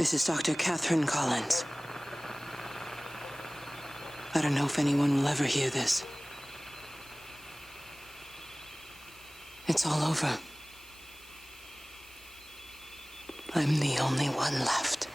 This is Dr. Catherine Collins. I don't know if anyone will ever hear this. It's all over. I'm the only one left.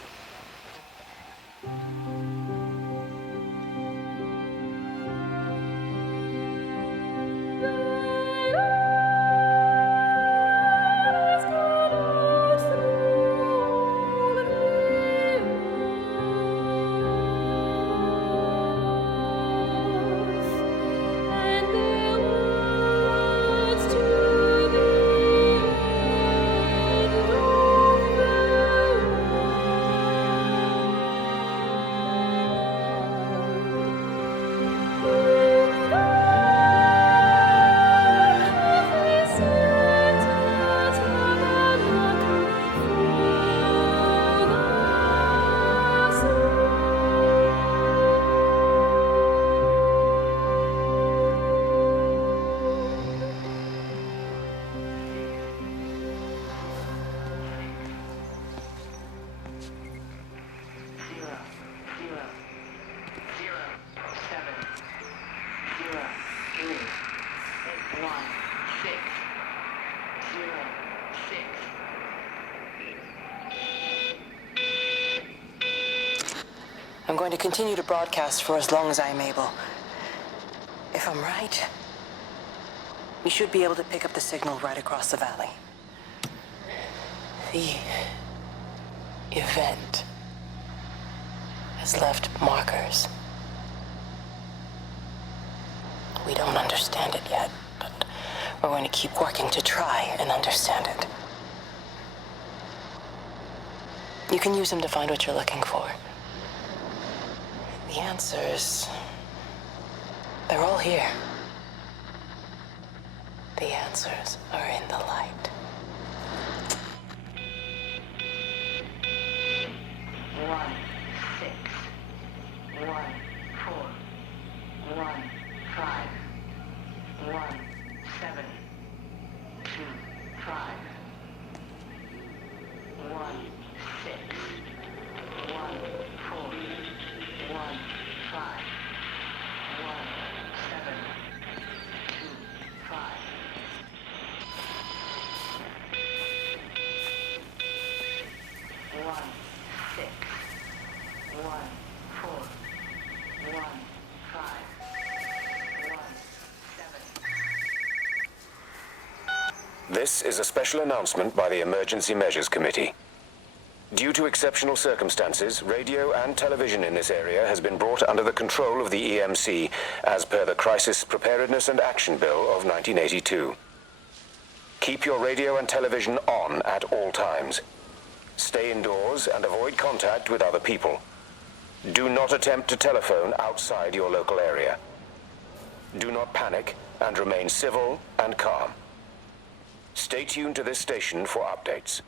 I'm going to continue to broadcast for as long as I'm able. If I'm right, we should be able to pick up the signal right across the valley. The event has left markers. We don't understand it yet, but we're going to keep working to try and understand it. You can use them to find what you're looking for. The answers, they're all here. The answers are in the light. One, 6, 1, 4, 1, 5, 1, 7, 2, 5, 1, 6, 1, 4, 1, 5, 1, 7, 2, 5. 1, 6, 1, 4, 1, 5, 1, 7. This is a special announcement by the Emergency Measures Committee. Due to exceptional circumstances, radio and television in this area has been brought under the control of the EMC as per the Crisis Preparedness and Action Bill of 1982. Keep your radio and television on at all times. Stay indoors and avoid contact with other people. Do not attempt to telephone outside your local area. Do not panic and remain civil and calm. Stay tuned to this station for updates.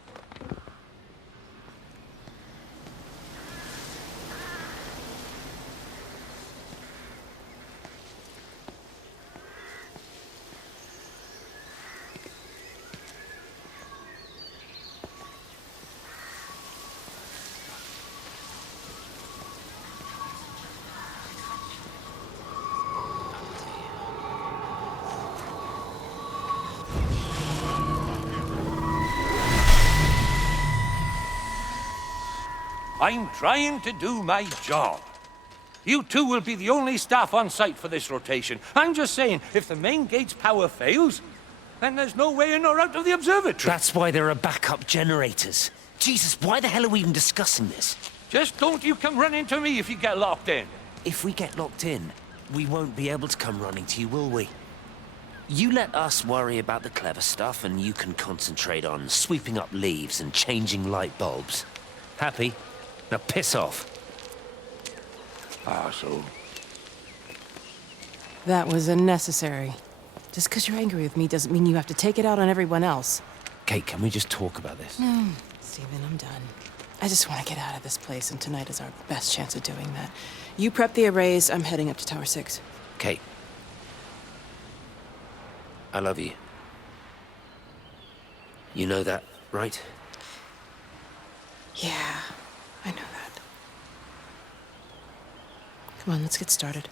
I'm trying to do my job. You two will be the only staff on site for this rotation. I'm just saying, if the main gate's power fails, then there's no way in or out of the observatory. That's why there are backup generators. Jesus, why the hell are we even discussing this? Just don't you come running to me if you get locked in. If we get locked in, we won't be able to come running to you, will we? You let us worry about the clever stuff, and you can concentrate on sweeping up leaves and changing light bulbs. Happy? Now piss off. Arsehole. That was unnecessary. Just because you're angry with me doesn't mean you have to take it out on everyone else. Kate, can we just talk about this? No, Stephen, I'm done. I just want to get out of this place, and tonight is our best chance of doing that. You prep the arrays, I'm heading up to Tower 6. Kate. I love you. You know that, right? Yeah, Come on, let's get started.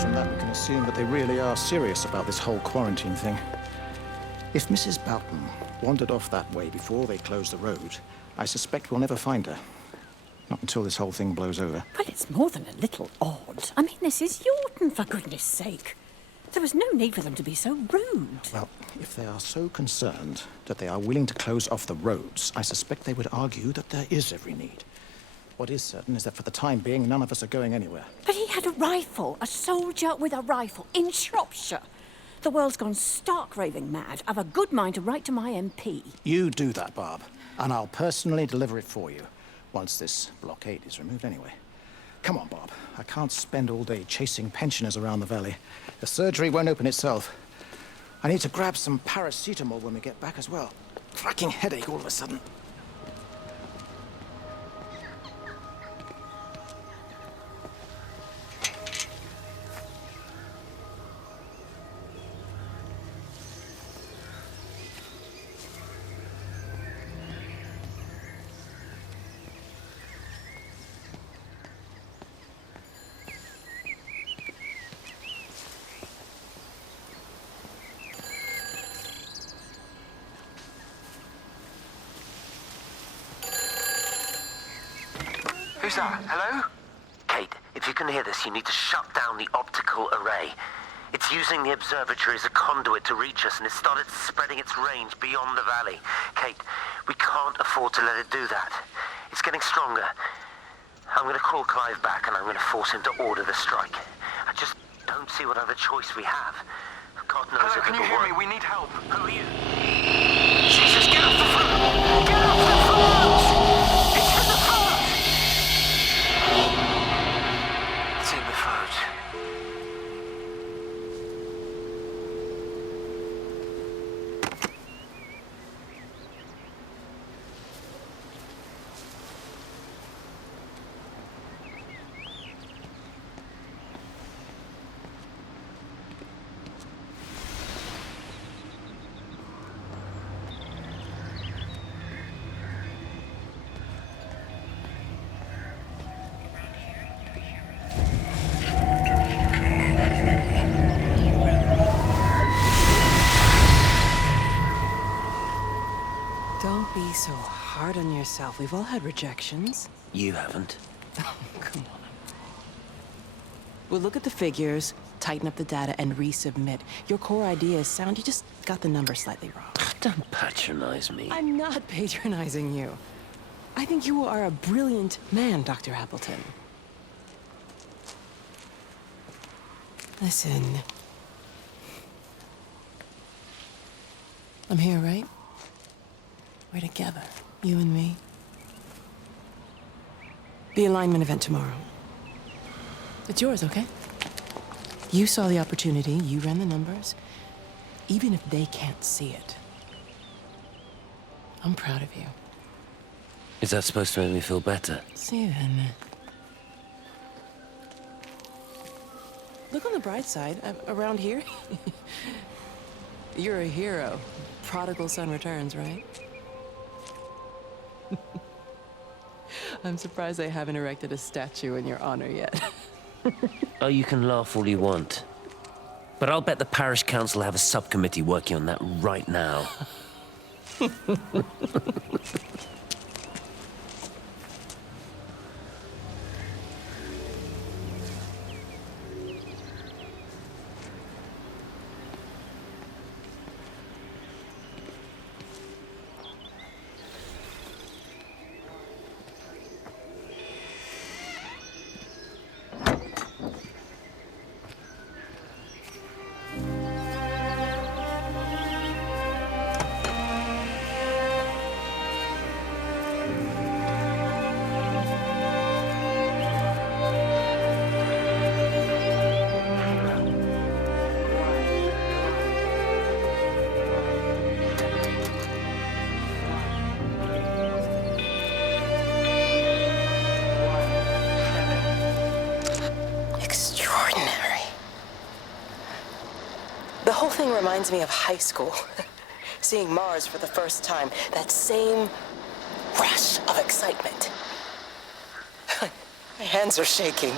From that, we can assume that they really are serious about this whole quarantine thing. If Mrs. Boughton wandered off that way before they closed the road, I suspect we'll never find her. Not until this whole thing blows over. Well, it's more than a little odd. I mean, this is Yorton, for goodness sake. There was no need for them to be so rude. Well, if they are so concerned that they are willing to close off the roads, I suspect they would argue that there is every need. What is certain is that for the time being, none of us are going anywhere. But he had a rifle, a soldier with a rifle, in Shropshire. The world's gone stark raving mad. I've a good mind to write to my MP. You do that, Barb, and I'll personally deliver it for you, once this blockade is removed anyway. Come on, Bob. I can't spend all day chasing pensioners around the valley. The surgery won't open itself. I need to grab some paracetamol when we get back as well. Cracking headache all of a sudden. Who's that? Hello? Kate, if you can hear this, you need to shut down the optical array. It's using the observatory as a conduit to reach us, and it's started spreading its range beyond the valley. Kate, we can't afford to let it do that. It's getting stronger. I'm going to call Clive back, and I'm going to force him to order the strike. I just don't see what other choice we have. God knows Hello, if can you it'll hear work. me? We need help. Who are you? Jesus, get off the phone! Get off the phone! It's in the phone! It's in the phone. Don't be so hard on yourself. We've all had rejections. You haven't. Oh, come on. We'll look at the figures, tighten up the data, and resubmit. Your core idea is sound. You just got the number slightly wrong. Don't patronize me. I'm not patronizing you. I think you are a brilliant man, Dr. Appleton. Listen. I'm here, right? We're together, you and me. The alignment event tomorrow. It's yours, okay? You saw the opportunity, you ran the numbers. Even if they can't see it, I'm proud of you. Is that supposed to make me feel better? Steven. Look on the bright side. Around here, you're a hero. Prodigal son returns, right? I'm surprised they haven't erected a statue in your honor yet. Oh, you can laugh all you want. But I'll bet the parish council have a subcommittee working on that right now. reminds me of high school. Seeing Mars for the first time. That same rush of excitement. My hands are shaking.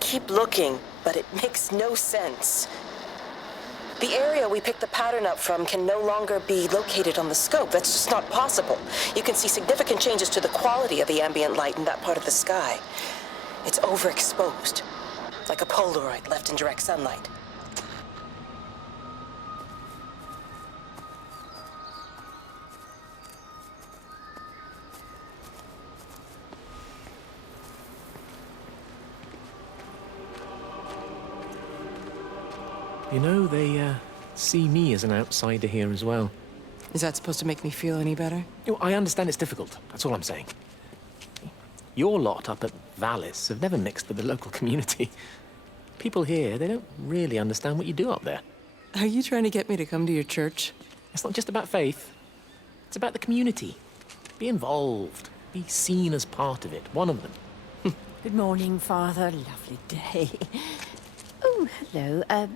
Keep looking, but it makes no sense. The area we picked the pattern up from can no longer be located on the scope. That's just not possible. You can see significant changes to the quality of the ambient light in that part of the sky. It's overexposed, like a Polaroid left in direct sunlight. You know, they see me as an outsider here as well. Is that supposed to make me feel any better? You know, I understand it's difficult. That's all I'm saying. Your lot up at Valis have never mixed with the local community. People here, they don't really understand what you do up there. Are you trying to get me to come to your church? It's not just about faith. It's about the community. Be involved. Be seen as part of it. One of them. Good morning, Father. Lovely day. Oh, hello.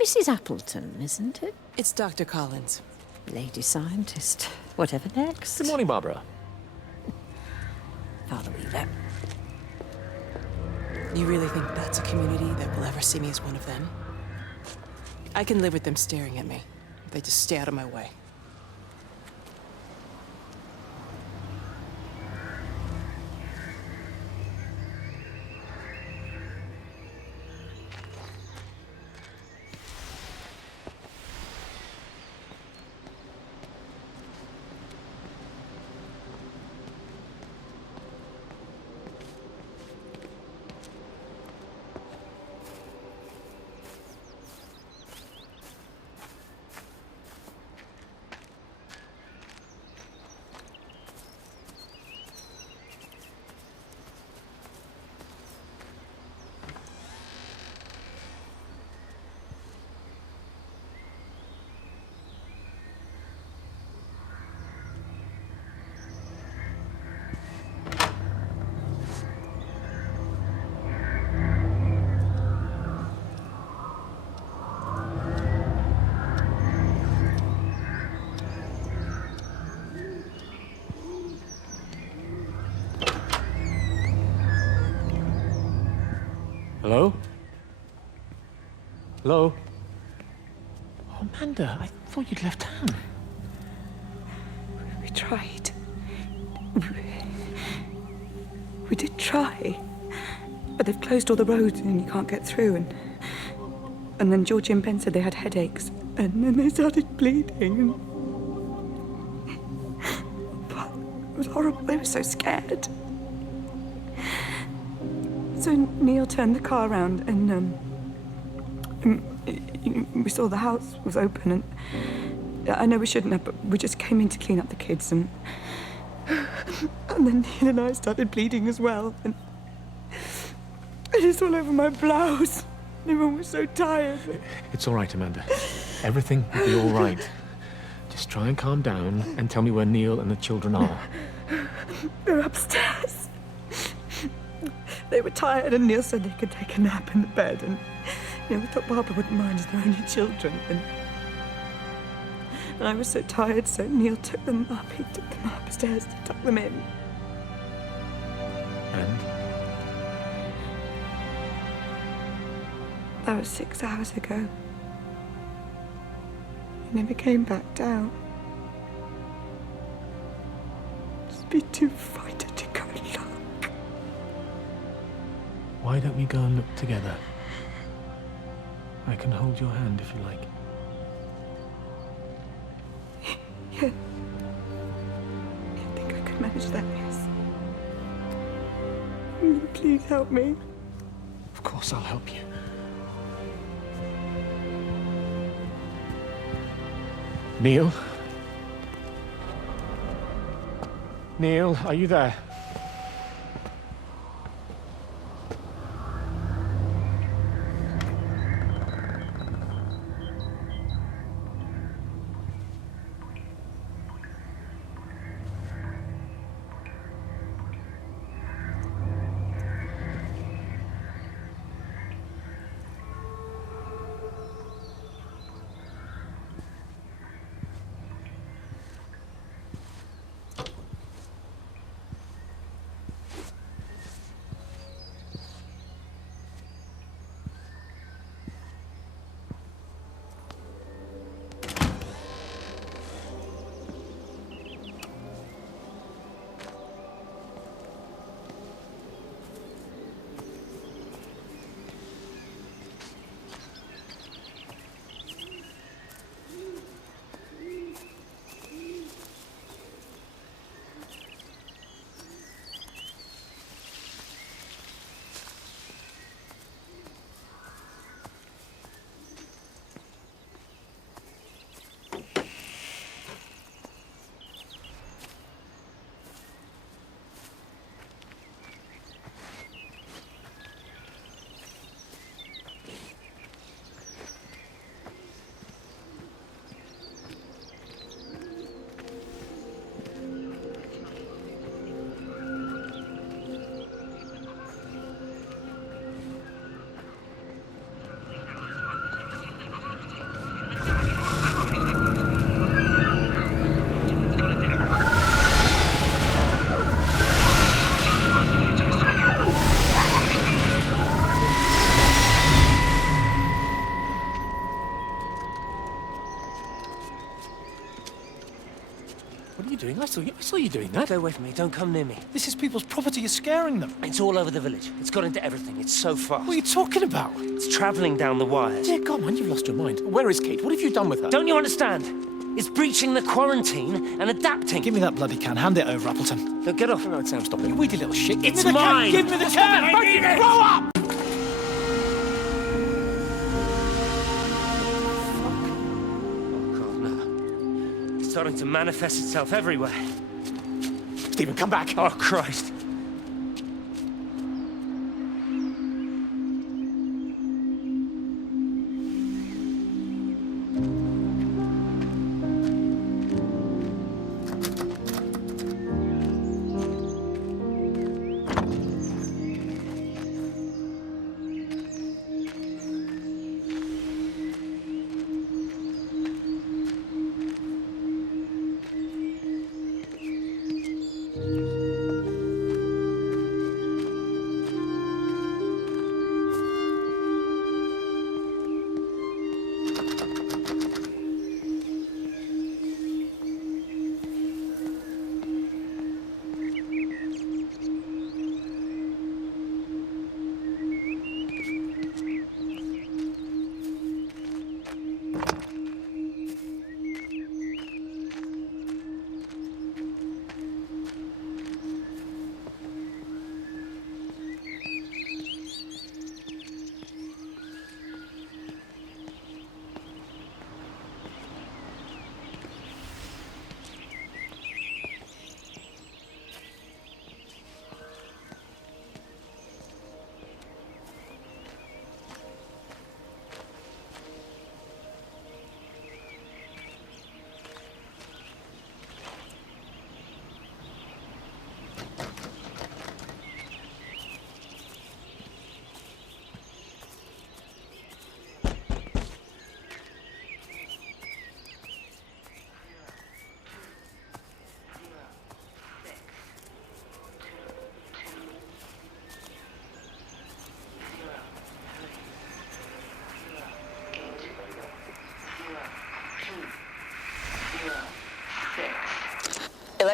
Mrs. Appleton, isn't it? It's Dr. Collins. Lady scientist. Whatever next. Good morning, Barbara. Father Wheeler. You really think that's a community that will ever see me as one of them? I can live with them staring at me. If they just stay out of my way. Hello? Hello? Oh, Amanda, I thought you'd left town. We tried. We did try. But they've closed all the roads and you can't get through. And then Georgie and Ben said they had headaches. And then they started bleeding. But it was horrible. They were so scared. So Neil turned the car around and we saw the house was open. And I know we shouldn't have, but we just came in to clean up the kids. And then Neil and I started bleeding as well. And it's all over my blouse. Everyone was so tired. It's all right, Amanda. Everything will be all right. Just try and calm down and tell me where Neil and the children are. They're upstairs. They were tired and Neil said they could take a nap in the bed. And we thought Barbara wouldn't mind as they're only children. And I was so tired, so Neil took them up. He took them upstairs to tuck them in. And? That was 6 hours ago. He never came back down. Just be too frightened to go and look. Why don't we go and look together? I can hold your hand if you like. Yeah. I think I could manage that, yes. Will you please help me? Of course I'll help you. Neil? Neil, are you there? I saw you doing that. Stay away from me. Don't come near me. This is people's property. You're scaring them. It's all over the village. It's got into everything. It's so fast. What are you talking about? It's traveling down the wires. Dear God, man, you've lost your mind. Where is Kate? What have you done with her? Don't you understand? It's breaching the quarantine and adapting. Give me that bloody can. Hand it over, Appleton. No, get off. No, Sam, stop it. You weedy little shit. It's mine. Give me the can. I need it. Grow up! Starting to manifest itself everywhere. Stephen, come back. Oh, Christ.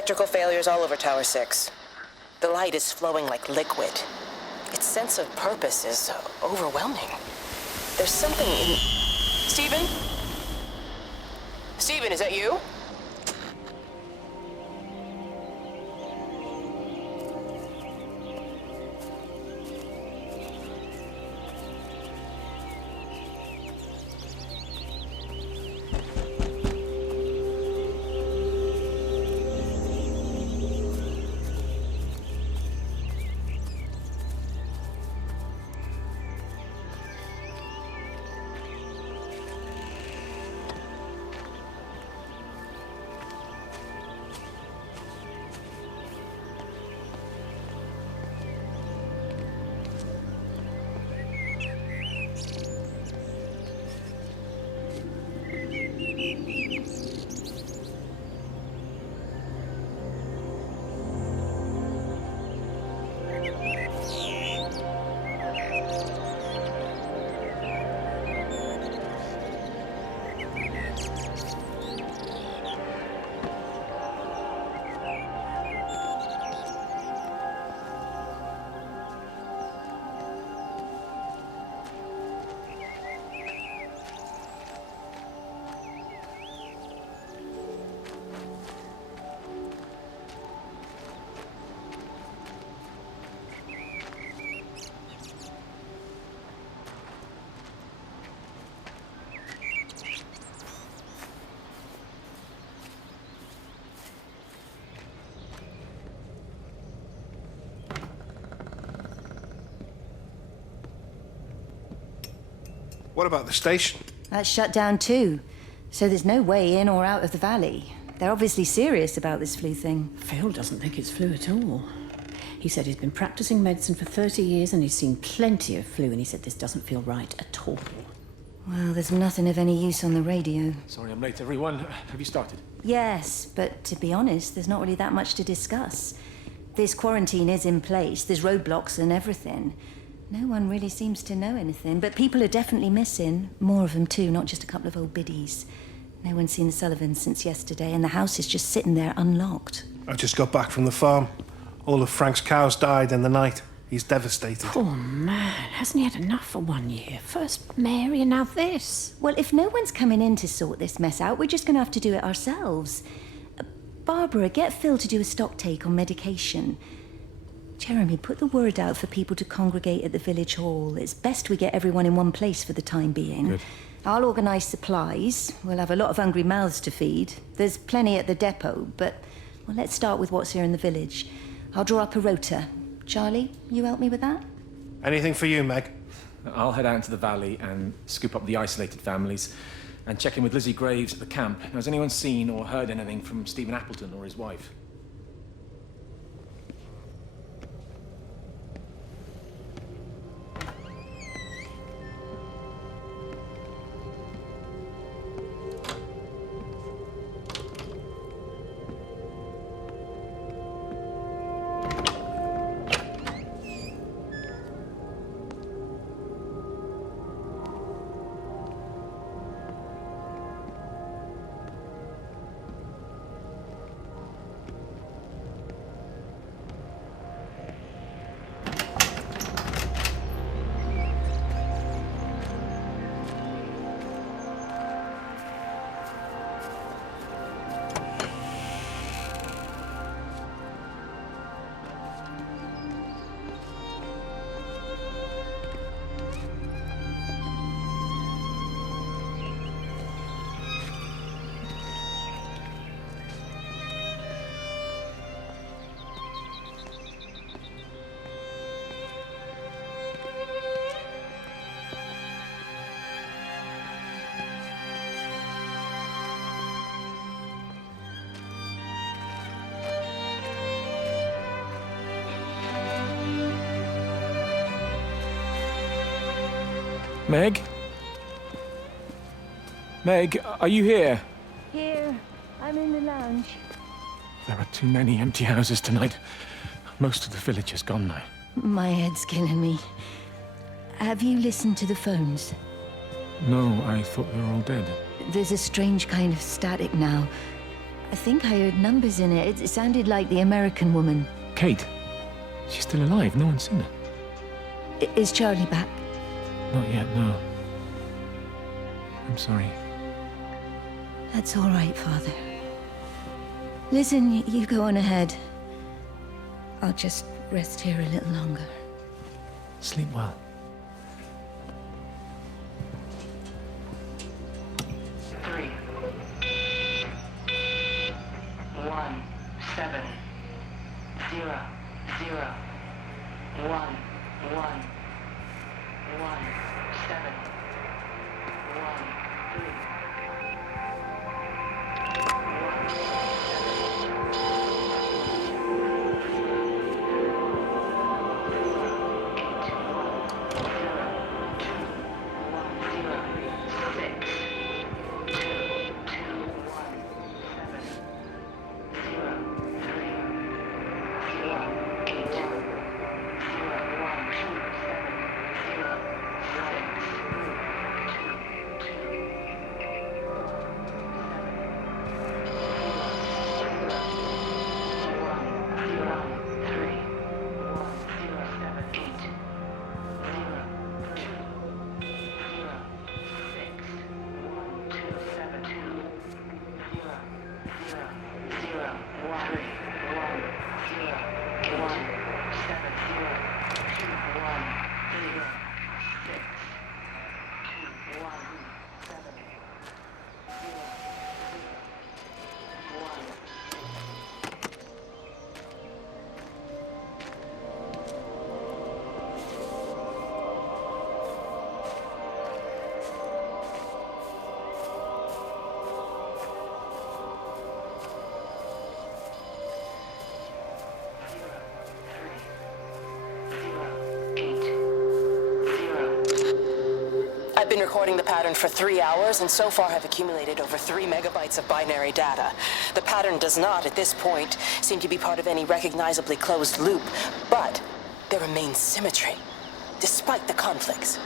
Electrical failures all over Tower 6. The light is flowing like liquid. Its sense of purpose is overwhelming. There's something in... Stephen? Stephen, is that you? What about the station? That's shut down too. So there's no way in or out of the valley. They're obviously serious about this flu thing. Phil doesn't think it's flu at all. He said he's been practicing medicine for 30 years and he's seen plenty of flu, and he said this doesn't feel right at all. Well, there's nothing of any use on the radio. Sorry I'm late, everyone. Have you started? Yes, but to be honest, there's not really that much to discuss. This quarantine is in place, there's roadblocks and everything. No one really seems to know anything, but people are definitely missing. More of them too, not just a couple of old biddies. No one's seen the Sullivans since yesterday, and the house is just sitting there unlocked. I just got back from the farm. All of Frank's cows died in the night. He's devastated. Poor man, hasn't he had enough for 1 year? First Mary and now this. Well, if no one's coming in to sort this mess out, we're just going to have to do it ourselves. Barbara, get Phil to do a stock take on medication. Jeremy, put the word out for people to congregate at the village hall. It's best we get everyone in one place for the time being. Good. I'll organise supplies. We'll have a lot of hungry mouths to feed. There's plenty at the depot, but well, let's start with what's here in the village. I'll draw up a rota. Charlie, you help me with that? Anything for you, Meg? I'll head out into the valley and scoop up the isolated families and check in with Lizzie Graves at the camp. Has anyone seen or heard anything from Stephen Appleton or his wife? Meg? Meg, are you here? Here. I'm in the lounge. There are too many empty houses tonight. Most of the village is gone now. My head's killing me. Have you listened to the phones? No, I thought they were all dead. There's a strange kind of static now. I think I heard numbers in it. It sounded like the American woman. Kate? She's still alive. No one's seen her. Is Charlie back? Not yet, no. I'm sorry. That's all right, Father. Listen, you go on ahead. I'll just rest here a little longer. Sleep well. Three. 1 7 0 0 1 1 1 7 1 3 I've been recording the pattern for 3 hours and so far have accumulated over 3 megabytes of binary data. The pattern does not, at this point, seem to be part of any recognizably closed loop, but there remains symmetry, despite the conflicts.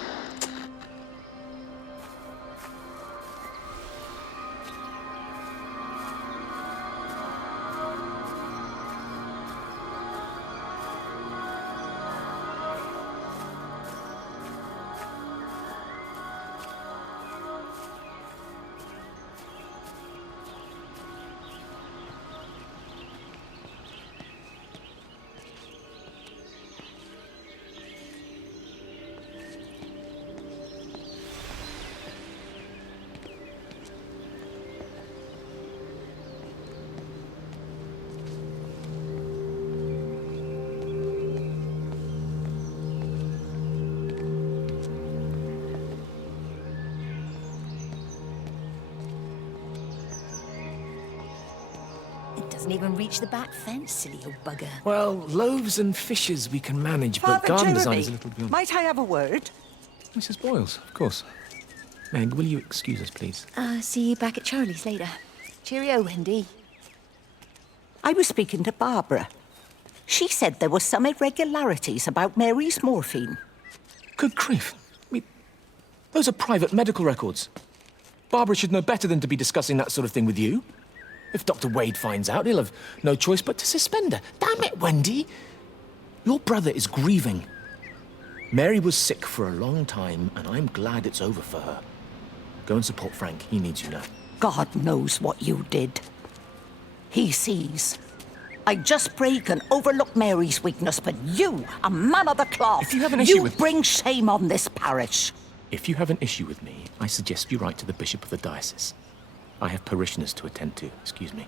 Doesn't even reach the back fence, silly old bugger. Well, loaves and fishes we can manage, but Father garden design Jeremy, is a little beyond... might I have a word? Mrs. Boyles, of course. Meg, will you excuse us, please? See you back at Charlie's later. Cheerio, Wendy. I was speaking to Barbara. She said there were some irregularities about Mary's morphine. Good grief. Those are private medical records. Barbara should know better than to be discussing that sort of thing with you. If Dr. Wade finds out, he'll have no choice but to suspend her. Damn it, Wendy! Your brother is grieving. Mary was sick for a long time, and I'm glad it's over for her. Go and support Frank. He needs you now. God knows what you did. He sees. I just break and overlook Mary's weakness, but you, a man of the cloth, if you have an issue with... bring shame on this parish. If you have an issue with me, I suggest you write to the Bishop of the Diocese. I have parishioners to attend to. Excuse me.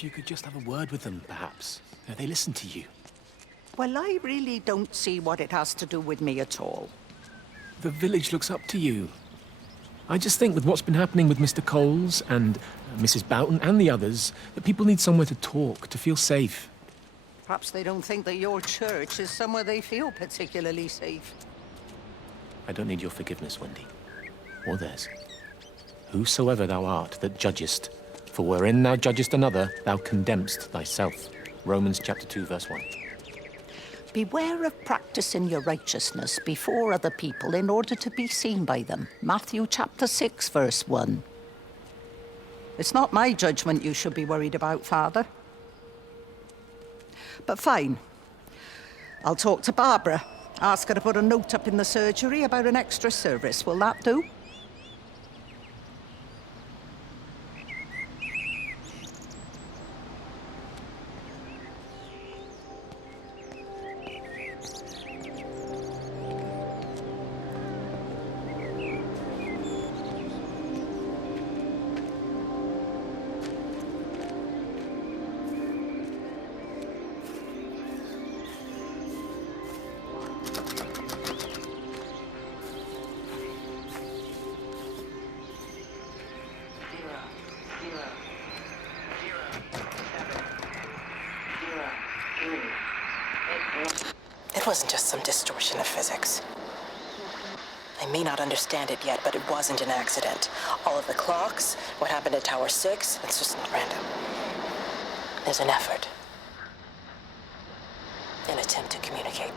if you could just have a word with them, perhaps. They listen to you. Well, I really don't see what it has to do with me at all. The village looks up to you. I just think with what's been happening with Mr. Coles and Mrs. Boughton and the others, that people need somewhere to talk, to feel safe. Perhaps they don't think that your church is somewhere they feel particularly safe. I don't need your forgiveness, Wendy. Or theirs. Whosoever thou art that judgest, for wherein thou judgest another, thou condemnest thyself. Romans chapter 2, verse 1. Beware of practicing your righteousness before other people in order to be seen by them. Matthew chapter 6, verse 1. It's not my judgment you should be worried about, Father. But fine. I'll talk to Barbara. Ask her to put a note up in the surgery about an extra service. Will that do? It wasn't just some distortion of physics. I may not understand it yet, but it wasn't an accident. All of the clocks, what happened at Tower 6, it's just not random. There's an effort. An attempt to communicate.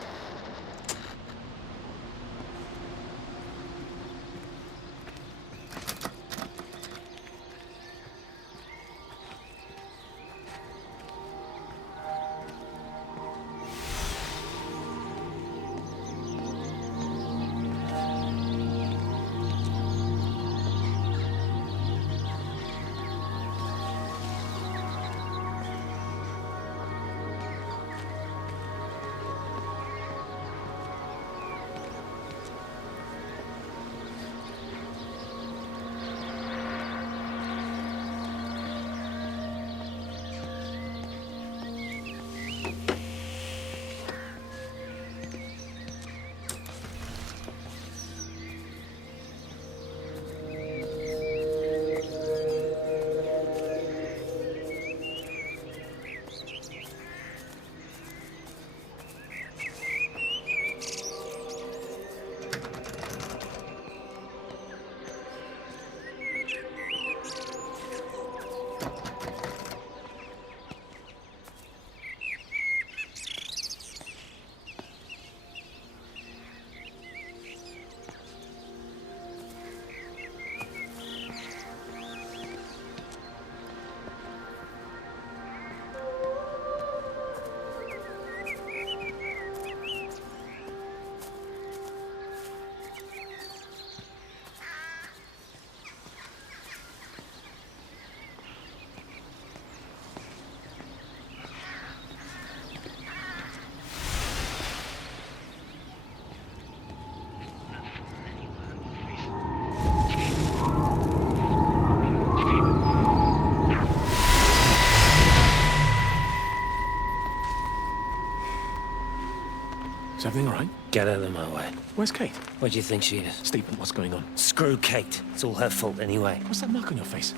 Is everything all right? Get out of my way. Where's Kate? Where do you think she is? Stephen, what's going on? Screw Kate. It's all her fault anyway. What's that mark on your face?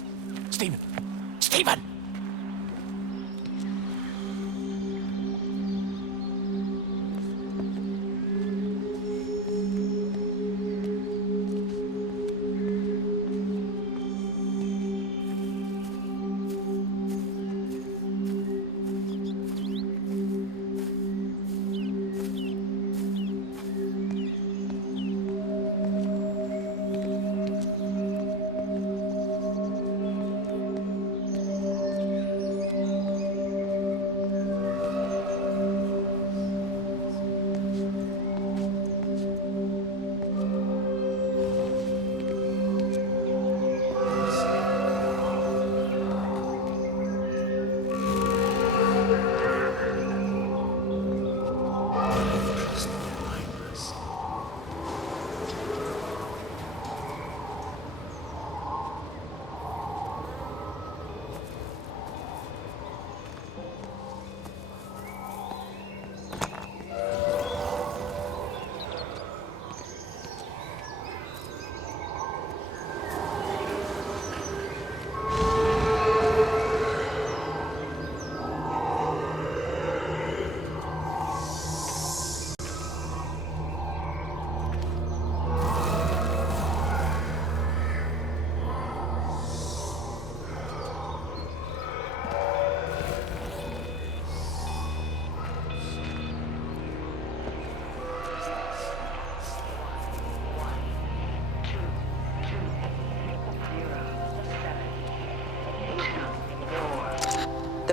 Stephen! Stephen!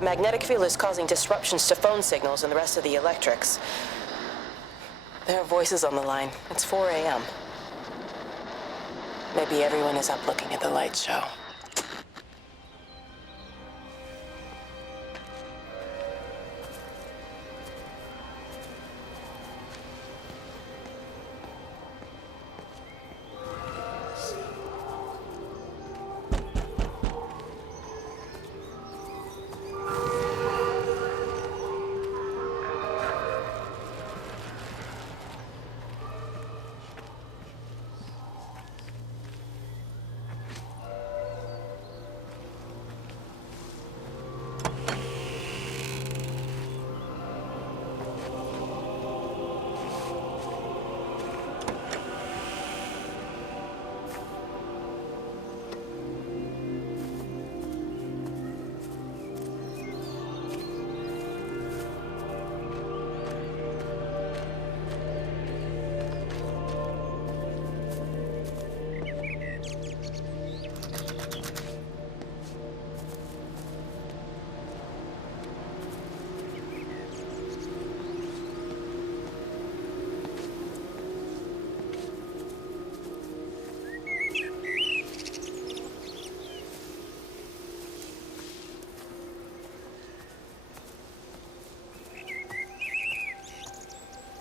magnetic field is causing disruptions to phone signals and the rest of the electrics. There are voices on the line. It's 4 a.m. Maybe everyone is up looking at the light show.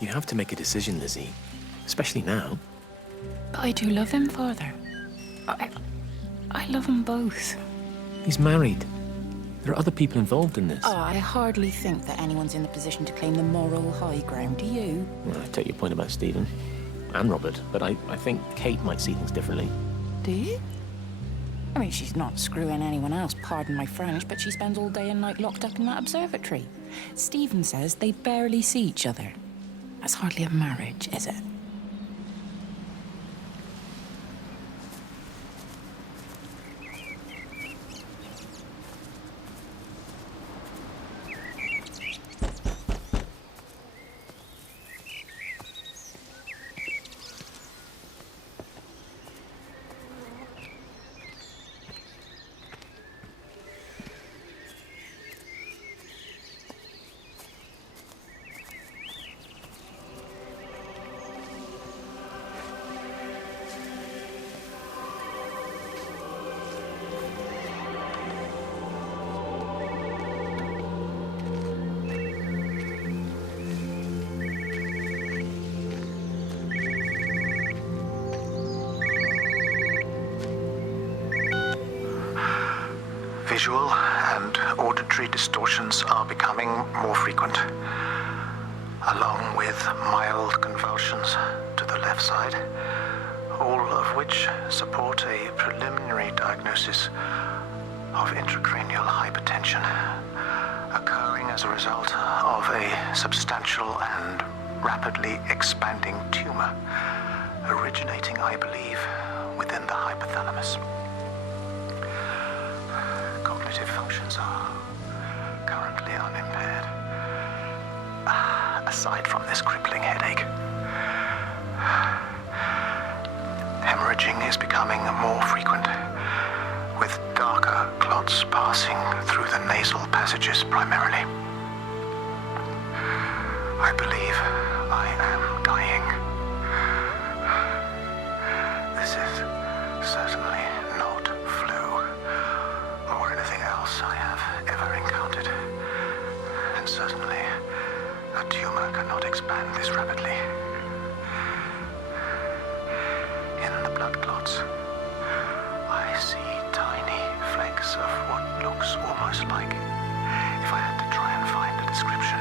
You have to make a decision, Lizzie. Especially now. But I do love him, Father. I love them both. He's married. There are other people involved in this. Oh, I hardly think that anyone's in the position to claim the moral high ground, do you? Well, I take your point about Stephen. And Robert. But I think Kate might see things differently. Do you? I mean, she's not screwing anyone else, pardon my French, but she spends all day and night locked up in that observatory. Stephen says they barely see each other. That's hardly a marriage, is it? Visual and auditory distortions are becoming more frequent, along with mild convulsions to the left side, all of which support a preliminary diagnosis of intracranial hypertension, occurring as a result of a substantial and rapidly expanding tumor, originating, I believe, within the hypothalamus. Cognitive functions are currently unimpaired, aside from this crippling headache. Hemorrhaging is becoming more frequent, with darker clots passing through the nasal passages primarily. I believe I am dying. This is certainly not flu or anything else I have ever encountered. And certainly, a tumor cannot expand this rapidly. In the blood clots, I see tiny flakes of what looks almost like, if I had to try and find a description,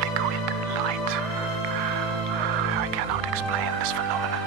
liquid light. I cannot explain this phenomenon.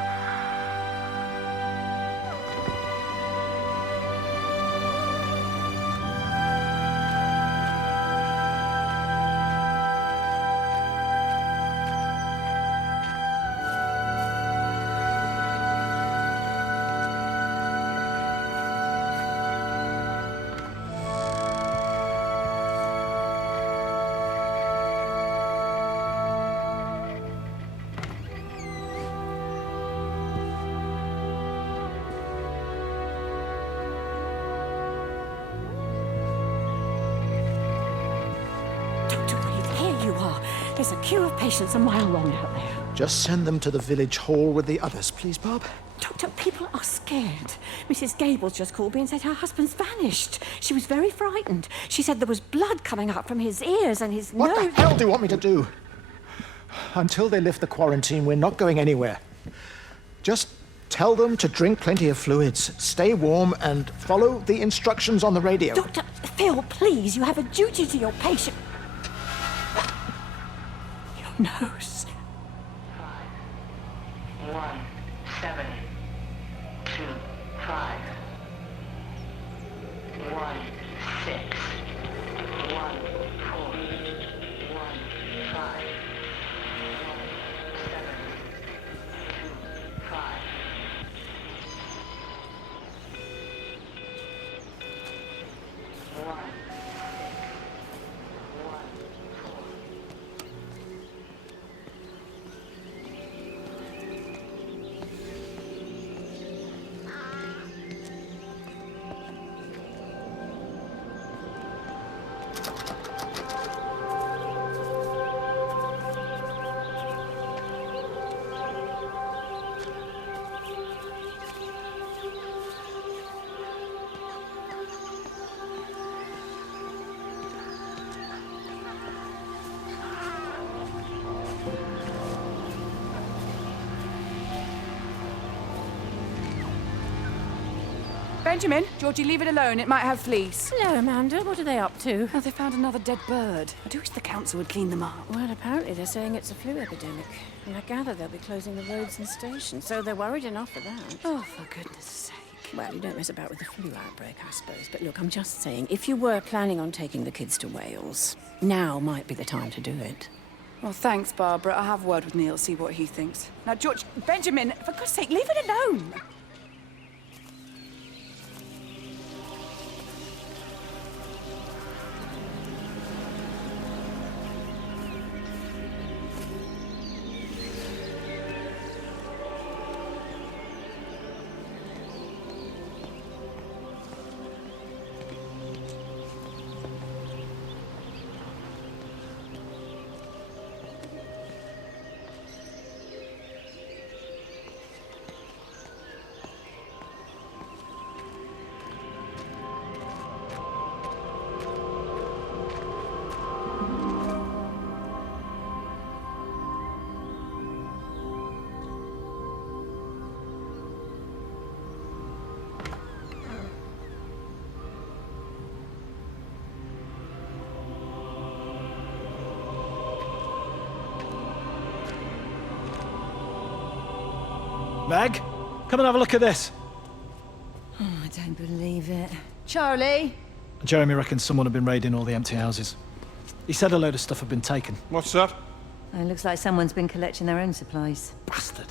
There's a queue of patients a mile long out there. Just send them to the village hall with the others, please, Bob. Doctor, people are scared. Mrs. Gables just called me and said her husband's vanished. She was very frightened. She said there was blood coming up from his ears and his nose. What the hell do you want me to do? Until they lift the quarantine, we're not going anywhere. Just tell them to drink plenty of fluids, stay warm, and follow the instructions on the radio. Dr. Phil, please, you have a duty to your patient. Your nose. 5, 1, 7, 2, 5, 1, 6, 1, 4, 1, 5, 7, 2, 5. Benjamin, Georgie, leave it alone. It might have fleas. Hello, Amanda. What are they up to? Oh, they found another dead bird. I do wish the council would clean them up. Well, apparently they're saying it's a flu epidemic. And I gather they'll be closing the roads and stations, so they're worried enough for that. Oh, for goodness sake. Well, you don't mess about with the flu outbreak, I suppose. But look, I'm just saying, if you were planning on taking the kids to Wales, now might be the time to do it. Well, thanks, Barbara. I'll have a word with Neil, see what he thinks. Now, George, Benjamin, for God's sake, leave it alone. Meg, come and have a look at this. Oh, I don't believe it. Charlie? Jeremy reckons someone had been raiding all the empty houses. He said a load of stuff had been taken. What's that? It looks like someone's been collecting their own supplies. Bastard.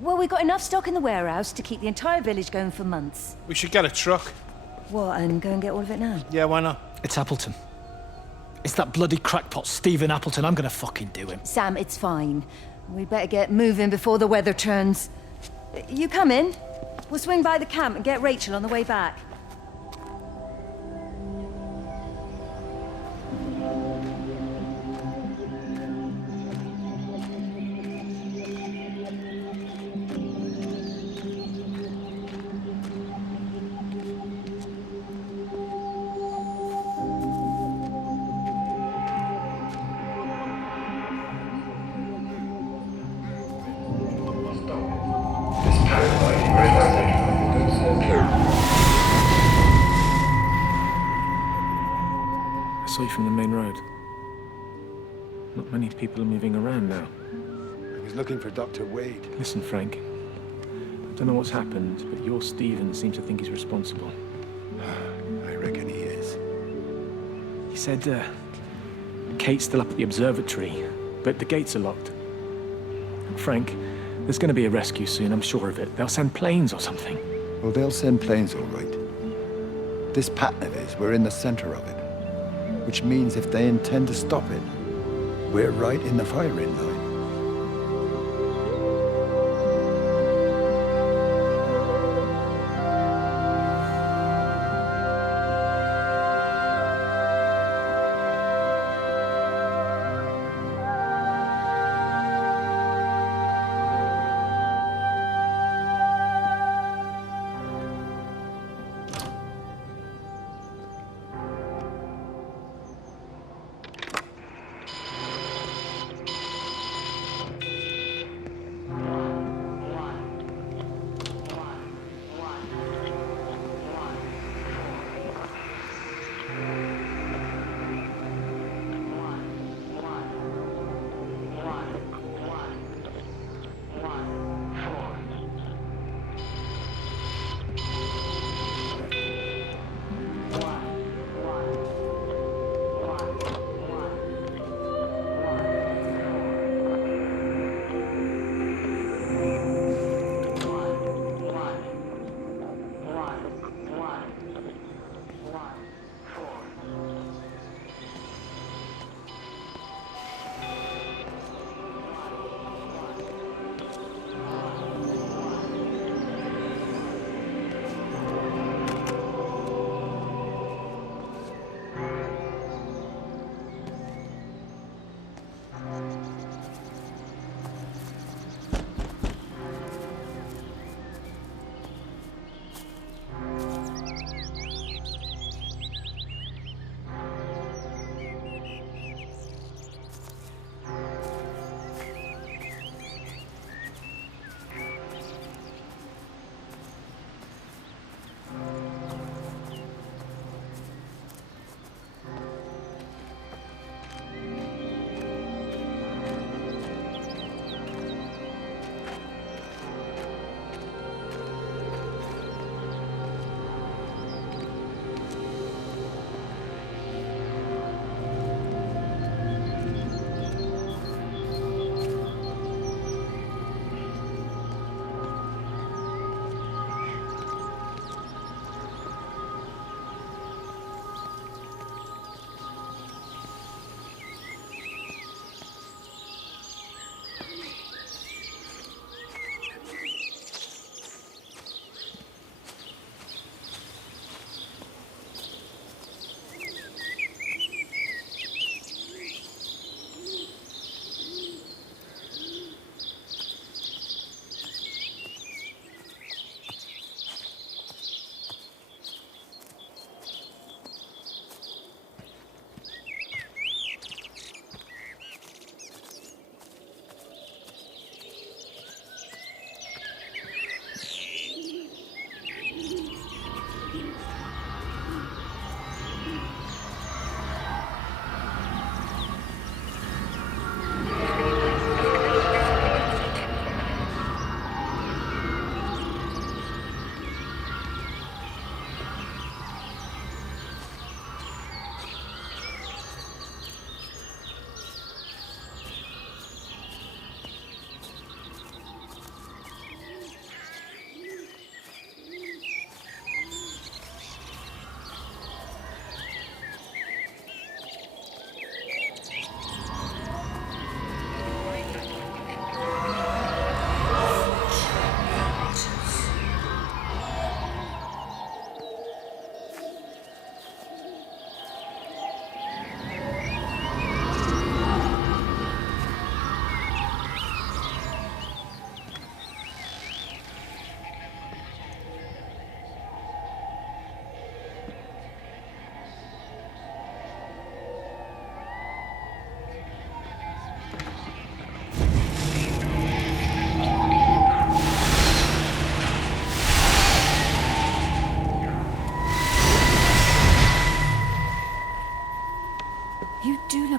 Well, we've got enough stock in the warehouse to keep the entire village going for months. We should get a truck. What, and go and get all of it now? Yeah, why not? It's Appleton. It's that bloody crackpot Stephen Appleton. I'm gonna fucking do him. Sam, it's fine. We better get moving before the weather turns. You come in. We'll swing by the camp and get Rachel on the way back. I saw you from the main road. Not many people are moving around now. I was looking for Dr. Wade. Listen, Frank. I don't know what's happened, but your Stephen seems to think he's responsible. I reckon he is. He said, Kate's still up at the observatory, but the gates are locked. Frank, there's going to be a rescue soon, I'm sure of it. They'll send planes or something. Well, they'll send planes, all right. This pattern of his, we're in the center of it. Which means if they intend to stop it, we're right in the firing line.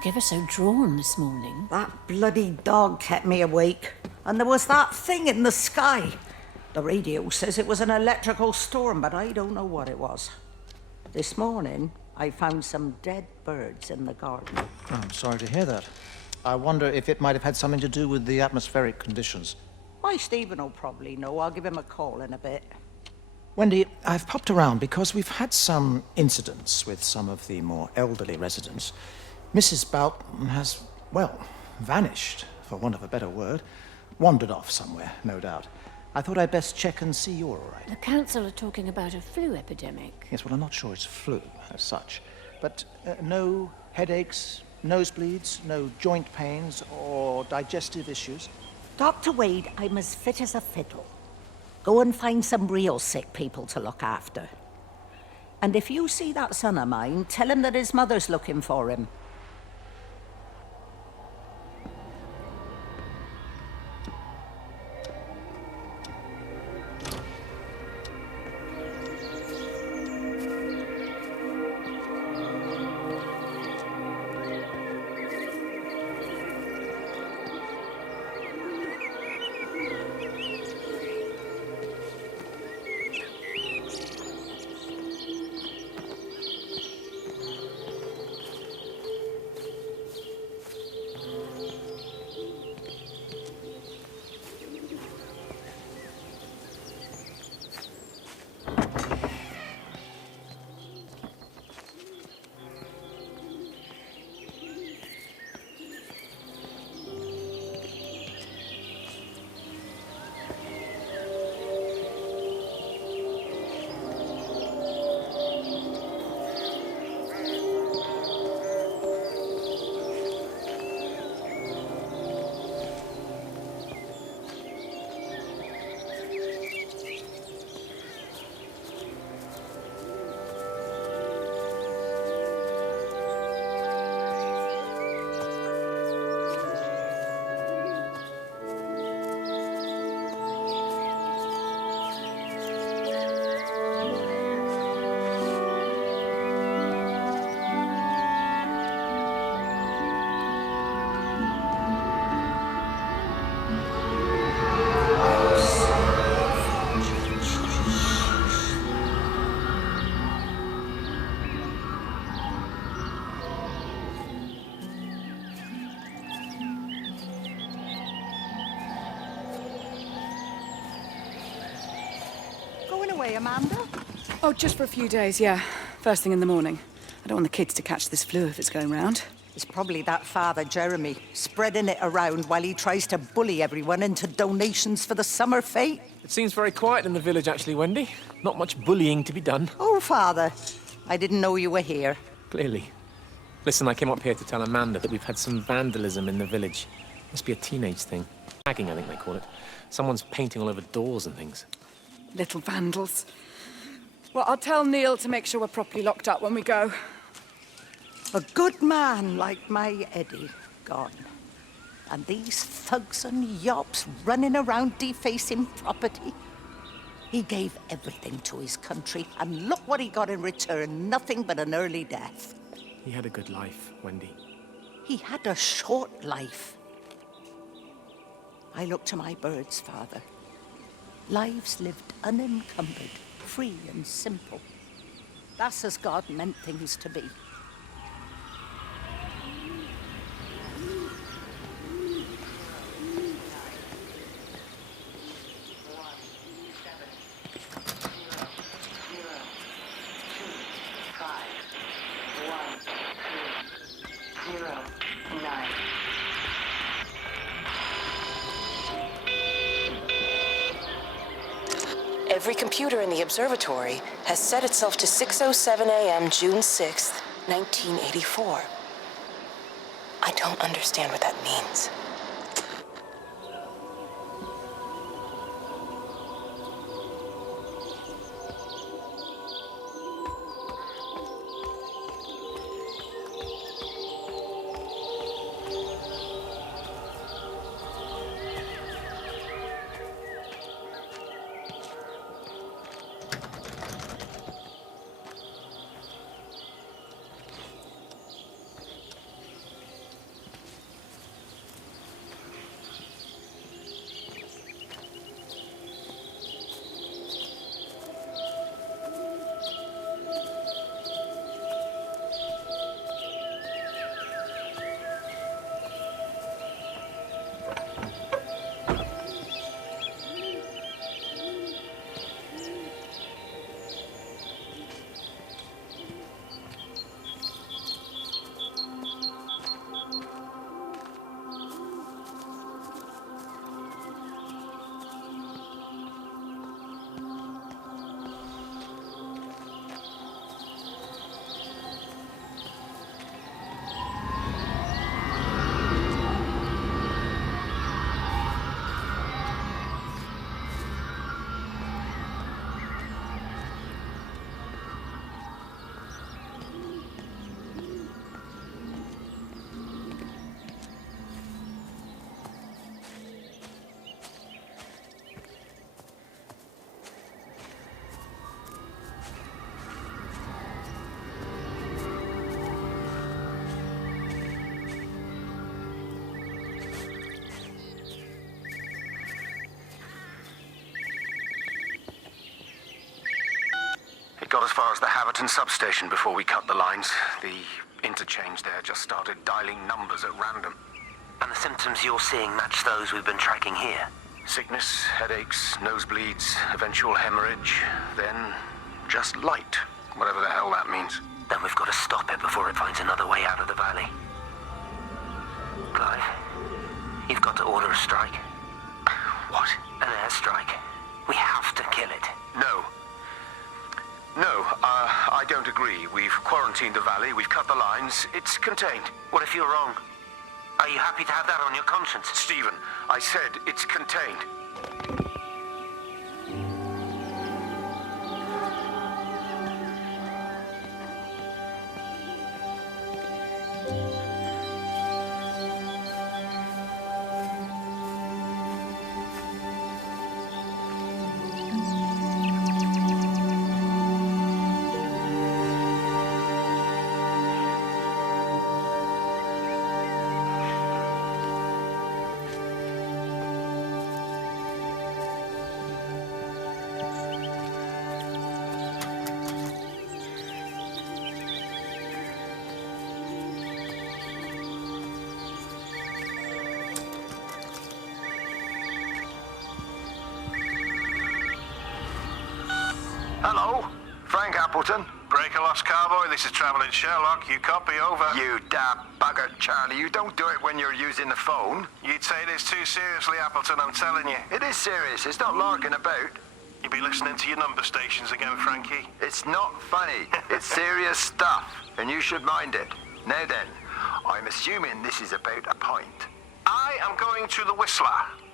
look ever so drawn this morning. That bloody dog kept me awake. And there was that thing in the sky. The radio says it was an electrical storm, but I don't know what it was. This morning, I found some dead birds in the garden. Oh, I'm sorry to hear that. I wonder if it might have had something to do with the atmospheric conditions. Why, Stephen will probably know. I'll give him a call in a bit. Wendy, I've popped around because we've had some incidents with some of the more elderly residents. Mrs. Boughton has, well, vanished, for want of a better word. Wandered off somewhere, no doubt. I thought I'd best check and see you're all right. The council are talking about a flu epidemic. Yes, well, I'm not sure it's flu as such. But no headaches, nosebleeds, no joint pains or digestive issues? Dr. Wade, I'm as fit as a fiddle. Go and find some real sick people to look after. And if you see that son of mine, tell him that his mother's looking for him. Amanda? Oh, just for a few days, yeah. First thing in the morning. I don't want the kids to catch this flu if it's going round. It's probably that father, Jeremy, spreading it around while he tries to bully everyone into donations for the summer fete. It seems very quiet in the village, actually, Wendy. Not much bullying to be done. Oh, Father. I didn't know you were here. Clearly. Listen, I came up here to tell Amanda that we've had some vandalism in the village. Must be a teenage thing. Tagging, I think they call it. Someone's painting all over doors and things. Little vandals. Well, I'll tell Neil to make sure we're properly locked up when we go. A good man like my Eddie gone. And these thugs and yops running around defacing property. He gave everything to his country, and look what he got in return. Nothing but an early death. He had a good life, Wendy. He had a short life. I look to my birds, Father. Lives lived unencumbered, free and simple. That's as God meant things to be. Every computer in the observatory has set itself to 6:07 a.m. June 6th, 1984. I don't understand what that means. got as far as the Haverton substation before we cut the lines. The interchange there just started dialing numbers at random. And the symptoms you're seeing match those we've been tracking here? Sickness, headaches, nosebleeds, eventual hemorrhage, then just light, whatever the hell that means. Then we've got to stop it before it finds another way out of the valley. Clive, you've got to order a strike. What? An airstrike. We have to kill it. No. No, I don't agree. We've quarantined the valley, we've cut the lines, it's contained. What if you're wrong? Are you happy to have that on your conscience? Stephen, I said it's contained. Hello, Frank Appleton. Breaker lost cowboy, this is Traveling Sherlock. You copy, over. You daft bugger, Charlie. You don't do it when you're using the phone. You'd say this too seriously, Appleton, I'm telling you. It is serious. It's not larking about. You be listening to your number stations again, Frankie. It's not funny. It's serious stuff, and you should mind it. Now then, I'm assuming this is about a point. I am going to the Whistler.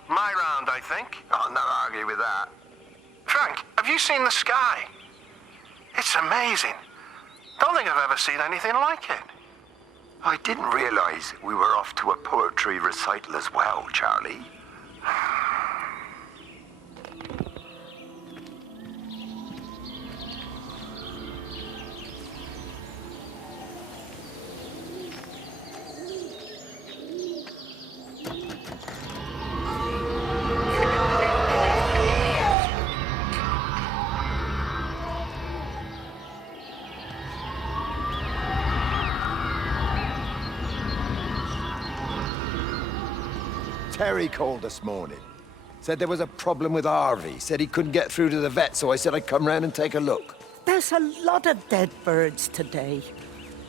My round, I think. I'll not argue with that. Frank, have you seen the sky? It's amazing. Don't think I've ever seen anything like it. I didn't realize we were off to a poetry recital as well, Charlie. Terry called this morning. Said there was a problem with Harvey. Said he couldn't get through to the vet, so I said I'd come round and take a look. There's a lot of dead birds today.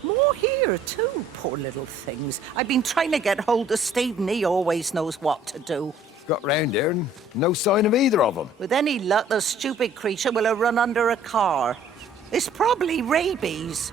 More here, too, poor little things. I've been trying to get hold of Stephen. He always knows what to do. Got round here and no sign of either of them. With any luck, the stupid creature will have run under a car. It's probably rabies.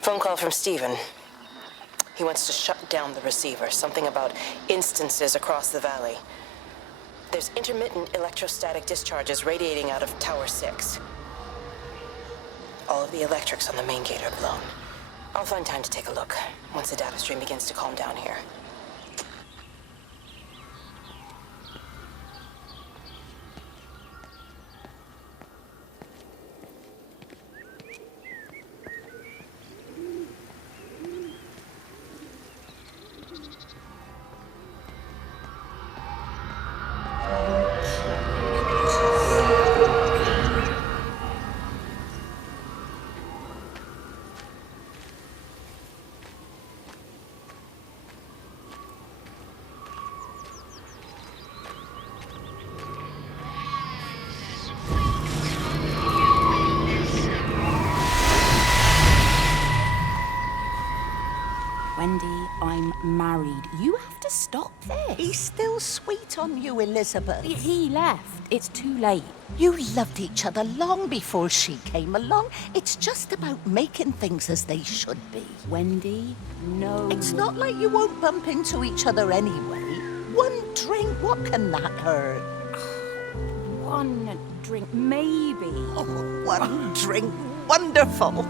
Phone call from Stephen. He wants to shut down the receiver. Something about instances across the valley. There's intermittent electrostatic discharges radiating out of Tower 6. All of the electrics on the main gate are blown. I'll find time to take a look once the data stream begins to calm down here. Wendy, I'm married. You have to stop this. He's still sweet on you, Elizabeth. He left. It's too late. You loved each other long before she came along. It's just about making things as they should be. Wendy, no. It's not like you won't bump into each other anyway. One drink, what can that hurt? One drink, maybe. Oh, one drink, wonderful.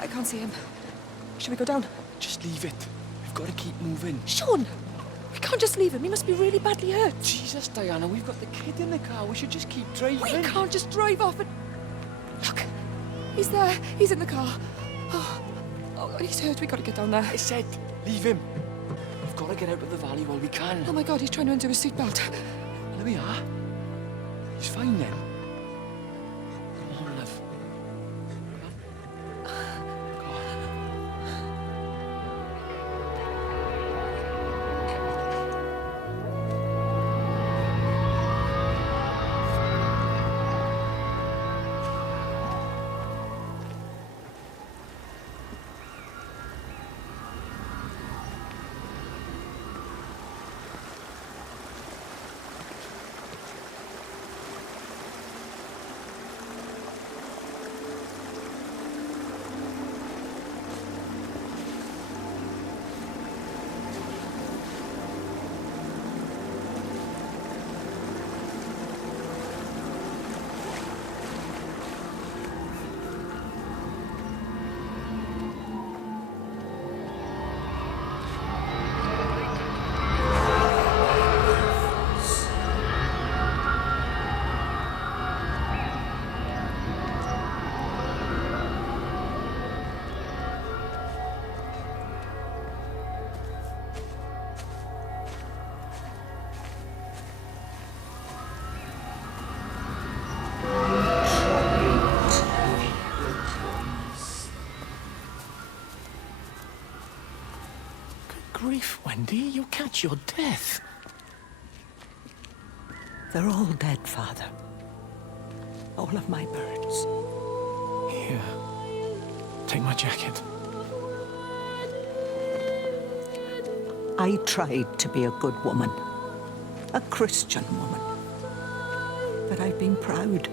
I can't see him. Should we go down? Just leave it. We've got to keep moving. Sean! We can't just leave him. He must be really badly hurt. Jesus, Diana, we've got the kid in the car. We should just keep driving. We can't just drive off and... Look! He's there. He's in the car. Oh, he's hurt. We got to get down there. I said, leave him. We've got to get out of the valley while we can. Oh my God, he's trying to undo his seatbelt. There we are. He's fine then. Come on, love. Grief, Wendy, you'll catch your death. They're all dead, Father. All of my birds. Here. Take my jacket. I tried to be a good woman. A Christian woman. But I've been proud.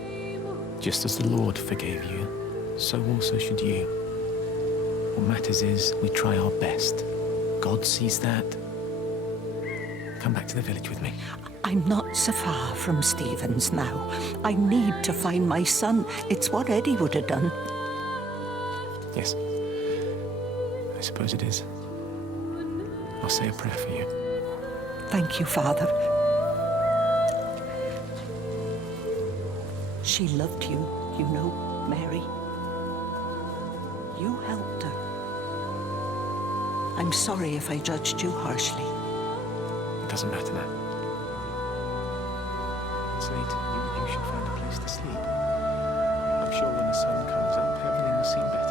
Just as the Lord forgave you, so also should you. What matters is we try our best. God sees that. Come back to the village with me. I'm not so far from Stevens now. I need to find my son. It's what Eddie would have done. Yes. I suppose it is. I'll say a prayer for you. Thank you, Father. She loved you, you know, Mary. You helped her. I'm sorry if I judged you harshly. It doesn't matter now. It's late. You should find a place to sleep. I'm sure when the sun comes up, everything will seem better.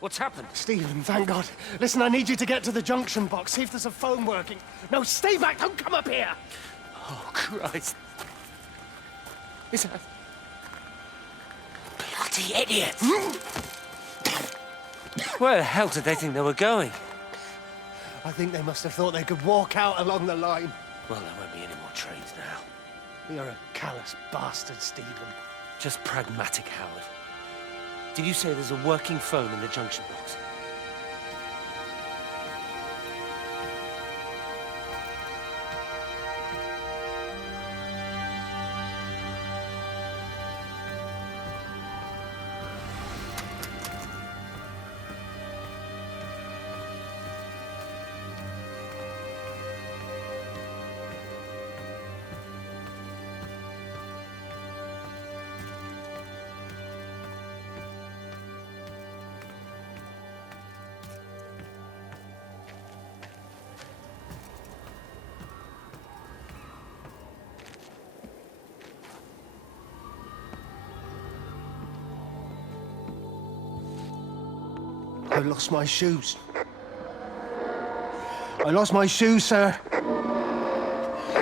What's happened? Stephen, thank God. Listen, I need you to get to the junction box, see if there's a phone working. No, stay back, don't come up here! Oh, Christ. Is that... Bloody idiots! Where the hell did they think they were going? I think they must have thought they could walk out along the line. Well, there won't be any more trains now. You're a callous bastard, Stephen. Just pragmatic, Howard. Did you say there's a working phone in the junction box? I lost my shoes. I lost my shoes, sir.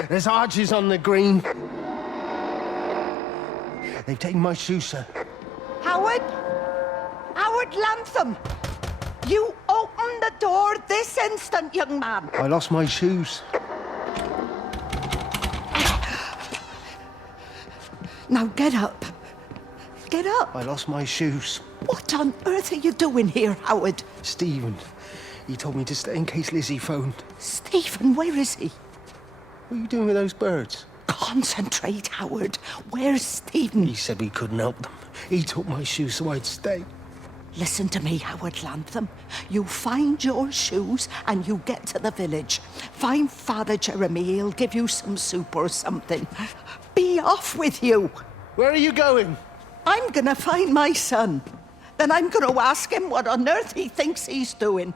There's arches on the green. They've taken my shoes, sir. Howard? Howard Lantham! You open the door this instant, young man. I lost my shoes. Now get up. Get up. I lost my shoes. What on earth are you doing here, Howard? Stephen, he told me to stay in case Lizzie phoned. Stephen, where is he? What are you doing with those birds? Concentrate, Howard. Where's Stephen? He said we couldn't help them. He took my shoes so I'd stay. Listen to me, Howard Lantham. You find your shoes and you get to the village. Find Father Jeremy, he'll give you some soup or something. Be off with you. Where are you going? I'm gonna find my son. Then I'm gonna ask him what on earth he thinks he's doing.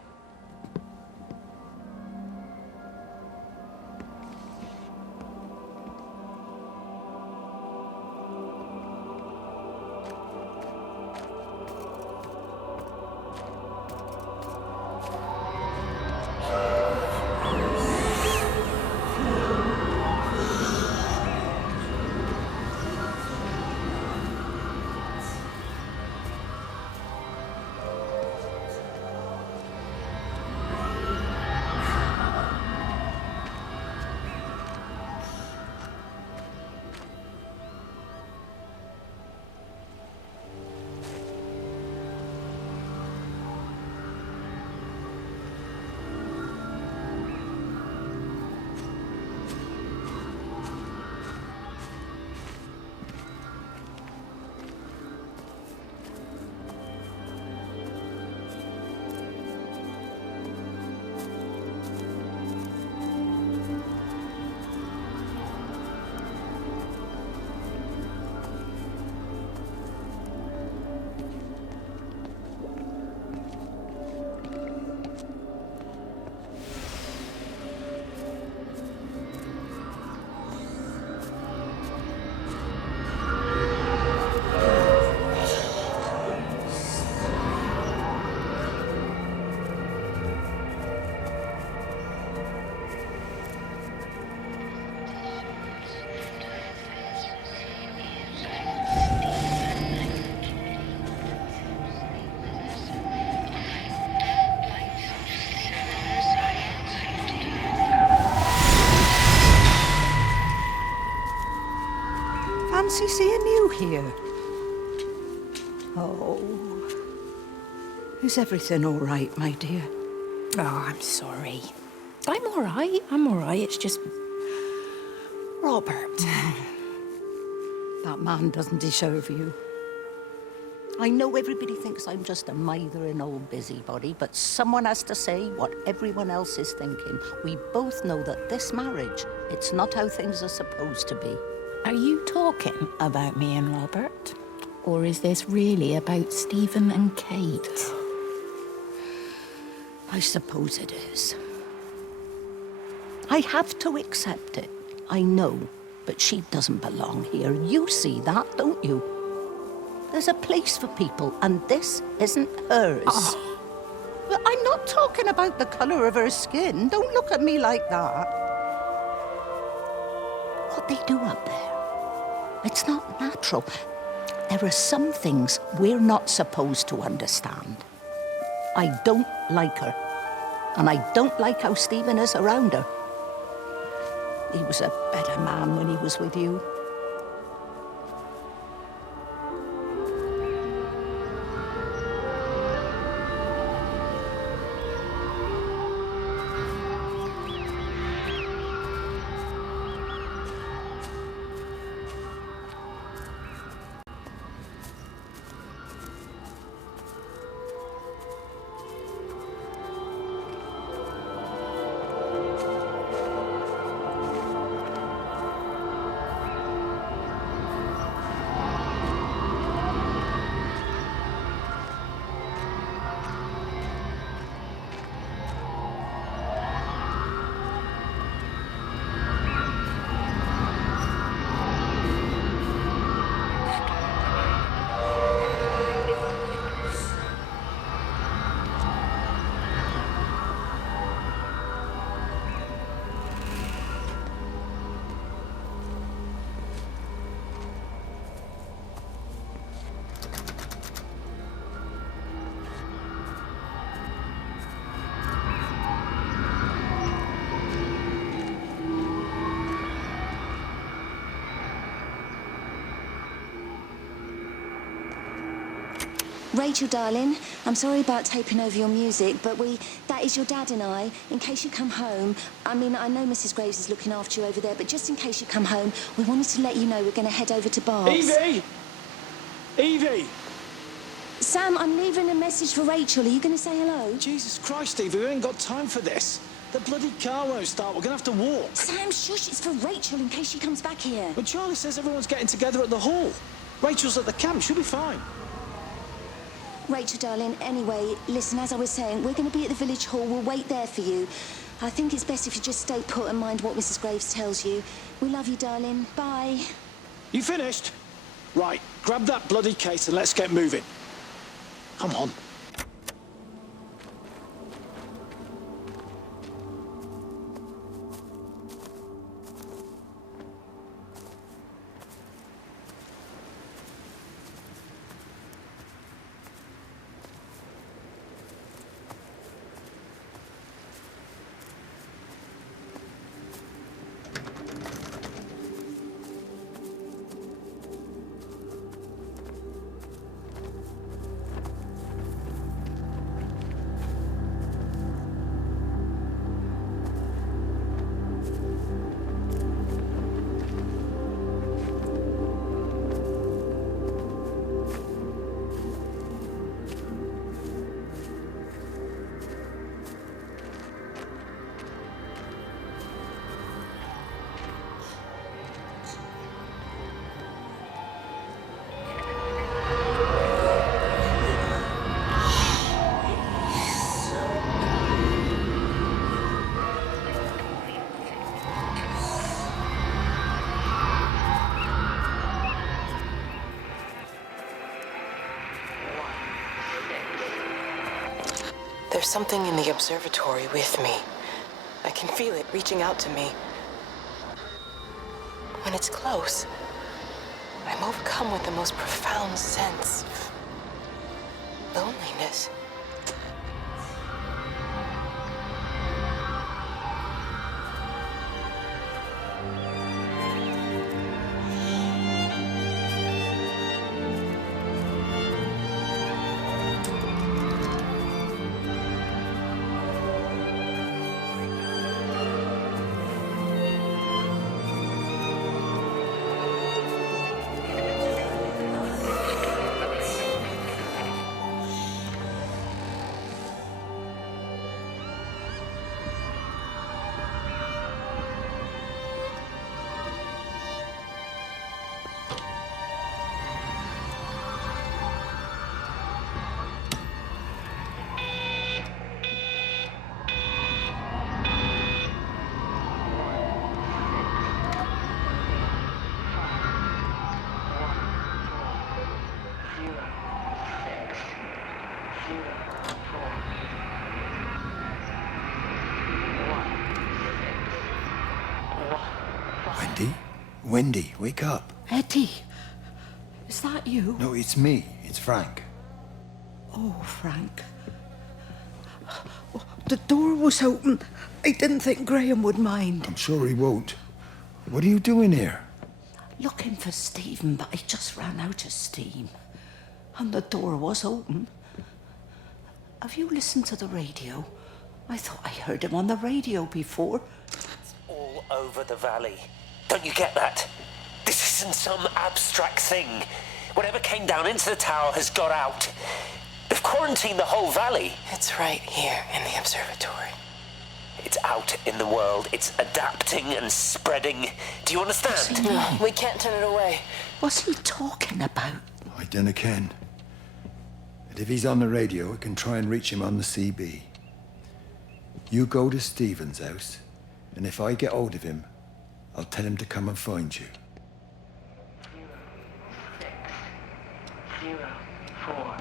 you here? Oh. Is everything all right, my dear? Oh, I'm sorry. I'm all right. I'm all right. It's just... Robert. That man doesn't deserve you. I know everybody thinks I'm just a mithering old busybody, but someone has to say what everyone else is thinking. We both know that this marriage, it's not how things are supposed to be. Are you talking about me and Robert? Or is this really about Stephen and Kate? I suppose it is. I have to accept it. I know, but she doesn't belong here. You see that, don't you? There's a place for people, and this isn't hers. Oh. Well, I'm not talking about the colour of her skin. Don't look at me like that. What they do up there, it's not natural. There are some things we're not supposed to understand. I don't like her, and I don't like how Stephen is around her. He was a better man when he was with you. Rachel, darling, I'm sorry about taping over your music, but that is your dad and I. In case you come home, I mean, I know Mrs. Graves is looking after you over there, but just in case you come home, we wanted to let you know we're going to head over to Barb's. Evie! Evie! Sam, I'm leaving a message for Rachel. Are you going to say hello? Jesus Christ, Evie, we ain't got time for this. The bloody car won't start. We're going to have to walk. Sam, shush, it's for Rachel in case she comes back here. But Charlie says everyone's getting together at the hall. Rachel's at the camp. She'll be fine. Rachel, darling, anyway, listen, as I was saying, we're going to be at the village hall. We'll wait there for you. I think it's best if you just stay put and mind what Mrs. Graves tells you. We love you, darling. Bye. You finished? Right, grab that bloody case and let's get moving. Come on. There's something in the observatory with me. I can feel it reaching out to me. When it's close, I'm overcome with the most profound sense of loneliness. Wendy? Wendy, wake up. Eddie, is that you? No, it's me. It's Frank. Oh, Frank. The door was open. I didn't think Graham would mind. I'm sure he won't. What are you doing here? Looking for Stephen, but I just ran out of steam. And the door was open. Have you listened to the radio? I thought I heard him on the radio before. It's all over the valley. Don't you get that? This isn't some abstract thing. Whatever came down into the tower has got out. They've quarantined the whole valley. It's right here in the observatory. It's out in the world. It's adapting and spreading. Do you understand? No, we can't turn it away. What's he talking about? I dunno ken. But if he's on the radio, I can try and reach him on the CB. You go to Stephen's house, and if I get hold of him, I'll tell him to come and find you. 604.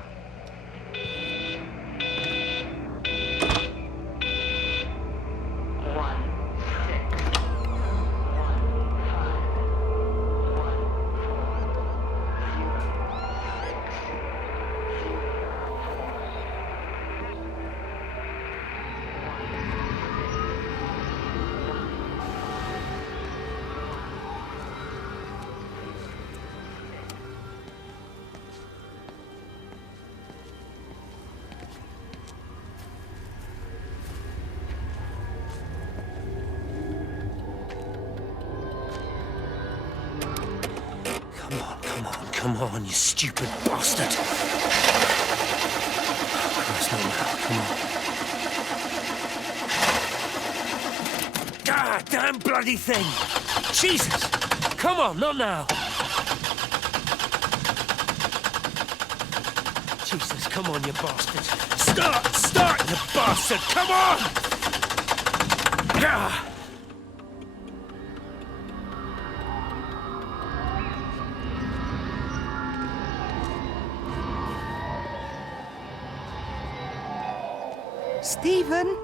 Come on, you stupid bastard. Christ, no, come on. God damn bloody thing! Jesus! Come on, not now! Jesus, come on, you bastard! Start, you bastard! Come on! Ah! Stephen?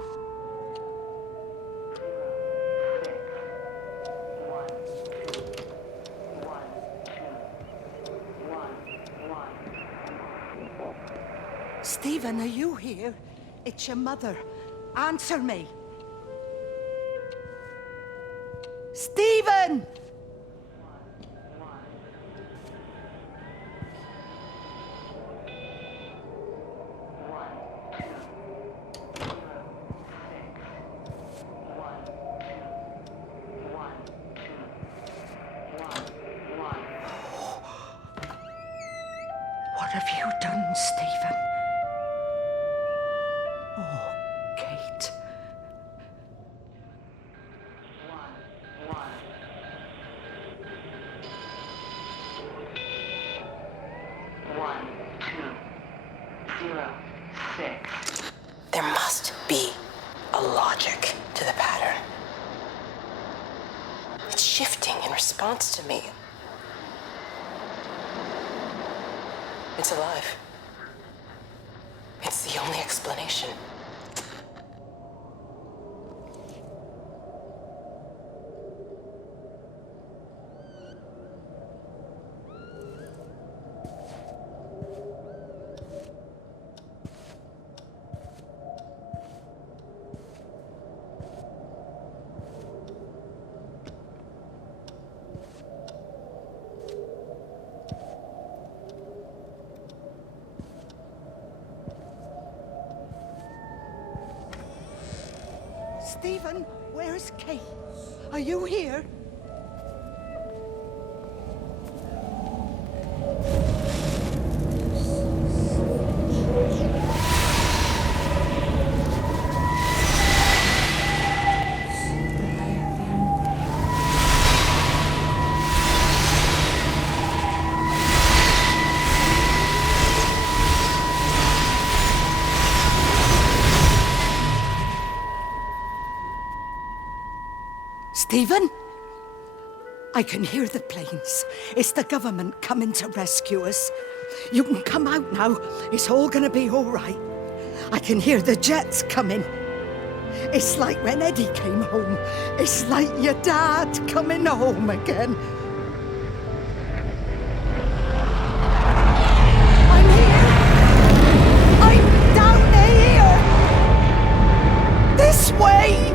Stephen, are you here? It's your mother. Answer me. Stephen! What have you done, Stephen? Oh, Kate. 1206. There must be a logic to the pattern. It's shifting in response to me. It's alive. It's the only explanation. Stephen, where's Kate? Are you here? Stephen? I can hear the planes. It's the government coming to rescue us. You can come out now. It's all gonna be all right. I can hear the jets coming. It's like when Eddie came home. It's like your dad coming home again. I'm here. I'm down here. This way.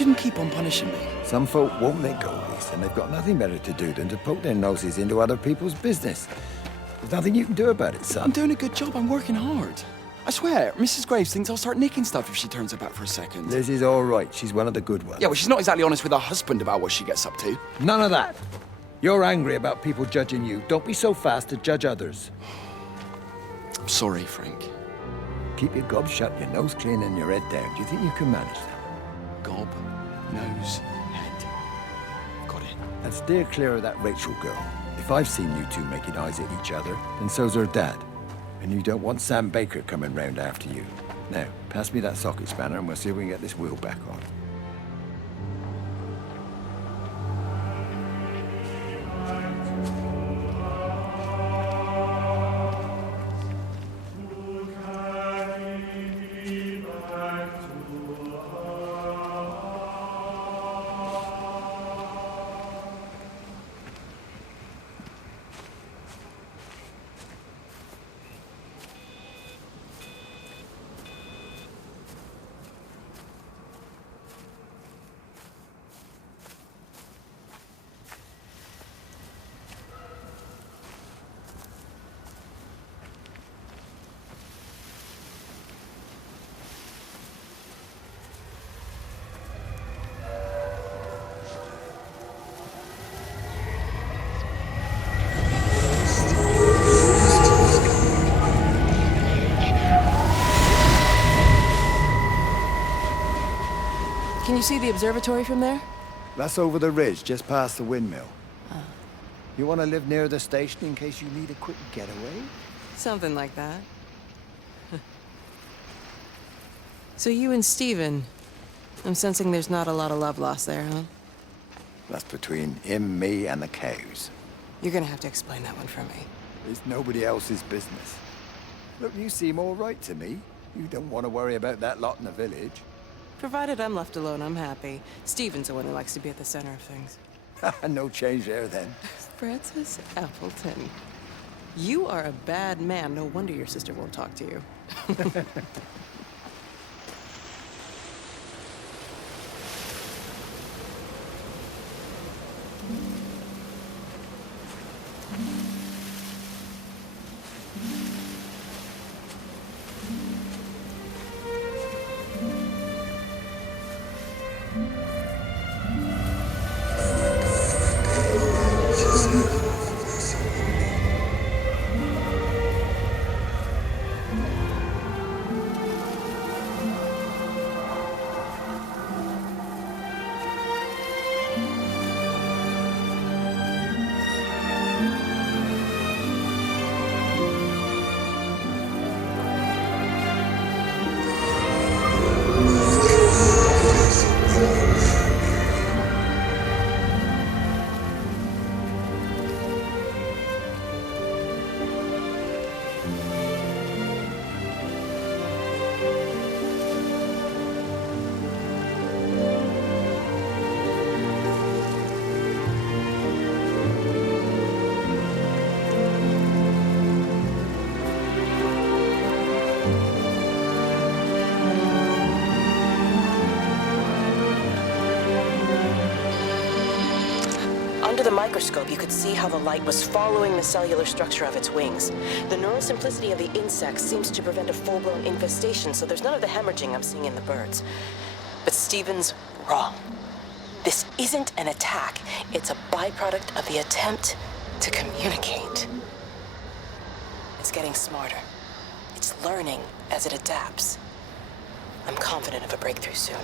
shouldn't keep on punishing me. Some folk won't let go of this, and they've got nothing better to do than to poke their noses into other people's business. There's nothing you can do about it, son. I'm doing a good job. I'm working hard. I swear, Mrs. Graves thinks I'll start nicking stuff if she turns her back for a second. Liz is all right. She's one of the good ones. Yeah, well, she's not exactly honest with her husband about what she gets up to. None of that. You're angry about people judging you. Don't be so fast to judge others. I'm sorry, Frank. Keep your gob shut, your nose clean, and your head down. Do you think you can manage that? Gob, nose, head. Got it. And steer clear of that Rachel girl. If I've seen you two making eyes at each other, then so's her dad. And you don't want Sam Baker coming round after you. Now, pass me that socket spanner and we'll see if we can get this wheel back on. you see the observatory from there? That's over the ridge, just past the windmill. You want to live near the station in case you need a quick getaway? Something like that. So you and Steven, I'm sensing there's not a lot of love lost there, huh? That's between him, me, and the cows. You're gonna have to explain that one for me. It's nobody else's business. Look, you seem all right to me. You don't want to worry about that lot in the village. Provided I'm left alone, I'm happy. Steven's the one who likes to be at the center of things. No change there, then. Francis Appleton. You are a bad man. No wonder your sister won't talk to you. Under the microscope, you could see how the light was following the cellular structure of its wings. The neural simplicity of the insects seems to prevent a full-blown infestation, so there's none of the hemorrhaging I'm seeing in the birds. But Steven's wrong. This isn't an attack. It's a byproduct of the attempt to communicate. It's getting smarter. It's learning as it adapts. I'm confident of a breakthrough soon.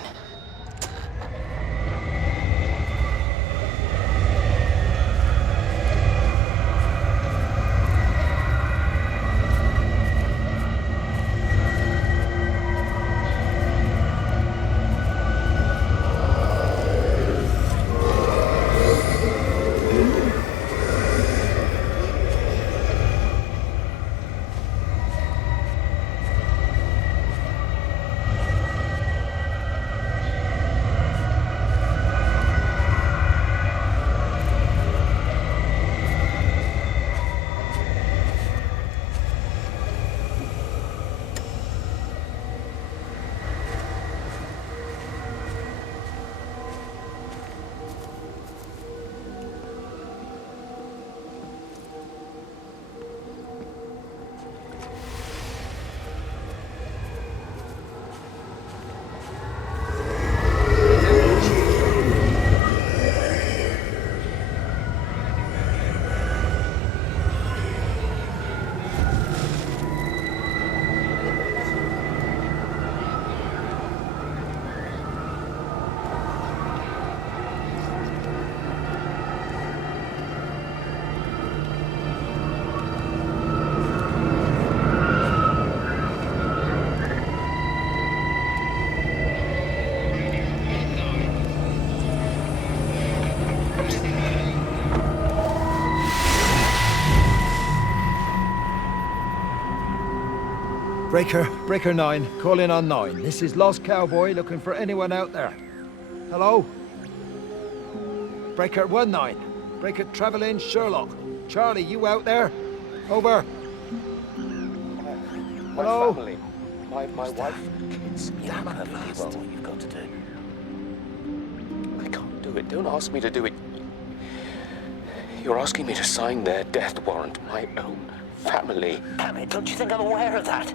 Breaker 9, call in on 9. This is Lost Cowboy looking for anyone out there. Hello? Breaker 19. Breaker Travelin Sherlock. Charlie, you out there? Over. Hello? My family, my wife, kids. Damn it, what you've got to do. I can't do it. Don't ask me to do it. You're asking me to sign their death warrant. My own family. Damn it, don't you think I'm aware of that?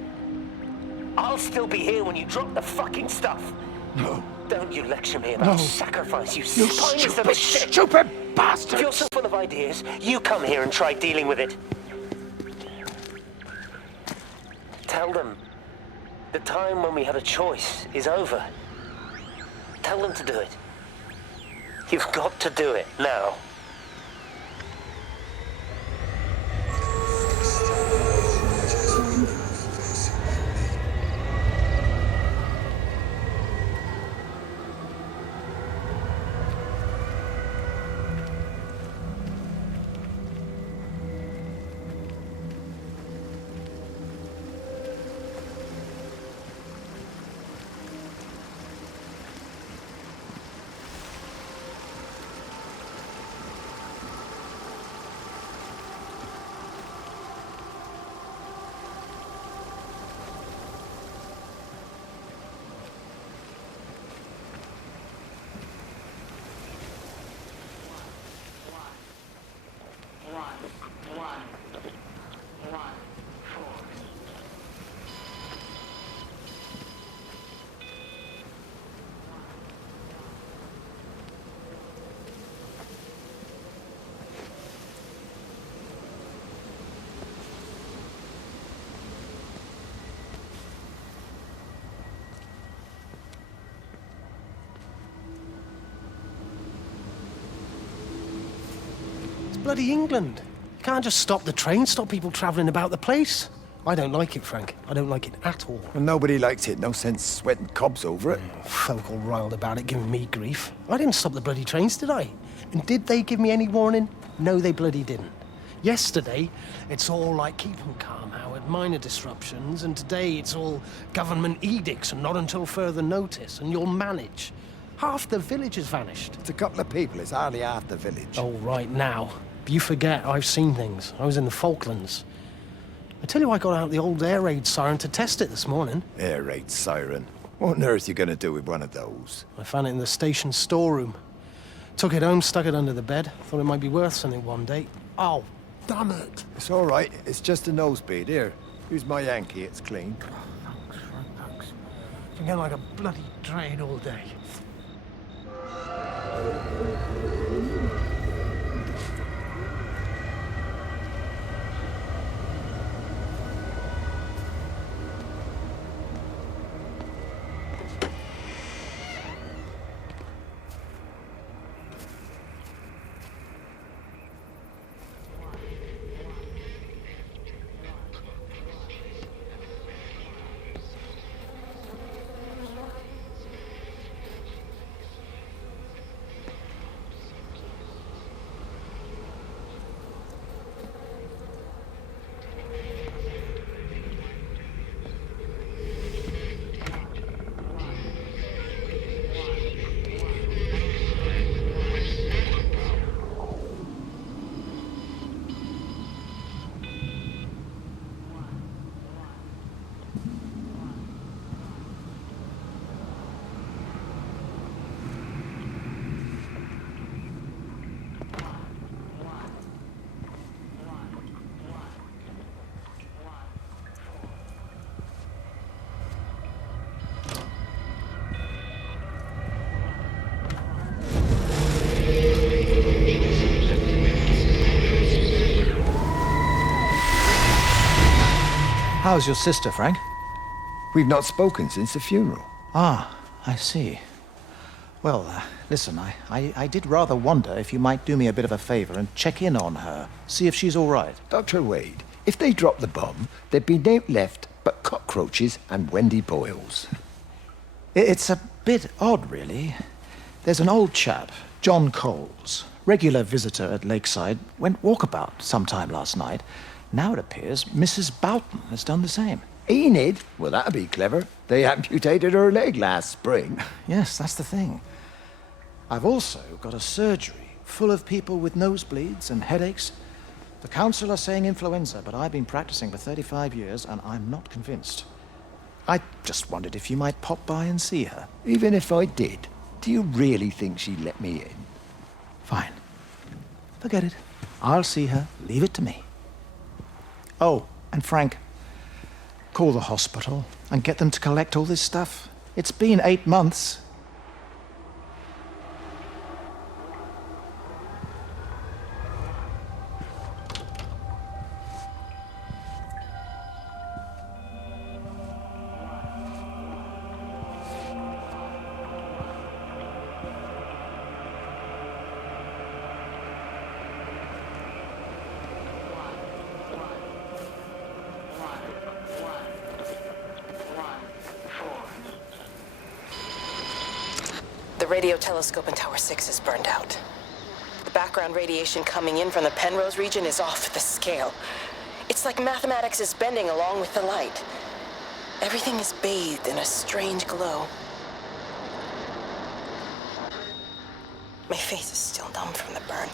I'll still be here when you drop the fucking stuff. No. Don't you lecture me about sacrifice, you spineless little shit. Stupid bastard! If you're so full of ideas, you come here and try dealing with it. Tell them the time when we had a choice is over. Tell Tell them to do it. You've got to do it, now. Bloody England. You can't just stop the train, stop people travelling about the place. I don't like it, Frank. I don't like it at all. Well, nobody likes it. No sense sweating cobs over it. Folk all riled about it, giving me grief. I didn't stop the bloody trains, did I? And did they give me any warning? No, they bloody didn't. Yesterday, it's all like, keep them calm, Howard, minor disruptions, and today it's all government edicts and not until further notice, and you'll manage. Half the village has vanished. It's a couple of people. It's hardly half the village. Oh, right now. But you forget, I've seen things. I was in the Falklands. I tell you, I got out the old air raid siren to test it this morning. Air raid siren? What on earth are you going to do with one of those? I found it in the station storeroom. Took it home, stuck it under the bed. Thought it might be worth something one day. Oh, damn it. It's all right. It's just a nosebleed. Here, use my Yankee. It's clean. Thanks. Forget like a bloody train all day. How's your sister, Frank? We've not spoken since the funeral. Ah, I see. Well, listen, I did rather wonder if you might do me a bit of a favor and check in on her, see if she's all right. Dr. Wade, if they dropped the bomb, there'd be no left but cockroaches and Wendy Boyles. It's a bit odd, really. There's an old chap, John Coles, regular visitor at Lakeside, went walkabout sometime last night. Now it appears Mrs. Boughton has done the same. Enid? Well, that'd be clever. They amputated her leg last spring. Yes, that's the thing. I've also got a surgery full of people with nosebleeds and headaches. The council are saying influenza, but I've been practicing for 35 years and I'm not convinced. I just wondered if you might pop by and see her. Even if I did, do you really think she'd let me in? Fine. Forget it. I'll see her. Leave it to me. Oh, and Frank, call the hospital and get them to collect all this stuff. It's been 8 months. radio telescope in Tower 6 is burned out. The background radiation coming in from the Penrose region is off the scale. It's like mathematics is bending along with the light. Everything is bathed in a strange glow. My face is still numb from the burn.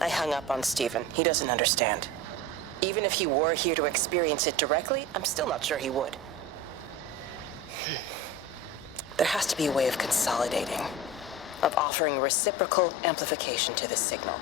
I hung up on Stephen. He doesn't understand. Even if he were here to experience it directly, I'm still not sure he would. There has to be a way of consolidating, of offering reciprocal amplification to the signal.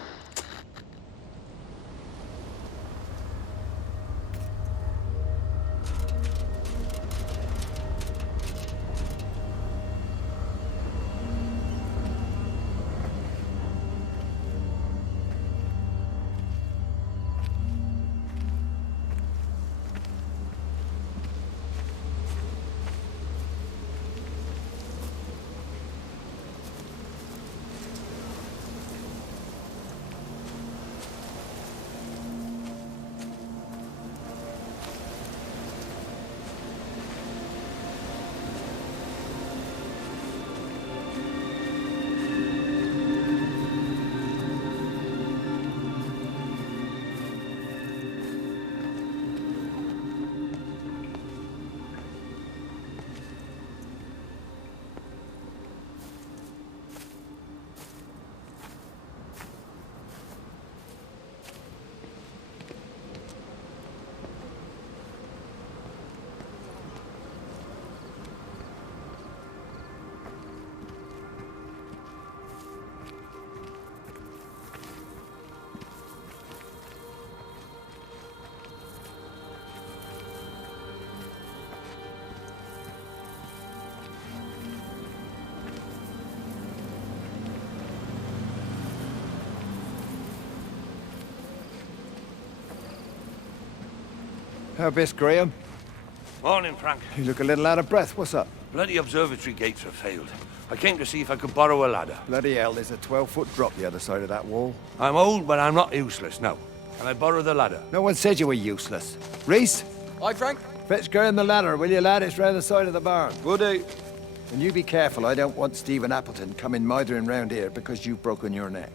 Miss Graham. Morning, Frank. You look a little out of breath. What's up? Bloody observatory gates have failed. I came to see if I could borrow a ladder. Bloody hell, there's a 12-foot drop the other side of that wall. I'm old, but I'm not useless, no. Can I borrow the ladder? No one said you were useless. Reese? Aye, Frank? Fetch Graham the ladder, will you, lad? It's round the side of the barn. Will do. And you be careful. I don't want Stephen Appleton coming mithering round here because you've broken your neck.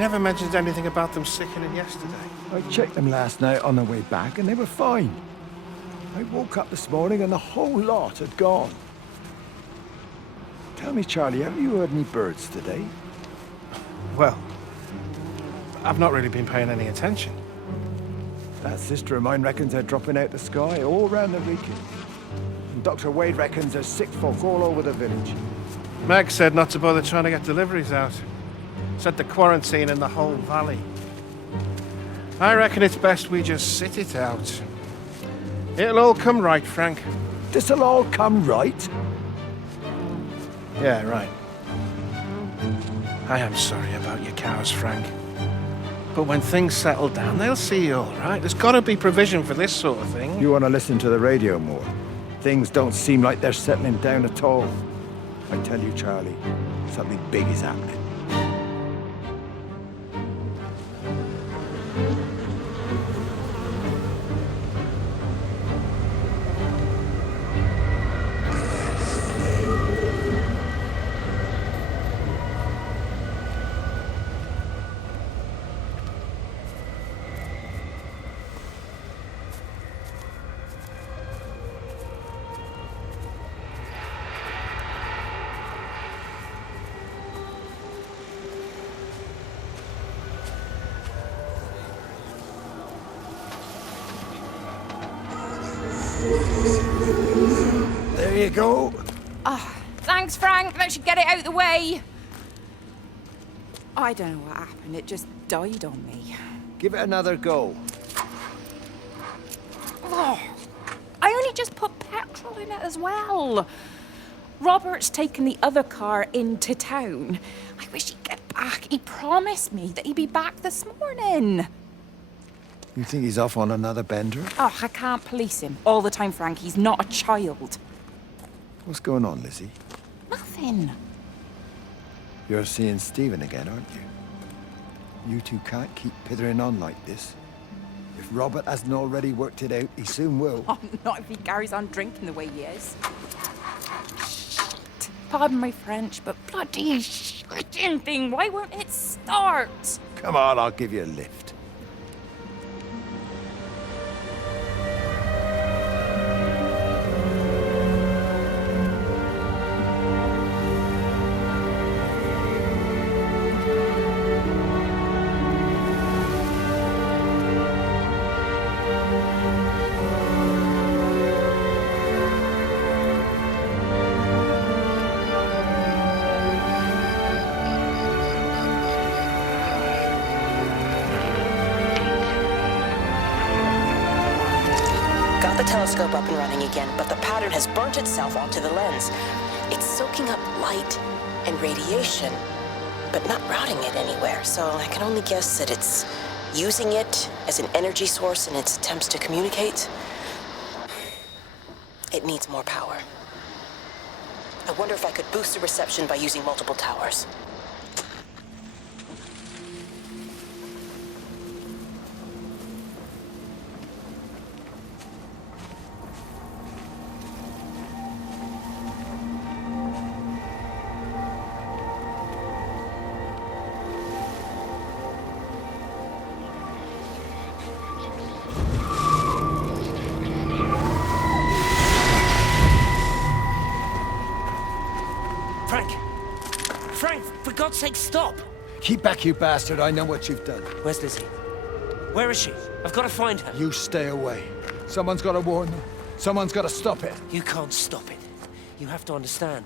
never mentioned anything about them sickening yesterday. I checked them last night on the way back, and they were fine. I woke up this morning and the whole lot had gone. Tell me, Charlie, have you heard any birds today? Well, I've not really been paying any attention. That sister of mine reckons they're dropping out the sky all round the region. And Dr. Wade reckons there's sick folk all over the village. Meg said not to bother trying to get deliveries out. Said the quarantine in the whole valley. I reckon it's best we just sit it out. It'll all come right, Frank. This'll all come right? Yeah, right. I am sorry about your cows, Frank. But when things settle down, they'll see you all right. There's got to be provision for this sort of thing. You want to listen to the radio more? Things don't seem like they're settling down at all. I tell you, Charlie, something big is happening. There you go. Oh, thanks, Frank. That should get it out of the way. I don't know what happened. It just died on me. Give it another go. Oh, I only just put petrol in it as well. Robert's taken the other car into town. I wish he'd get back. He promised me that he'd be back this morning. You think he's off on another bender? Oh, I can't police him all the time, Frank. He's not a child. What's going on, Lizzie? Nothing. You're seeing Stephen again, aren't you? You two can't keep pithering on like this. If Robert hasn't already worked it out, he soon will. Oh, not if he carries on drinking the way he is. Shit. Pardon my French, but bloody shitting thing, why won't it start? Come on, I'll give you a lift. Telescope up and running again, but the pattern has burnt itself onto the lens. It's soaking up light and radiation, but not routing it anywhere, so I can only guess that it's using it as an energy source in its attempts to communicate. It needs more power. I wonder if I could boost the reception by using multiple towers. For God's sake, stop! Keep back, you bastard. I know what you've done. Where's Lizzie? Where is she? I've got to find her. You stay away. Someone's got to warn them. Someone's got to stop it. You can't stop it. You have to understand.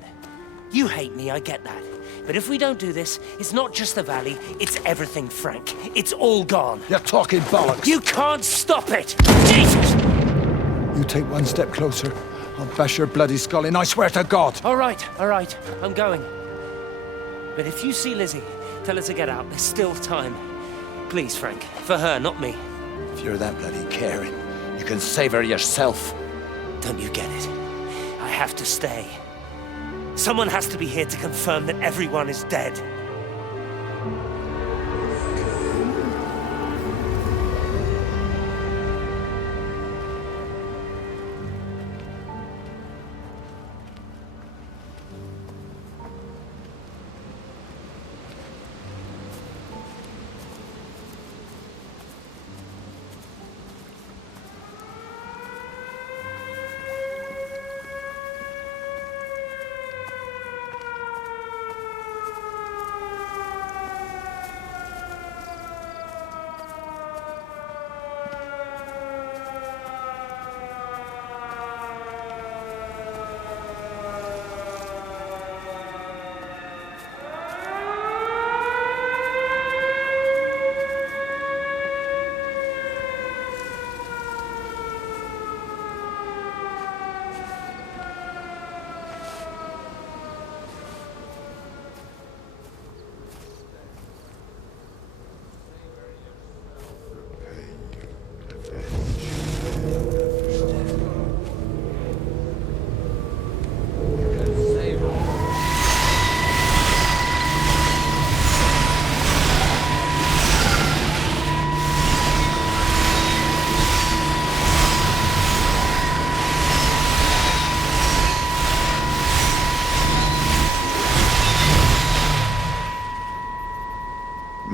You hate me, I get that. But if we don't do this, it's not just the valley, it's everything, Frank. It's all gone. You're talking bollocks. You can't stop it! Jesus! You take one step closer, I'll bash your bloody skull in, I swear to God. All right, I'm going. But if you see Lizzie, tell her to get out. There's still time. Please, Frank. For her, not me. If you're that bloody caring, you can save her yourself. Don't you get it? I have to stay. Someone has to be here to confirm that everyone is dead.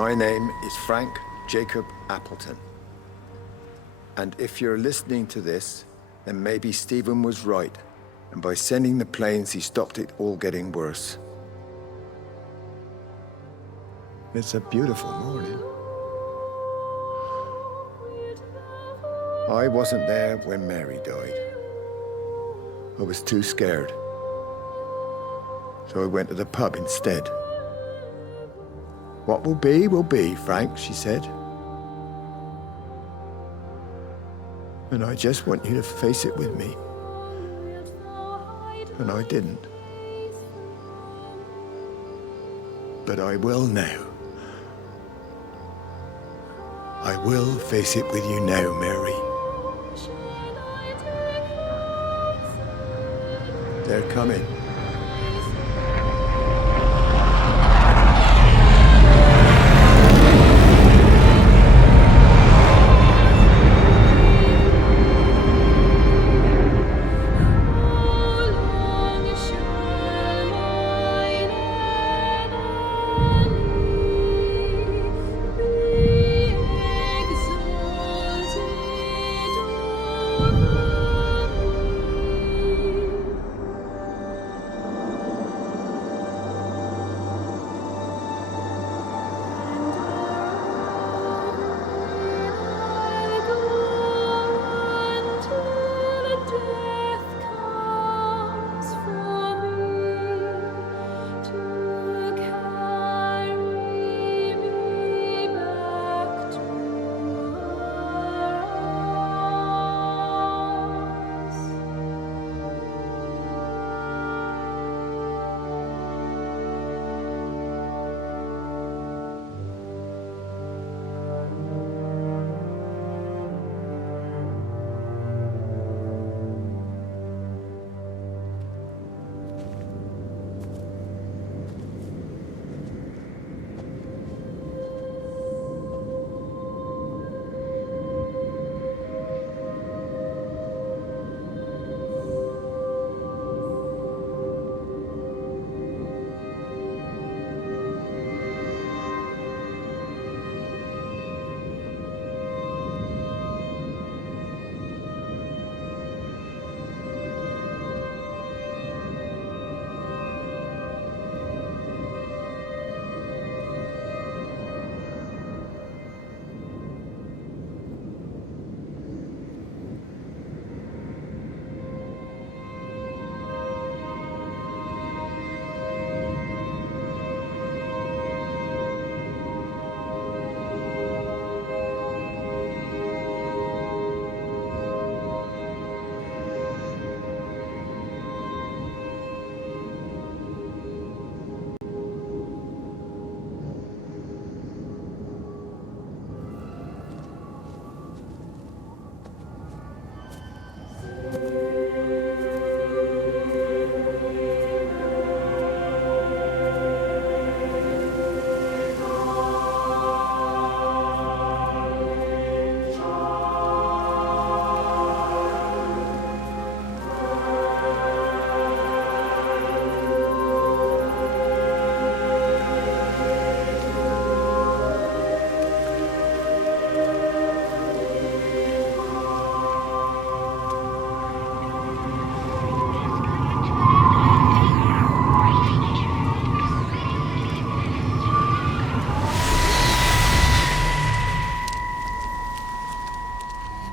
My name is Frank Jacob Appleton. And if you're listening to this, then maybe Stephen was right. And by sending the planes, he stopped it all getting worse. It's a beautiful morning. I wasn't there when Mary died. I was too scared. So I went to the pub instead. What will be, Frank, she said. And I just want you to face it with me. And I didn't. But I will now. I will face it with you now, Mary. They're coming.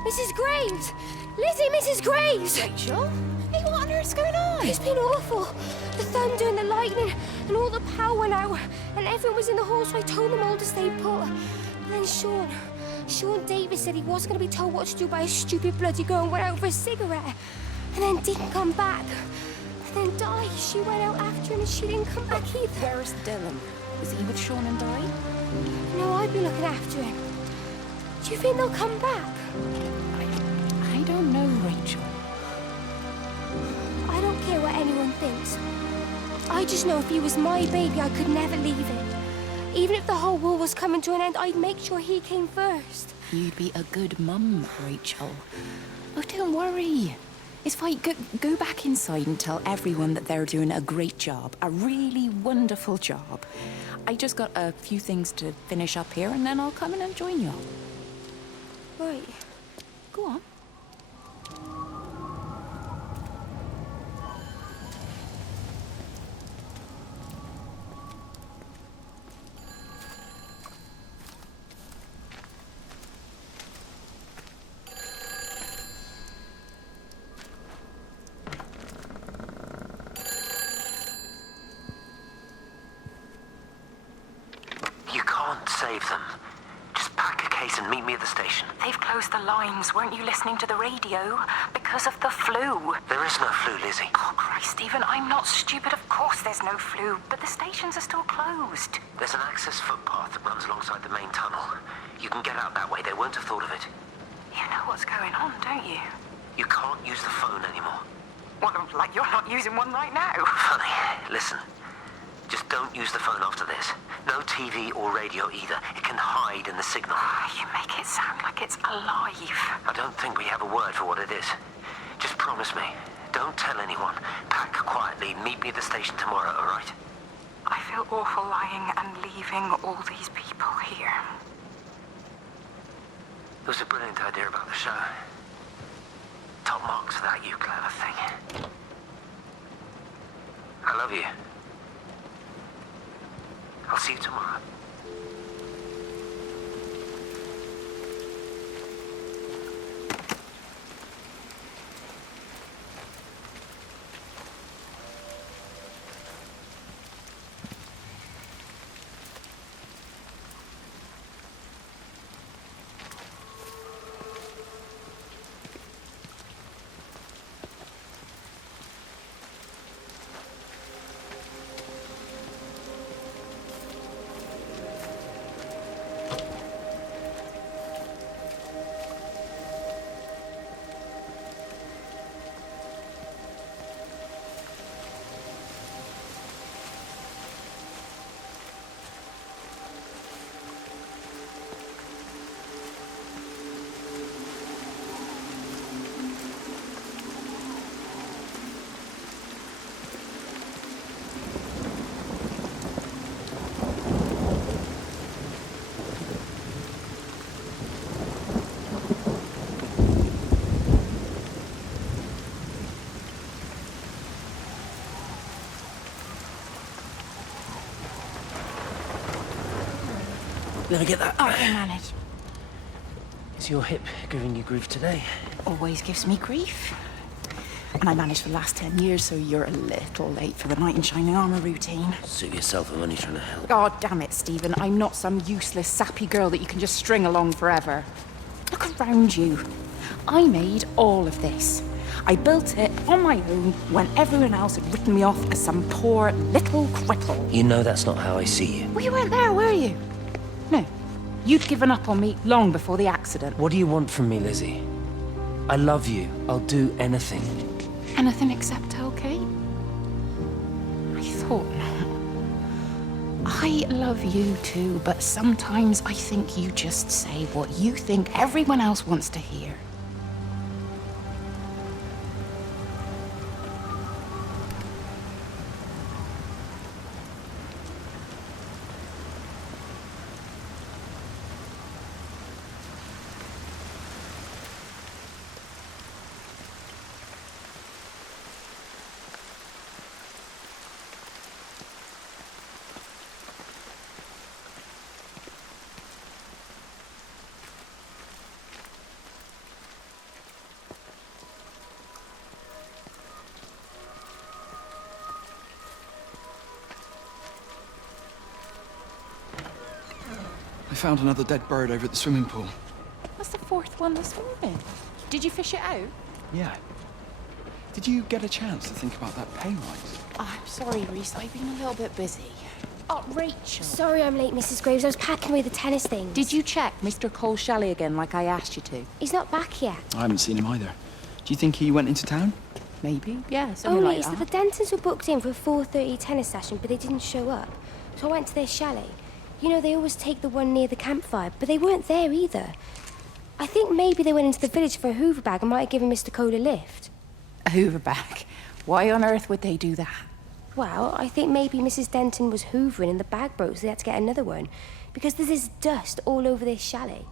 Mrs. Graves! Lizzie, Mrs. Graves! Rachel? Hey, what on earth's going on? It's been awful. The thunder and the lightning and all the power went out and everyone was in the hall, so I told them all to stay put. But then Sean Davis said he wasn't going to be told what to do by a stupid bloody girl and went out for a cigarette. And then didn't come back. And then Di, she went out after him and she didn't come back either. Where's Dylan? Is he with Sean and Di? No, I'd be looking after him. Do you think they'll come back? I don't know, Rachel. I don't care what anyone thinks. I just know if he was my baby, I could never leave him. Even if the whole world was coming to an end, I'd make sure he came first. You'd be a good mum, Rachel. Oh, don't worry. It's fine. Go back inside and tell everyone that they're doing a great job. A really wonderful job. I just got a few things to finish up here, and then I'll come in and join you. Right. Go on. You can't save them. Just pack a case and meet me at the station. They've closed the lines. Weren't you listening to the radio? Because of the flu. There is no flu, Lizzie. Oh, Christ, Stephen, I'm not stupid. Of course there's no flu, but the stations are still closed. There's an access footpath that runs alongside the main tunnel. You can get out that way. They won't have thought of it. You know what's going on, don't you? You can't use the phone anymore. Well, like you're not using one right now. Funny. Listen. Just don't use the phone after this. No TV or radio either. It can hide in the signal. You make it sound like it's alive. I don't think we have a word for what it is. Just promise me. Don't tell anyone. Pack quietly. Meet me at the station tomorrow, all right? I feel awful lying and leaving all these people here. It was a brilliant idea about the show. Top marks for that, you clever thing. I love you. I'll see you tomorrow. Let me get that. I can manage. Is your hip giving you grief today? Always gives me grief. And I managed for the last 10 years, so you're a little late for the knight in shining armor routine. Suit yourself, I'm only trying to help. God damn it, Stephen. I'm not some useless, sappy girl that you can just string along forever. Look around you. I made all of this. I built it on my own when everyone else had written me off as some poor little cripple. You know that's not how I see you. Well, you weren't there, were you? No. You'd given up on me long before the accident. What do you want from me, Lizzie? I love you. I'll do anything. Anything except tell Kate? I thought not. I love you too, but sometimes I think you just say what you think everyone else wants to hear. I found another dead bird over at the swimming pool. That's the fourth one this morning. Did you fish it out? Yeah. Did you get a chance to think about that pay rise? Oh, I'm sorry, Reese. I've been a little bit busy. Oh, Rachel. Sorry I'm late, Mrs. Graves. I was packing away the tennis things. Did you check Mr. Cole Shelley again like I asked you to? He's not back yet. I haven't seen him either. Do you think he went into town? Maybe, yeah, Oh, something like it's that. that the Dentons were booked in for a 4:30 tennis session, but they didn't show up. So I went to their chalet. You know, they always take the one near the campfire, but they weren't there either. I think maybe they went into the village for a Hoover bag and might have given Mr. Cole a lift. A Hoover bag? Why on earth would they do that? Well, I think maybe Mrs. Denton was hoovering and the bag broke, so they had to get another one. Because there's this dust all over this chalet.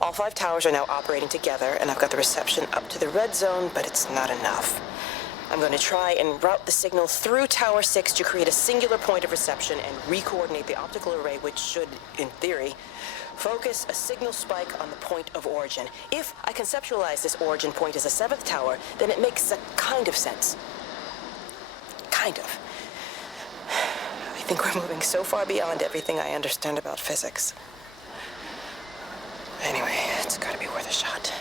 All 5 towers are now operating together, and I've got the reception up to the red zone, but it's not enough. I'm going to try and route the signal through Tower 6 to create a singular point of reception and re-coordinate the optical array, which should, in theory, focus a signal spike on the point of origin. If I conceptualize this origin point as a 7th tower, then it makes a kind of sense. Kind of. I think we're moving so far beyond everything I understand about physics. Anyway, it's gotta be worth a shot.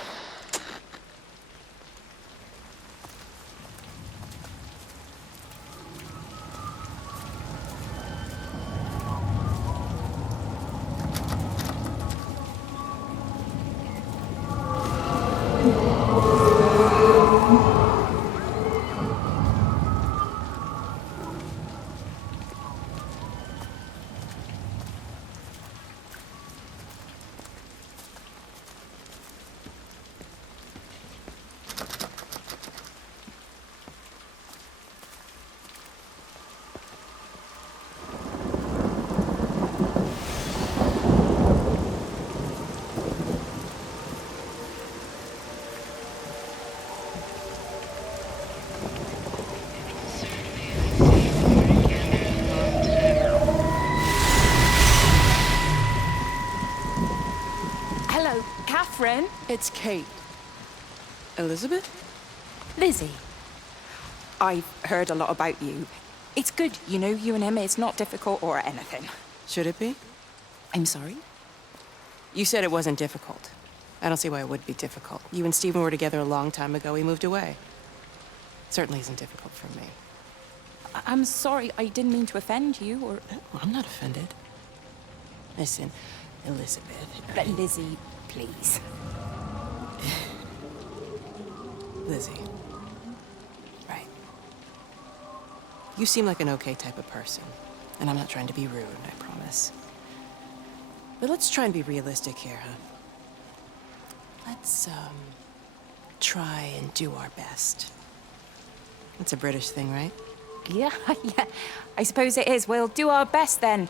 Catherine. It's Kate. Elizabeth? Lizzie. I've heard a lot about you. It's good, you know, you and him. It's not difficult or anything. Should it be? I'm sorry? You said it wasn't difficult. I don't see why it would be difficult. You and Stephen were together a long time ago. He moved away. It certainly isn't difficult for me. I'm sorry. I didn't mean to offend you or... No, I'm not offended. Listen, Elizabeth... But Lizzie, please. Lizzie. Right. You seem like an okay type of person. And I'm not trying to be rude, I promise. But let's try and be realistic here, huh? Let's, try and do our best. That's a British thing, right? Yeah, yeah. I suppose it is. We'll do our best then.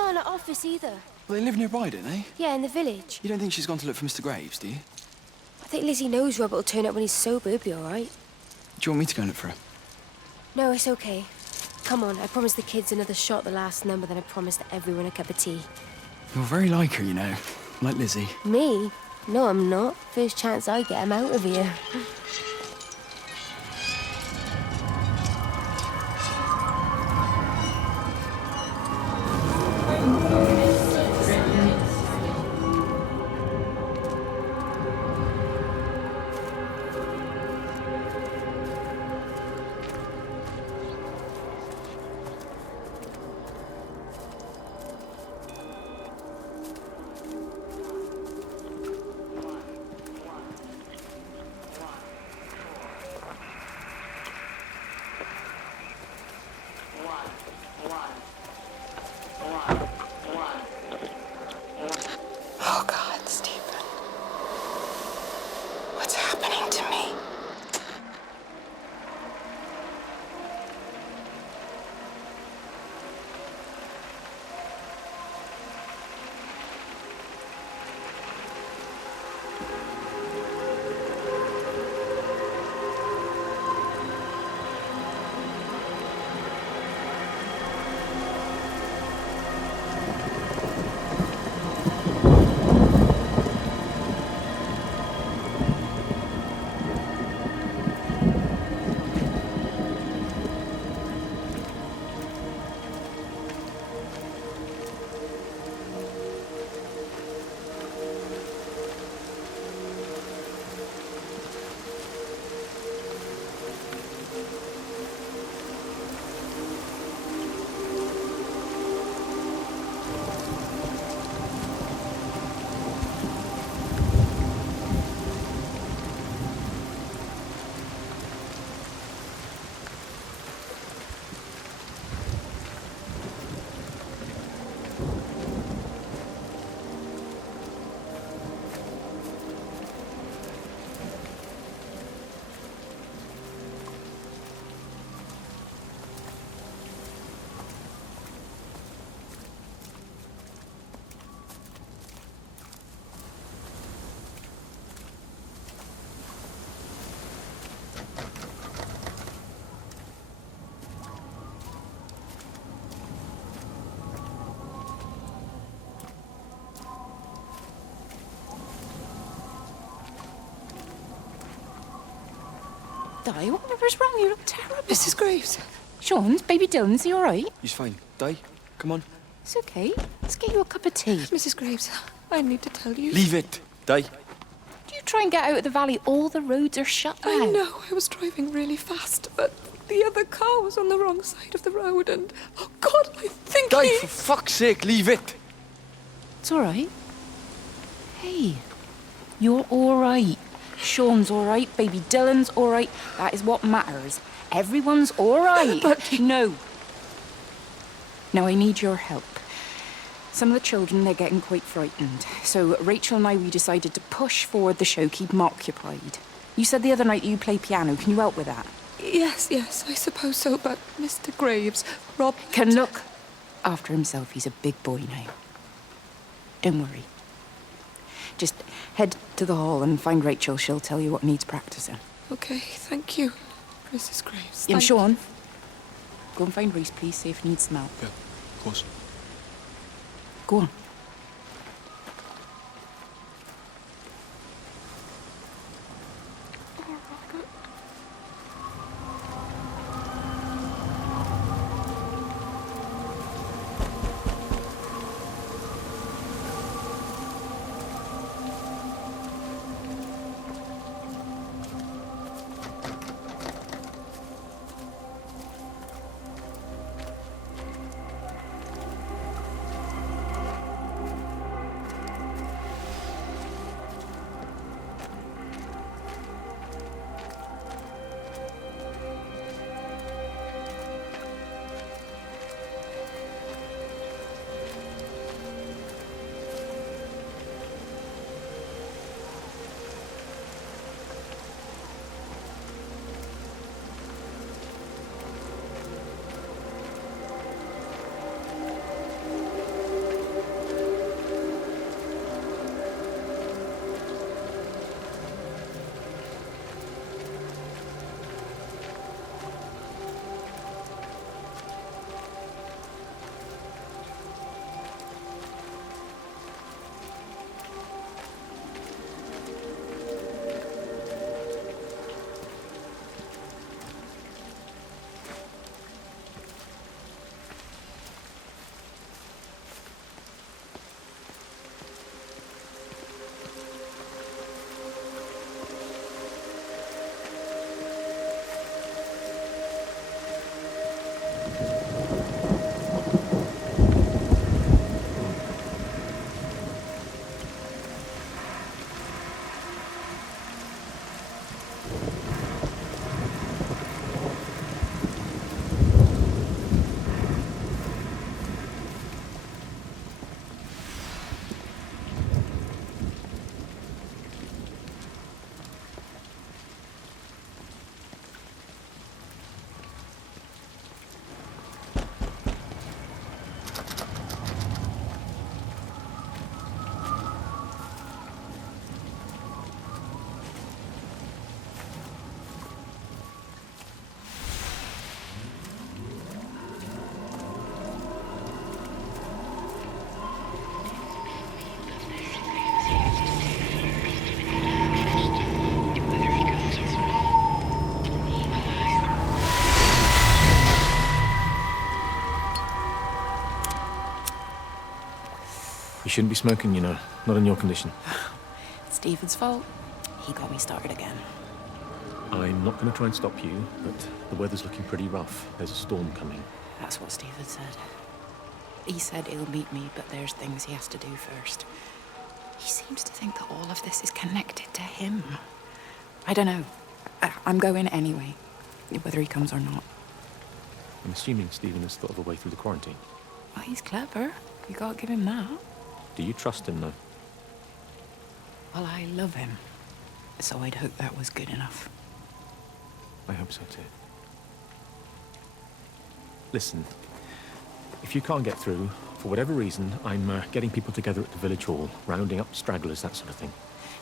not at our office either. Well, they live nearby, don't they? Yeah, in the village. You don't think she's gone to look for Mr. Graves, do you? I think Lizzie knows Robert will turn up when he's sober. He'll be all right. Do you want me to go and look for her? No, it's okay. Come on, I promised the kids another shot the last number, then I promised everyone a cup of tea. You're very like her, you know. Like Lizzie. Me? No, I'm not. First chance I get, I'm out of here. Oh, God, Stephen. What's happening to me? Di, whatever's wrong? You look terrible. Mrs. Graves. Sean's, baby Dylan's, he all right? He's fine. Di, come on. It's okay. Let's get you a cup of tea. Mrs. Graves, I need to tell you. Leave it, Di. Do you try and get out of the valley? All the roads are shut now. I know, I was driving really fast, but the other car was on the wrong side of the road and... Oh, God, I think Di, for fuck's sake, leave it. It's all right. Hey, you're all right. Sean's all right. Baby Dylan's all right. That is what matters. Everyone's all right. But... No. Now, I need your help. Some of the children, they're getting quite frightened. So Rachel and I, we decided to push forward the show, keep them occupied. You said the other night you play piano. Can you help with that? Yes, I suppose so, but Mr. Graves, Rob... Can look after himself. He's a big boy now. Don't worry. Just head to the hall and find Rachel. She'll tell you what needs practicing. Okay, thank you, Mrs. Graves. And Sean, go and find Reese, please, see if he needs some help. Yeah, of course. Go on. You shouldn't be smoking, you know. Not in your condition. It's Stephen's fault. He got me started again. I'm not going to try and stop you, but the weather's looking pretty rough. There's a storm coming. That's what Stephen said. He said he'll meet me, but there's things he has to do first. He seems to think that all of this is connected to him. I don't know. I'm going anyway, whether he comes or not. I'm assuming Stephen has thought of a way through the quarantine. Well, he's clever. You can't give him that. Do you trust him, though? Well, I love him. So I'd hope that was good enough. I hope so, too. Listen, if you can't get through, for whatever reason, I'm getting people together at the village hall, rounding up stragglers, that sort of thing.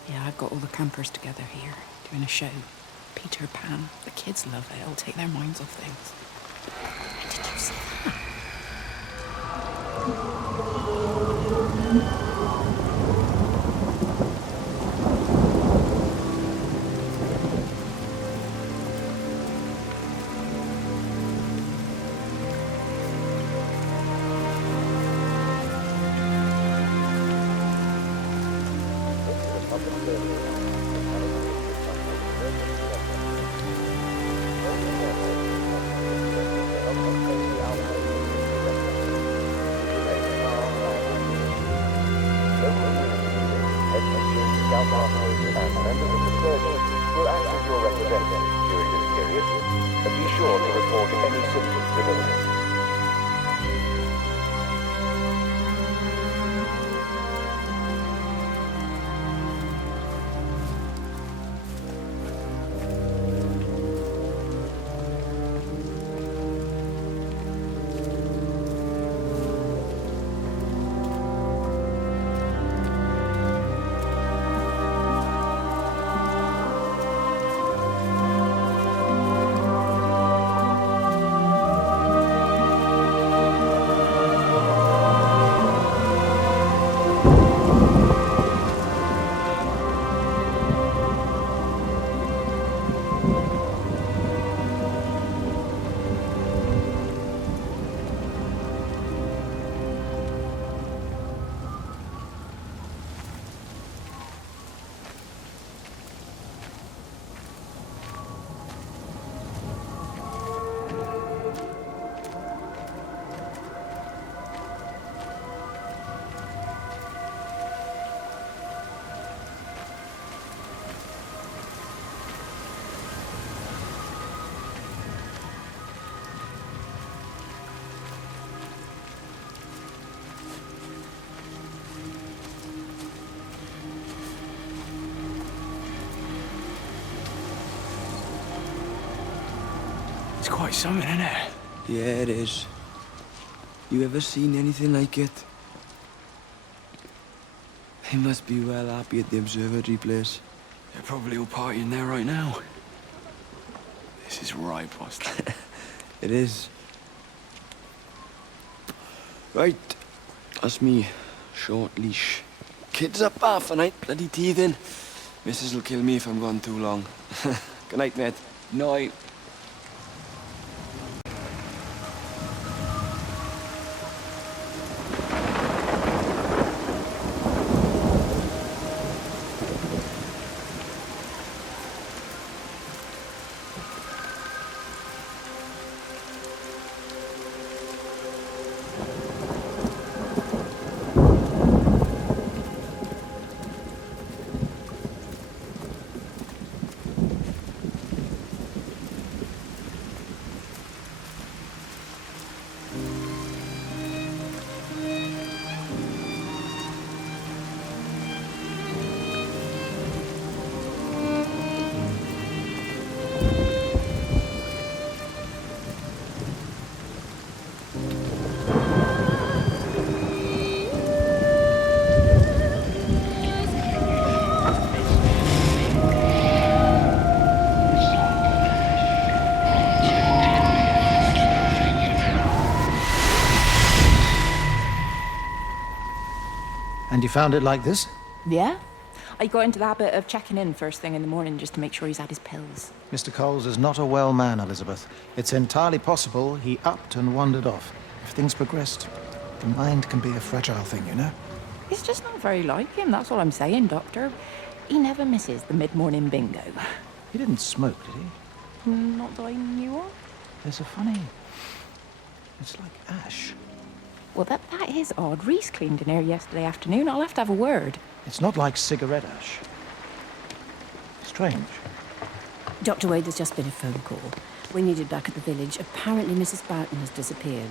Yeah, I've got all the campers together here, doing a show. Peter Pan. The kids love it. It'll take their minds off things. Did you see that? It's quite something, isn't it? Yeah, it is. You ever seen anything like it? They must be well happy at the observatory place. They're probably all partying there right now. This is right, boss. It is. Right, that's me. Short leash. Kids up half a night, bloody teething. Missus will kill me if I'm gone too long. Good night, mate. Night. And you found it like this? Yeah. I got into the habit of checking in first thing in the morning just to make sure he's had his pills. Mr. Coles is not a well man, Elizabeth. It's entirely possible he upped and wandered off. If things progressed, the mind can be a fragile thing, you know? It's just not very like him, that's all I'm saying, Doctor. He never misses the mid-morning bingo. He didn't smoke, did he? Not that I knew of. There's a funny... It's like ash. Well, that is odd. Reese cleaned in here yesterday afternoon. I'll have to have a word. It's not like cigarette ash. Strange. Dr. Wade, there's just been a phone call. We need it back at the village. Apparently Mrs. Barton has disappeared.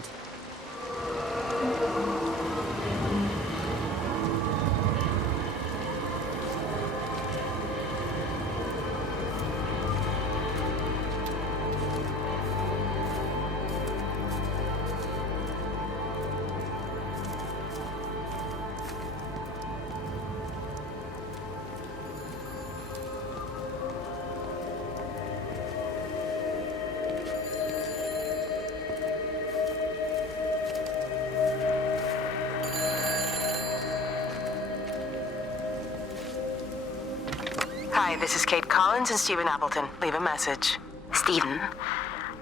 Hi, this is Kate Collins and Stephen Appleton. Leave a message. Stephen,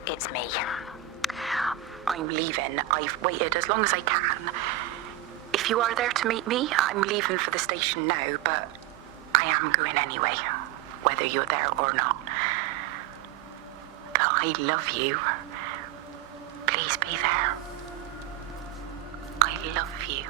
it's me. I'm leaving. I've waited as long as I can. If you are there to meet me, I'm leaving for the station now, but I am going anyway, whether you're there or not. But I love you. Please be there. I love you.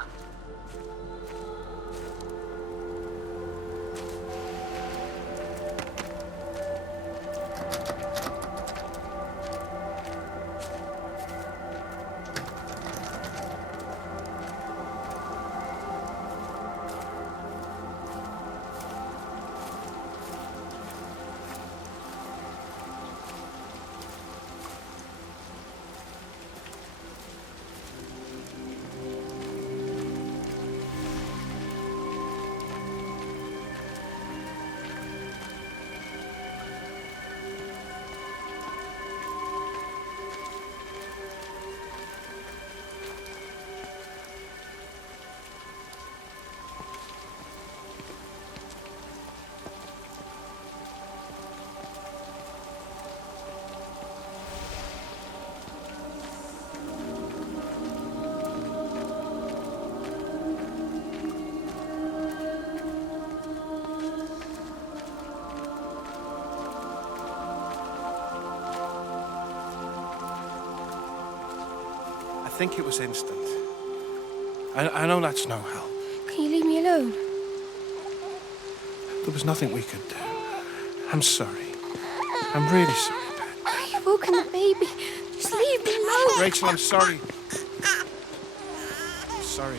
I think it was instant. I know that's no help. Can you leave me alone? There was nothing we could do. I'm sorry. I'm really sorry. You've woken the baby. Just leave me alone. Rachel, I'm sorry. I'm sorry.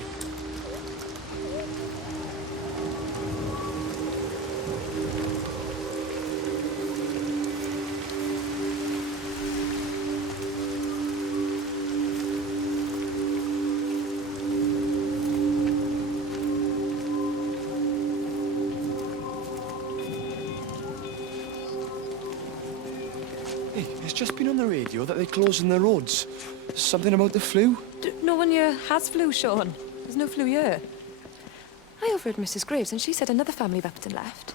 It's just been on the radio that they're closing the roads. Something about the flu? No one here has flu, Sean. There's no flu here. I overheard Mrs. Graves, and she said another family of Upton left.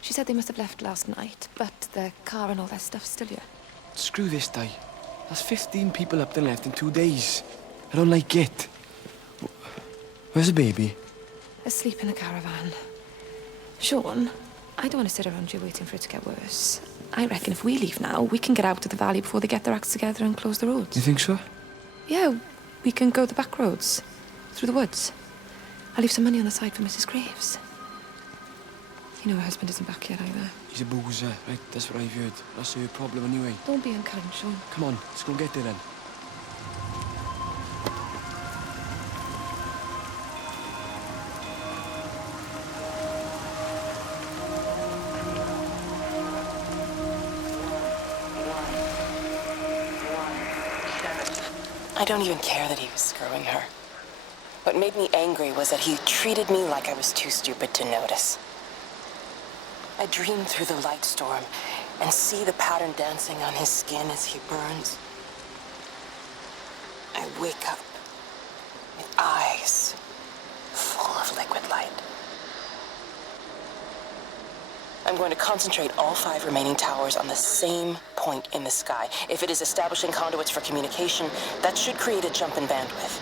She said they must have left last night, but their car and all their stuff's still here. Screw this, Di. There's 15 people Upton left in 2 days. I don't like it. Where's the baby? Asleep in a caravan. Sean, I don't want to sit around here waiting for it to get worse. I reckon if we leave now, we can get out of the valley before they get their acts together and close the roads. You think so? Yeah, we can go the back roads, through the woods. I'll leave some money on the side for Mrs. Graves. You know her husband isn't back yet either. He's a boozer, right? That's what I've heard. That's her problem anyway. Don't be unkind, Sean. Come on, let's go get there then. I don't even care that he was screwing her. What made me angry was that he treated me like I was too stupid to notice. I dream through the light storm and see the pattern dancing on his skin as he burns. I wake up with eyes full of liquid light. I'm going to concentrate all 5 remaining towers on the same point in the sky. If it is establishing conduits for communication, that should create a jump in bandwidth.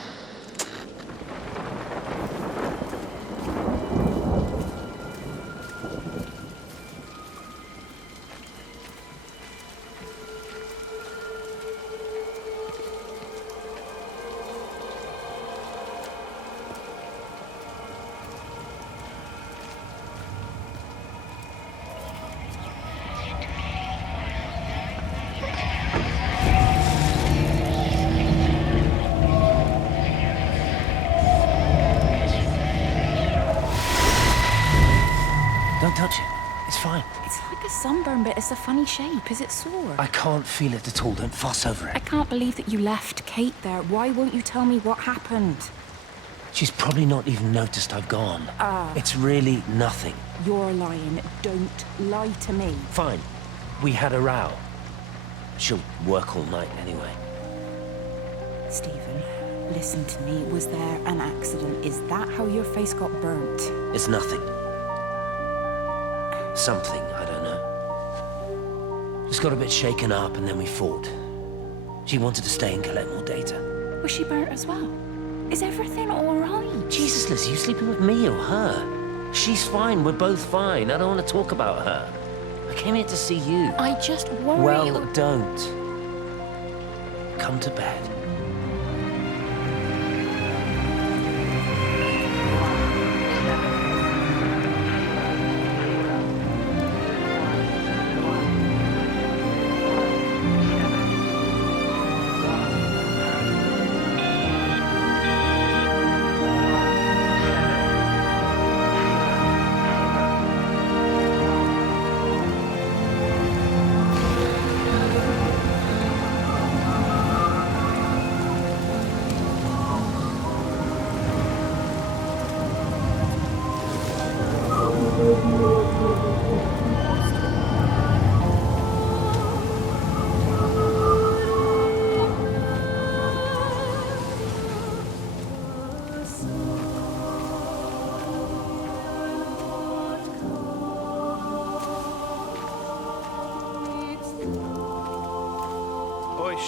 Don't touch it. It's fine. It's like a sunburn, but it's a funny shape. Is it sore? I can't feel it at all. Don't fuss over I it. can't believe that you left Kate there. Why won't you tell me what happened? She's probably not even noticed I've gone. It's really nothing. You're lying. Don't lie to me. Fine. We had a row. She'll work all night anyway. Stephen, listen to me. Was there an accident? Is that how your face got burnt? It's nothing. Something, I don't know. Just got a bit shaken up and then we fought. She wanted to stay and collect more data. Was she burnt as well? Is everything all right? Jesus, Liz, are you sleeping with me or her? She's fine, we're both fine. I don't want to talk about her. I came here to see you. I just worry... Well, don't. Come to bed.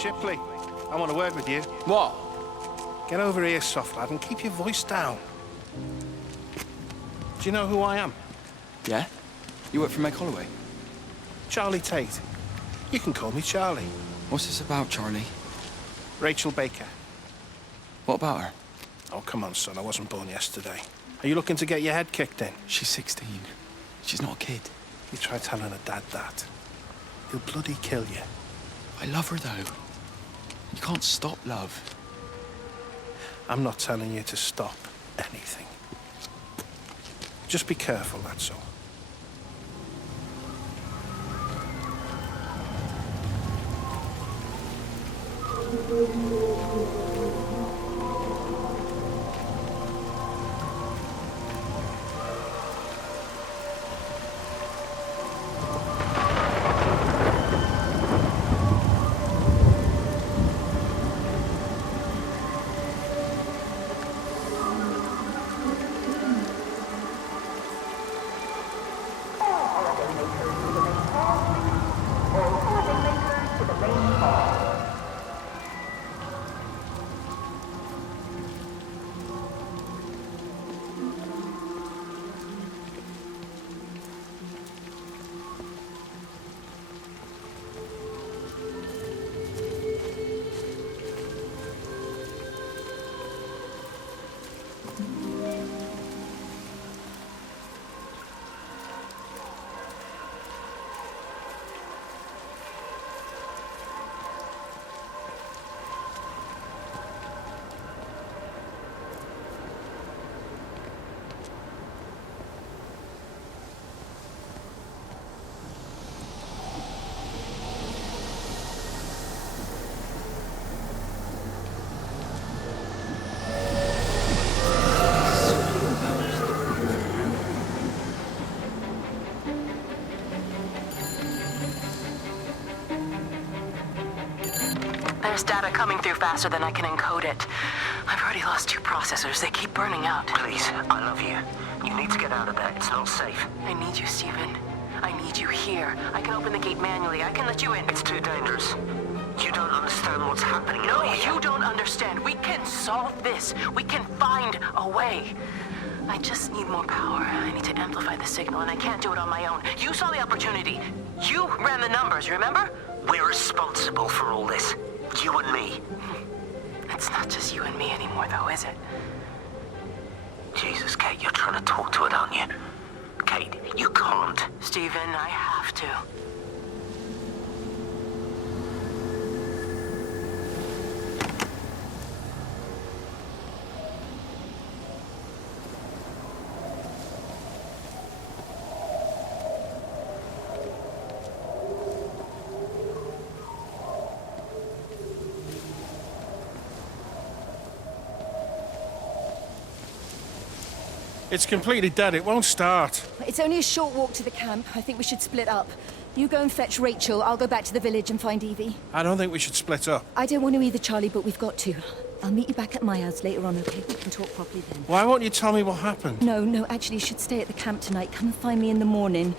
Shipley, I want to work with you. What? Get over here, soft lad, and keep your voice down. Do you know who I am? Yeah? You work for Meg Holloway? Charlie Tate. You can call me Charlie. What's this about, Charlie? Rachel Baker. What about her? Oh, come on, son. I wasn't born yesterday. Are you looking to get your head kicked in? She's 16. She's not a kid. You try telling her dad that. He'll bloody kill you. I love her, though. You can't stop love. I'm not telling you to stop anything. Just be careful, that's all. There's data coming through faster than I can encode it. I've already lost 2 processors. They keep burning out. Please, I love you. You need to get out of there. It's not safe. I need you, Stephen. I need you here. I can open the gate manually. I can let you in. It's too dangerous. You don't understand what's happening. No, you don't understand. We can solve this. We can find a way. I just need more power. I need to amplify the signal, and I can't do it on my own. You saw the opportunity. You ran the numbers, remember? We're responsible for all this. You and me. It's not just you and me anymore, though, is it? Jesus, Kate, you're trying to talk to it, aren't you? Kate, you can't. Stephen, I have to. It's completely dead. It won't start. It's only a short walk to the camp. I think we should split up. You go and fetch Rachel. I'll go back to the village and find Evie. I don't think we should split up. I don't want to either, Charlie, but we've got to. I'll meet you back at my house later on, okay? We can talk properly then. Why won't you tell me what happened? No, actually, you should stay at the camp tonight. Come and find me in the morning.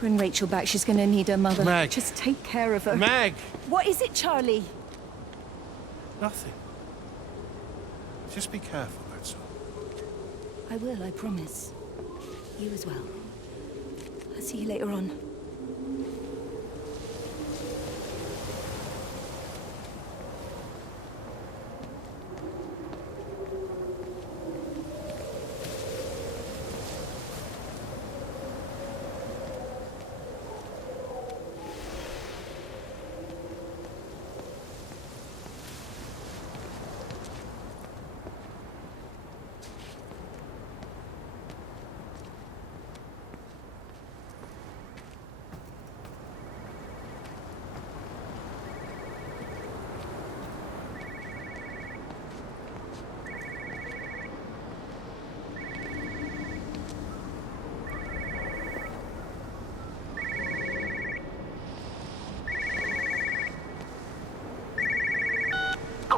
Bring Rachel back. She's going to need her mother. Meg. Just take care of her. Meg! What is it, Charlie? Nothing. Just be careful, that's all. I will, I promise. You as well. I'll see you later on.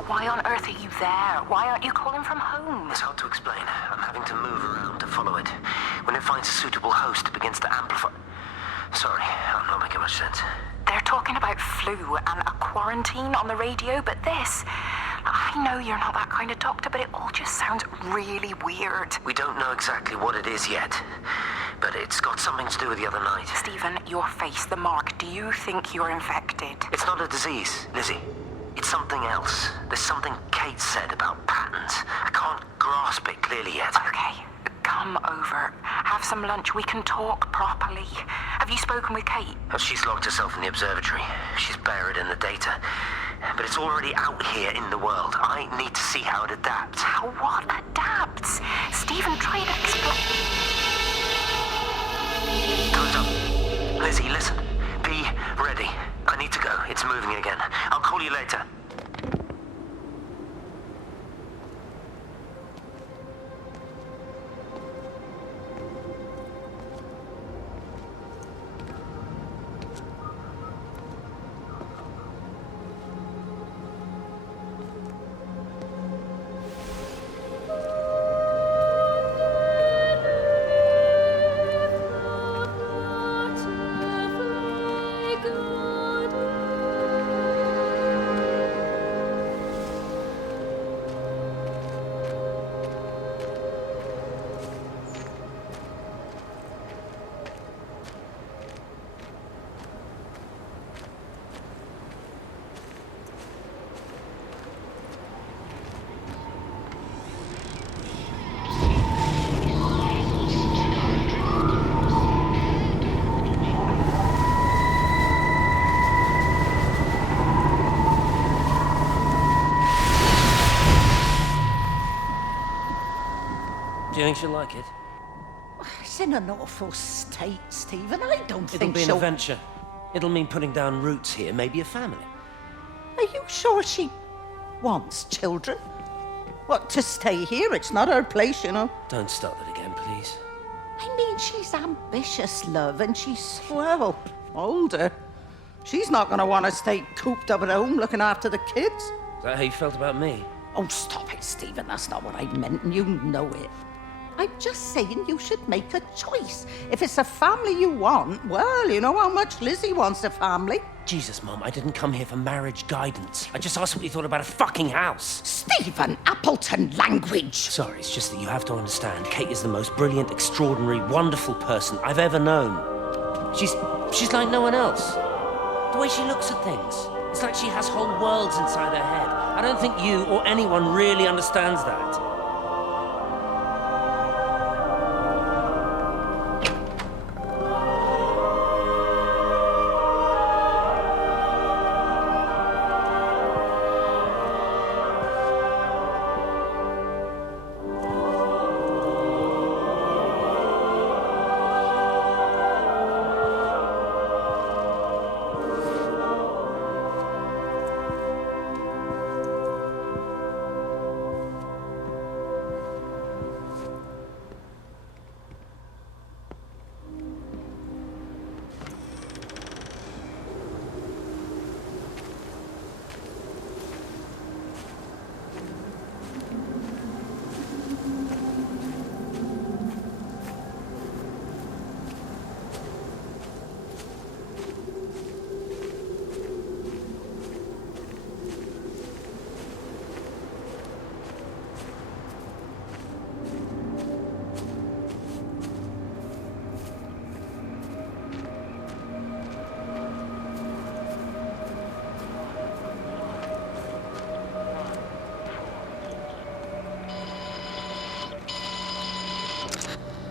Why on earth are you there? Why aren't you calling from home? It's hard to explain. I'm having to move around to follow it. When it finds a suitable host, it begins to amplify. Sorry, I'm not making much sense. They're talking about flu and a quarantine on the radio, but this... I know you're not that kind of doctor, but it all just sounds really weird. We don't know exactly what it is yet, but it's got something to do with the other night. Stephen, your face, the mark, do you think you're infected? It's not a disease, Lizzie. It's something else. There's something Kate said about patterns. I can't grasp it clearly yet. Okay, come over. Have some lunch. We can talk properly. Have you spoken with Kate? She's locked herself in the observatory. She's buried in the data. But it's already out here in the world. I need to see how it adapts. How what adapts? Stephen, try to explain. Time's up. Lizzie, listen. Be ready. I need to go. It's moving again. I'll call you later. Do you think she'll like it? It's in an awful state, Stephen. I don't It'll think be an she'll... adventure. It'll mean putting down roots here, maybe a family. Are you sure she wants children? What, to stay here? It's not her place, you know. Don't start that again, please. I mean, she's ambitious, love, and she's, well, older. She's not going to want to stay cooped up at home looking after the kids. Is that how you felt about me? Oh, stop it, Stephen. That's not what I meant, and you know it. I'm just saying you should make a choice. If it's a family you want, well, you know how much Lizzie wants a family. Jesus, Mum, I didn't come here for marriage guidance. I just asked what you thought about a fucking house. Stephen Appleton language! Sorry, it's just that you have to understand. Kate is the most brilliant, extraordinary, wonderful person I've ever known. She's like no one else. The way she looks at things. It's like she has whole worlds inside her head. I don't think you or anyone really understands that.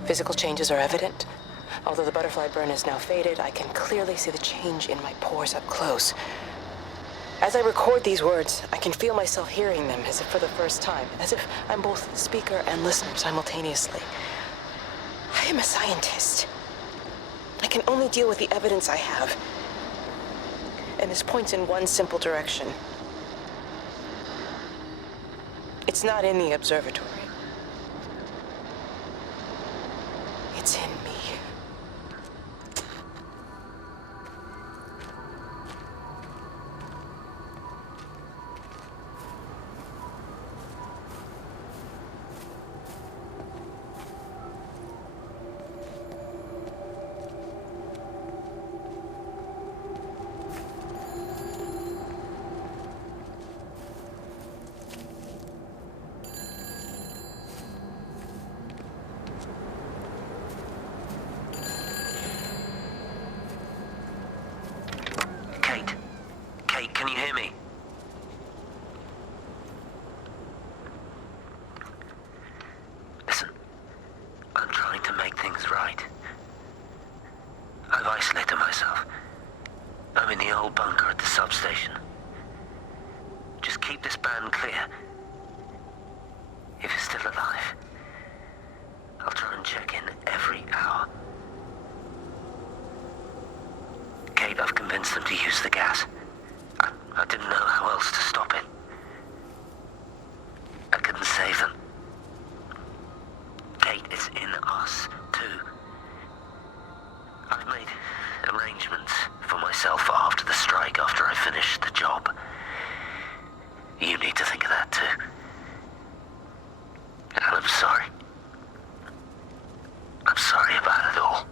Physical changes are evident. Although the butterfly burn is now faded, I can clearly see the change in my pores up close. As I record these words, I can feel myself hearing them as if for the first time, as if I'm both speaker and listener simultaneously. I am a scientist. I can only deal with the evidence I have. And this points in one simple direction. It's not in the observatory. It's in me. Kate, can you hear me? Listen, I'm trying to make things right. I've isolated myself. I'm in the old bunker at the substation. Just keep this band clear. If it's still alive, I'll try and check in every hour. Kate, I've convinced them to use the gas. I didn't know how else to stop it. I couldn't save them. Kate, it's in us, too. I've made arrangements for myself after the strike, after I finish the job. You need to think of that, too. And I'm sorry. I'm sorry about it all.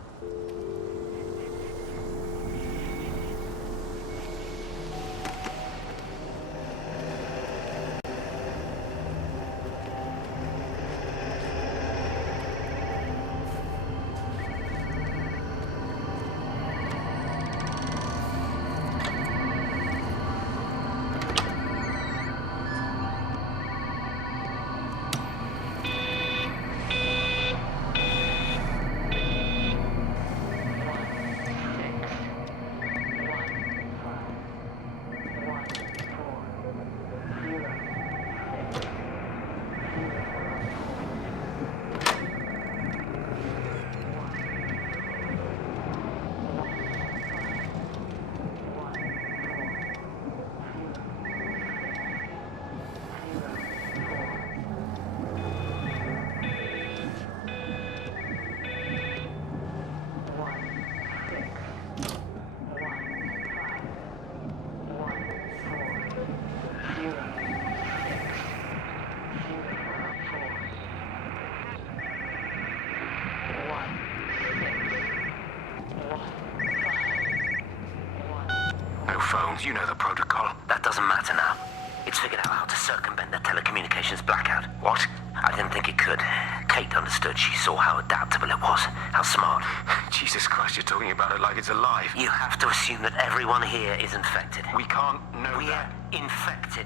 You know the protocol. That doesn't matter now. It's figured out how to circumvent the telecommunications blackout. What? I didn't think it could. Kate understood. She saw how adaptable it was. How smart. Jesus Christ, you're talking about it like it's alive. You have to assume that everyone here is infected. We can't know We're infected.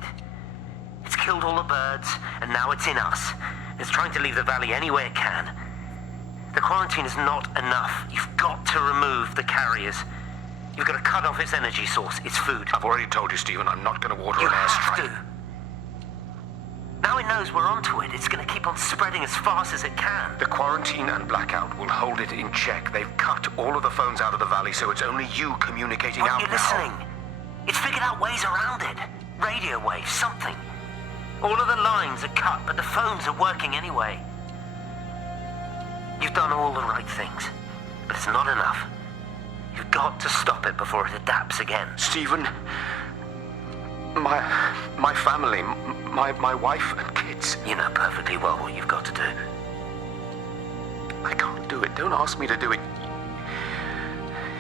It's killed all the birds, and now it's in us. It's trying to leave the valley any way it can. The quarantine is not enough. You've got to remove the carriers. You've got to cut off its energy source, its food. I've already told you, Stephen, I'm not going to water an airstrike. You have to. Now it knows we're onto it. It's going to keep on spreading as fast as it can. The quarantine and blackout will hold it in check. They've cut all of the phones out of the valley, so it's only you communicating out now. Aren't you listening? It's figured out ways around it. Radio waves, something. All of the lines are cut, but the phones are working anyway. You've done all the right things, but it's not enough. You've got to stop it before it adapts again. Stephen, my family, my wife and kids. You know perfectly well what you've got to do. I can't do it. Don't ask me to do it.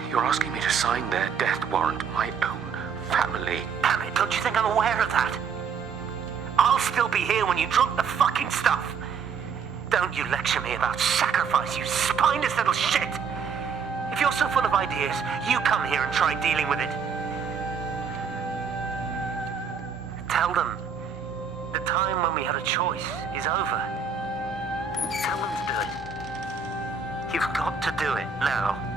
You're asking me to sign their death warrant, my own family. Damn it, don't you think I'm aware of that? I'll still be here when you drop the fucking stuff. Don't you lecture me about sacrifice, you spineless little shit. If you're so full of ideas, you come here and try dealing with it. Tell them the time when we had a choice is over. Tell them to do it. You've got to do it now.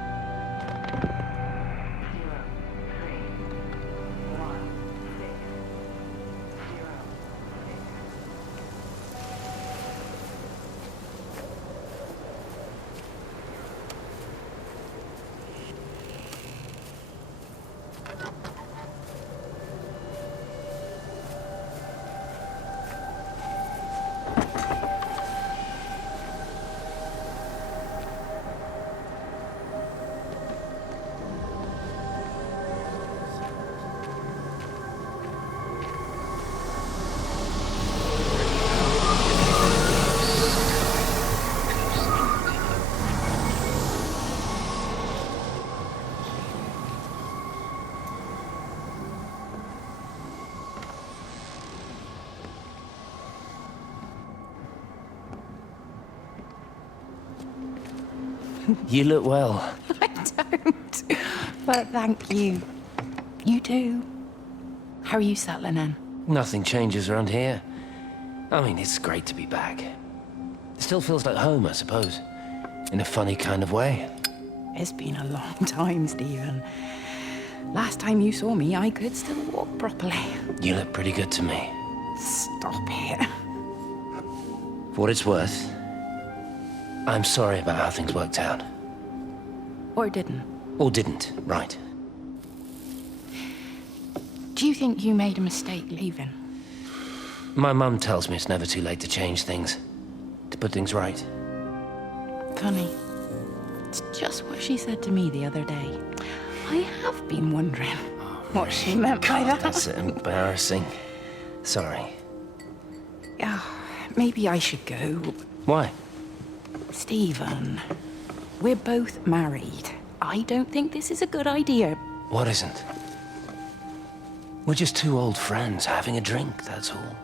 You look well. I don't. But thank you. You do. How are you settling in? Nothing changes around here. I mean, it's great to be back. It still feels like home, I suppose. In a funny kind of way. It's been a long time, Stephen. Last time you saw me, I could still walk properly. You look pretty good to me. Stop it. For what it's worth, I'm sorry about how things worked out. Or didn't. Or didn't, right. Do you think you made a mistake leaving? My mum tells me it's never too late to change things. To put things right. Funny. It's just what she said to me the other day. I have been wondering what she meant by that. That's embarrassing. Sorry. Maybe I should go. Why? Stephen, we're both married. I don't think this is a good idea. What isn't? We're just two old friends having a drink, that's all.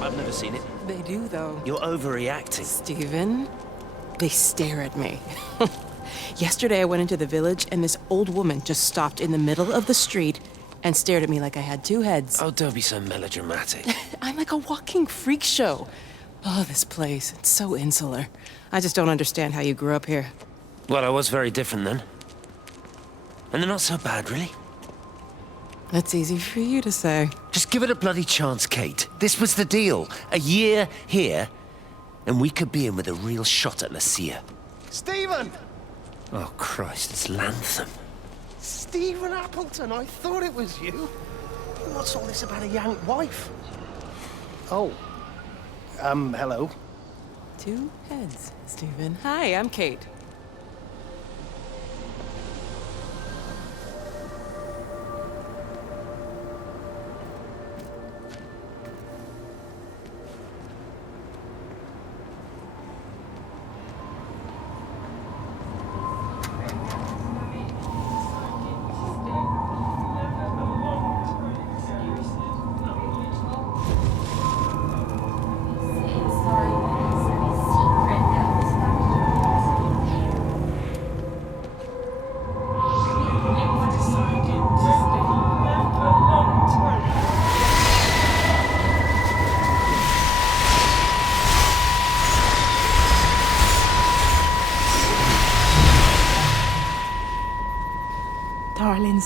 I've never seen it. They do, though. You're overreacting. Stephen, they stare at me. Yesterday I went into the village and this old woman just stopped in the middle of the street and stared at me like I had two heads. Oh, don't be so melodramatic. I'm like a walking freak show. Oh, this place, it's so insular. I just don't understand how you grew up here. Well, I was very different then. And they're not so bad, really. That's easy for you to say. Just give it a bloody chance, Kate. This was the deal. A year here, and we could be in with a real shot at Lucia. Stephen! Oh, Christ, it's Lantham. Stephen Appleton, I thought it was you. What's all this about a young wife? Oh. Hello. Two heads, Stephen. Hi, I'm Kate.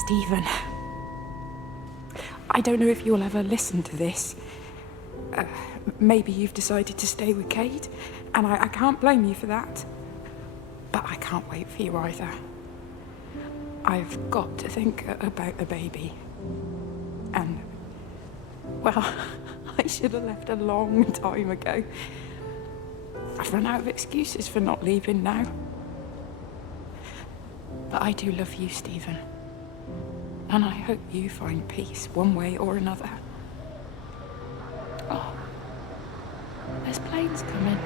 Stephen. I don't know if you'll ever listen to this. Maybe you've decided to stay with Cade, and I can't blame you for that. But I can't wait for you either. I've got to think about the baby. And, well, I should have left a long time ago. I've run out of excuses for not leaving now. But I do love you, Stephen. And I hope you find peace one way or another. Oh, there's planes coming.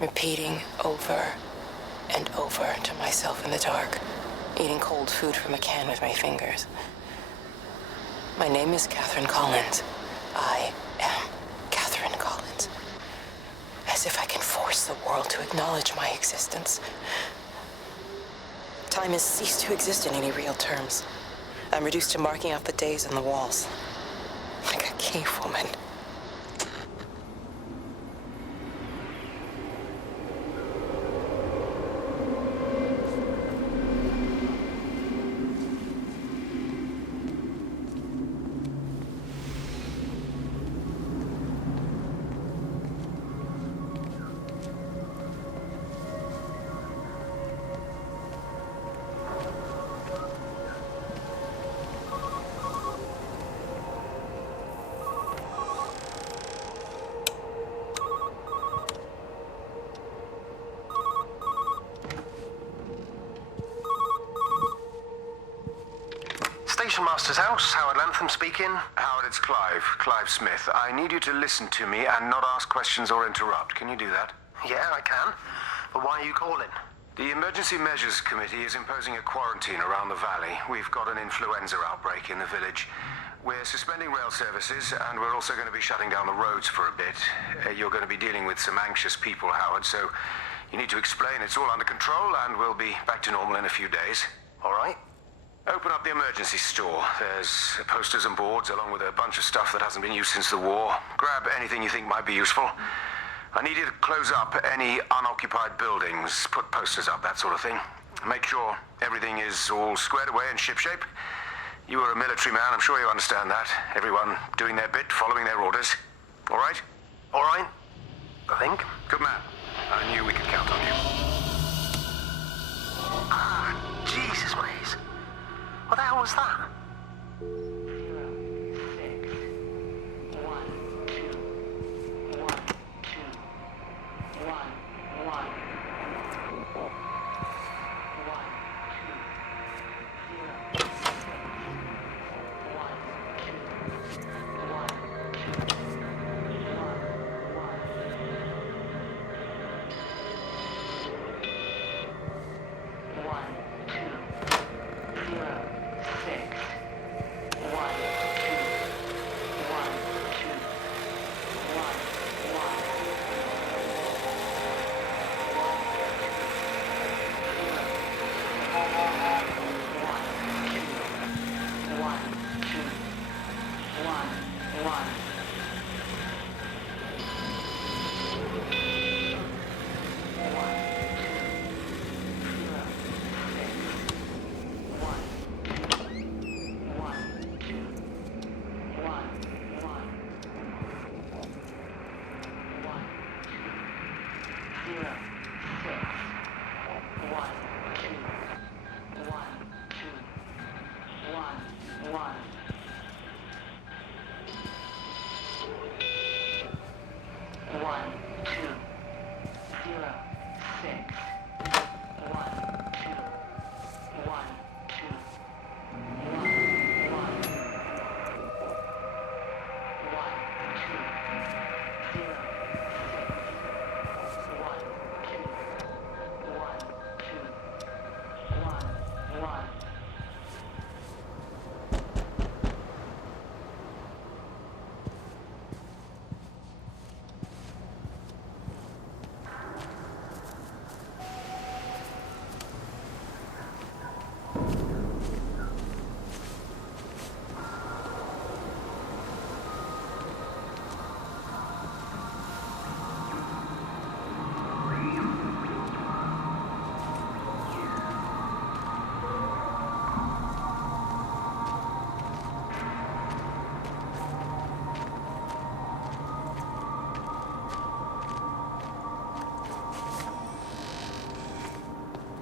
Repeating over and over to myself in the dark, eating cold food from a can with my fingers. My name is Catherine Collins. I am Catherine Collins. As if I can force the world to acknowledge my existence. Time has ceased to exist in any real terms. I'm reduced to marking out the days on the walls. Like a cave woman. Station Master's house, Howard Lantham speaking. Howard, it's Clive. Clive Smith. I need you to listen to me and not ask questions or interrupt. Can you do that? Yeah, I can. But why are you calling? The Emergency Measures Committee is imposing a quarantine around the valley. We've got an influenza outbreak in the village. We're suspending rail services, and we're also going to be shutting down the roads for a bit. You're going to be dealing with some anxious people, Howard, so you need to explain it's all under control, and we'll be back to normal in a few days. All right. Open up the emergency store. There's posters and boards, along with a bunch of stuff that hasn't been used since the war. Grab anything you think might be useful. I need you to close up any unoccupied buildings, put posters up, that sort of thing. Make sure everything is all squared away and shipshape. You are a military man, I'm sure you understand that. Everyone doing their bit, following their orders. All right? All right. I think. Good man. I knew we could count on you. Ah, Jesus, Maze. What the hell was that?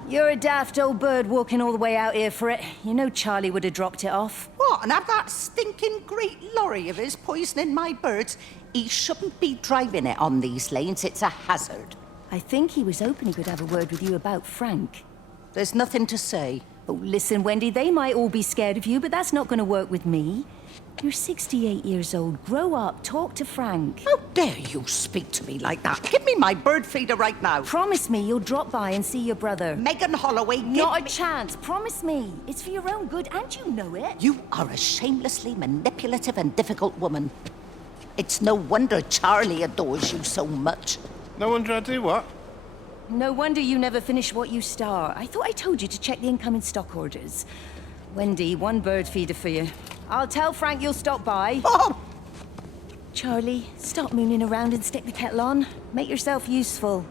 You're a daft old bird walking all the way out here for it. You know Charlie would have dropped it off. What, and have that stinking great lorry of his poisoning my birds? He shouldn't be driving it on these lanes. It's a hazard. I think he was hoping he could have a word with you about Frank. There's nothing to say. Oh, listen, Wendy, they might all be scared of you, but that's not going to work with me. You're 68 years old. Grow up. Talk to Frank. How dare you speak to me like that? Give me my bird feeder right now. Promise me you'll drop by and see your brother. Megan Holloway, Not a chance. Promise me. It's for your own good, and you know it. You are a shamelessly manipulative and difficult woman. It's no wonder Charlie adores you so much. No wonder I do what? No wonder you never finish what you start. I thought I told you to check the incoming stock orders. Wendy, one bird feeder for you. I'll tell Frank you'll stop by. Oh! Charlie, stop mooning around and stick the kettle on. Make yourself useful.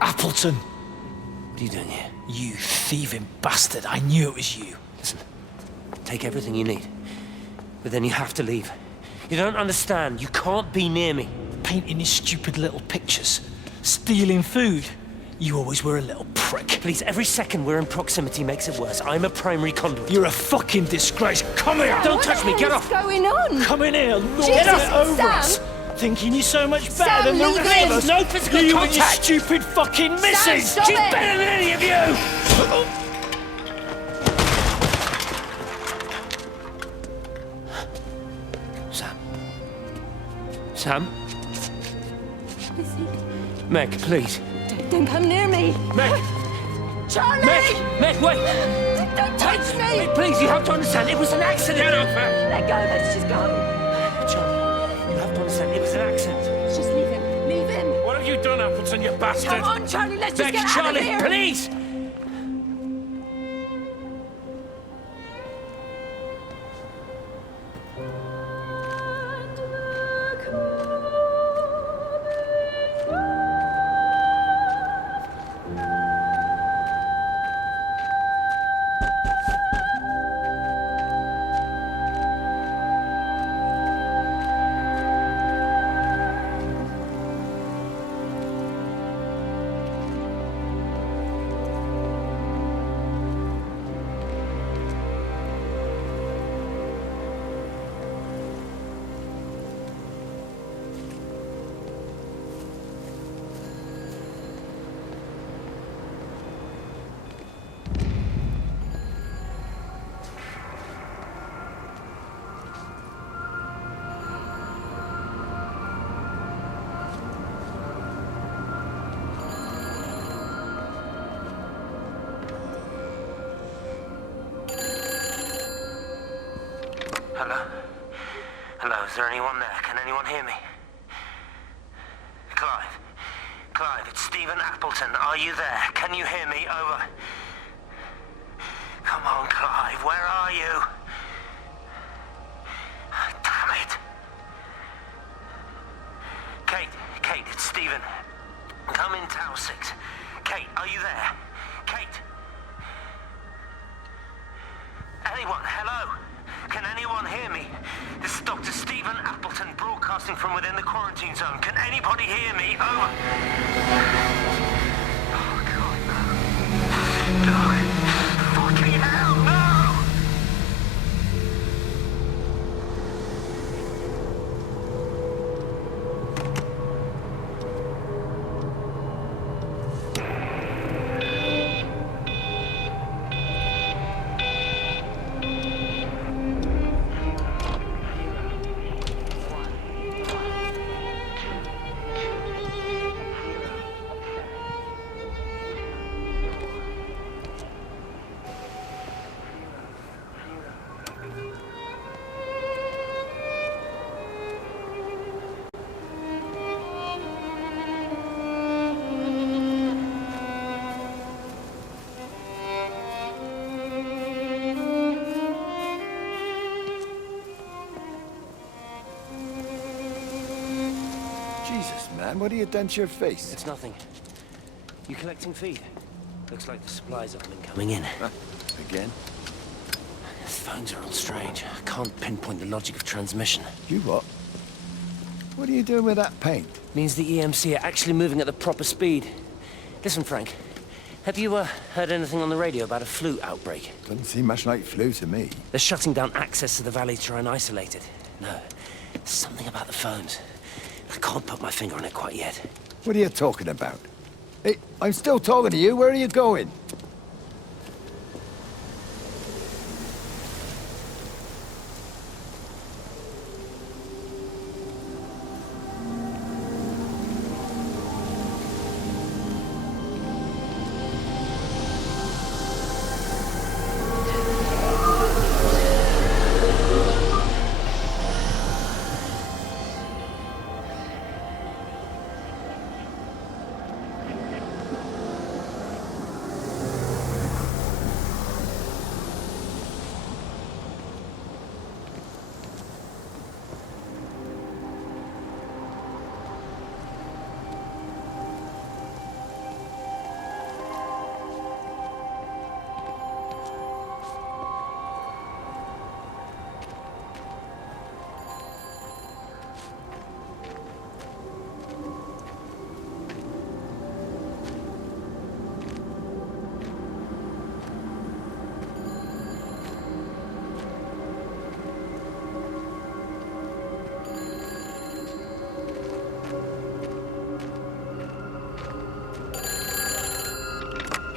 Appleton! What are you doing here? You thieving bastard. I knew it was you. Listen, take everything you need. But then you have to leave. You don't understand. You can't be near me. Painting your stupid little pictures. Stealing food. You always were a little prick. Please, every second we're in proximity makes it worse. I'm a primary conduit. You're a fucking disgrace. Come here! Don't touch me. Get off! What's going on? Come in here. Lord Jesus, it over Sam. us. Thinking you're so much better Sam, than the leave rest him. of us. No physical you contact. and your stupid fucking missus. stop She's it. better than any of you! Sam? Meg, please. Don't come near me. Meg! Charlie! Meg, wait! Don't touch me! Please, you have to understand, it was an accident! Get off her! Let go, let's just go. Charlie, you have to understand, it was an accident. Just leave him. Leave him. What have you done, Appleton, you bastard? Come on, Charlie, let's just Meg, get out Charlie, of here. please! there anyone there? Can anyone hear me? Clive? Clive, it's Stephen Appleton. Are you there? Can you hear me? Over. Come on, Clive, where are you? Damn it. Kate, it's Stephen. Come in Tower 6. Kate, are you there? Kate? Anyone, hello? Can anyone hear me? This is Dr. Stephen Appleton broadcasting from within the quarantine zone. Can anybody hear me? Over. Oh, God, no. No. Fucking hell, no! Man, what have you done to your face? It's nothing. You collecting feed? Looks like the supplies haven't been coming in. Again? The phones are all strange. I can't pinpoint the logic of transmission. You what? What are you doing with that paint? Means the EMC are actually moving at the proper speed. Listen, Frank. Have you heard anything on the radio about a flu outbreak? Doesn't seem much like flu to me. They're shutting down access to the valley to try and isolate it. No, something about the phones. I can't put my finger on it quite yet. What are you talking about? Hey, I'm still talking to you. Where are you going?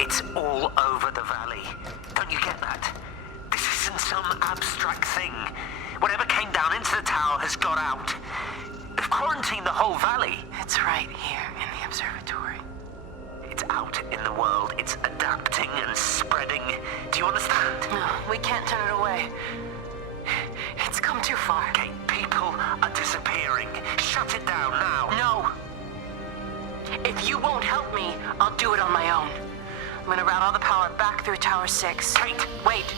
It's all over the valley. Don't you get that? This isn't some abstract thing. Whatever came down into the tower has got out. They've quarantined the whole valley. It's right here in the observatory. It's out in the world. It's adapting and spreading. Do you understand? No, we can't turn it away. It's come too far. Okay, people are disappearing. Shut it down now. No. If you won't help me, I'll do it on my own. I'm gonna route all the power back through Tower 6. Kate! Wait.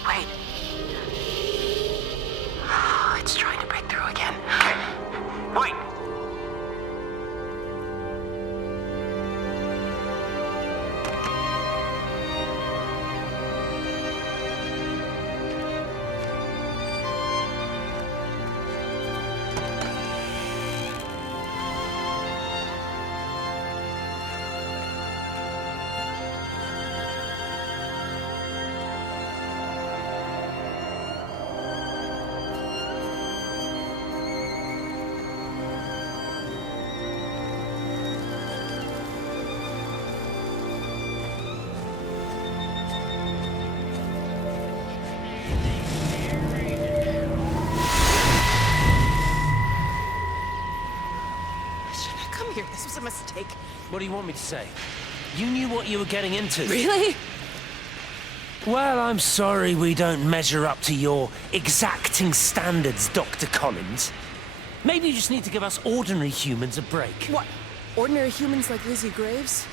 It's trying to break through again. Kate! Wait! Here, this was a mistake. What do you want me to say? You knew what you were getting into. Really? Well, I'm sorry we don't measure up to your exacting standards, Dr. Collins. Maybe you just need to give us ordinary humans a break. What? Ordinary humans like Lizzie Graves?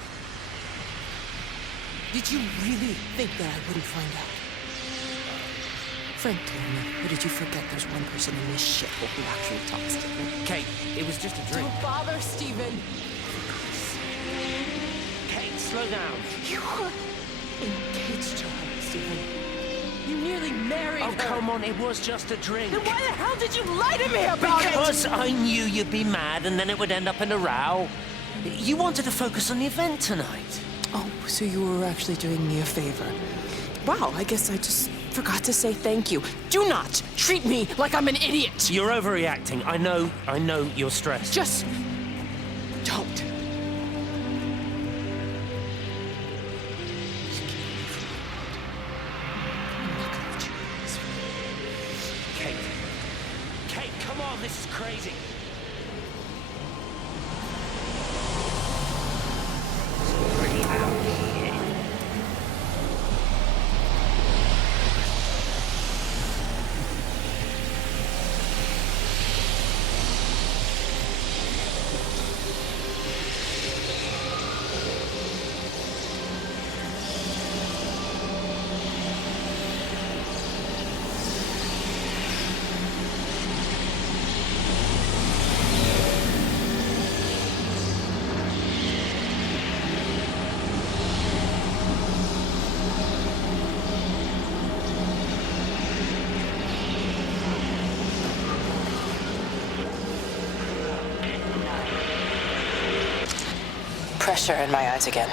Did you really think that I wouldn't find out? Frank told me, or did you forget there's one person in this shithole who actually talks to me? Kate, it was just a drink. Don't bother, Stephen! Kate, slow down. You were engaged to her, Stephen. You nearly married her. Oh, come on, it was just a drink. Then why the hell did you lie to me about it? Because I knew you'd be mad and then it would end up in a row. You wanted to focus on the event tonight. Oh, so you were actually doing me a favor. Wow, I guess I just forgot to say thank you. Do not treat me like I'm an idiot. You're overreacting. I know you're stressed. Just don't. Kate, come on, this is crazy. Pressure in my eyes again.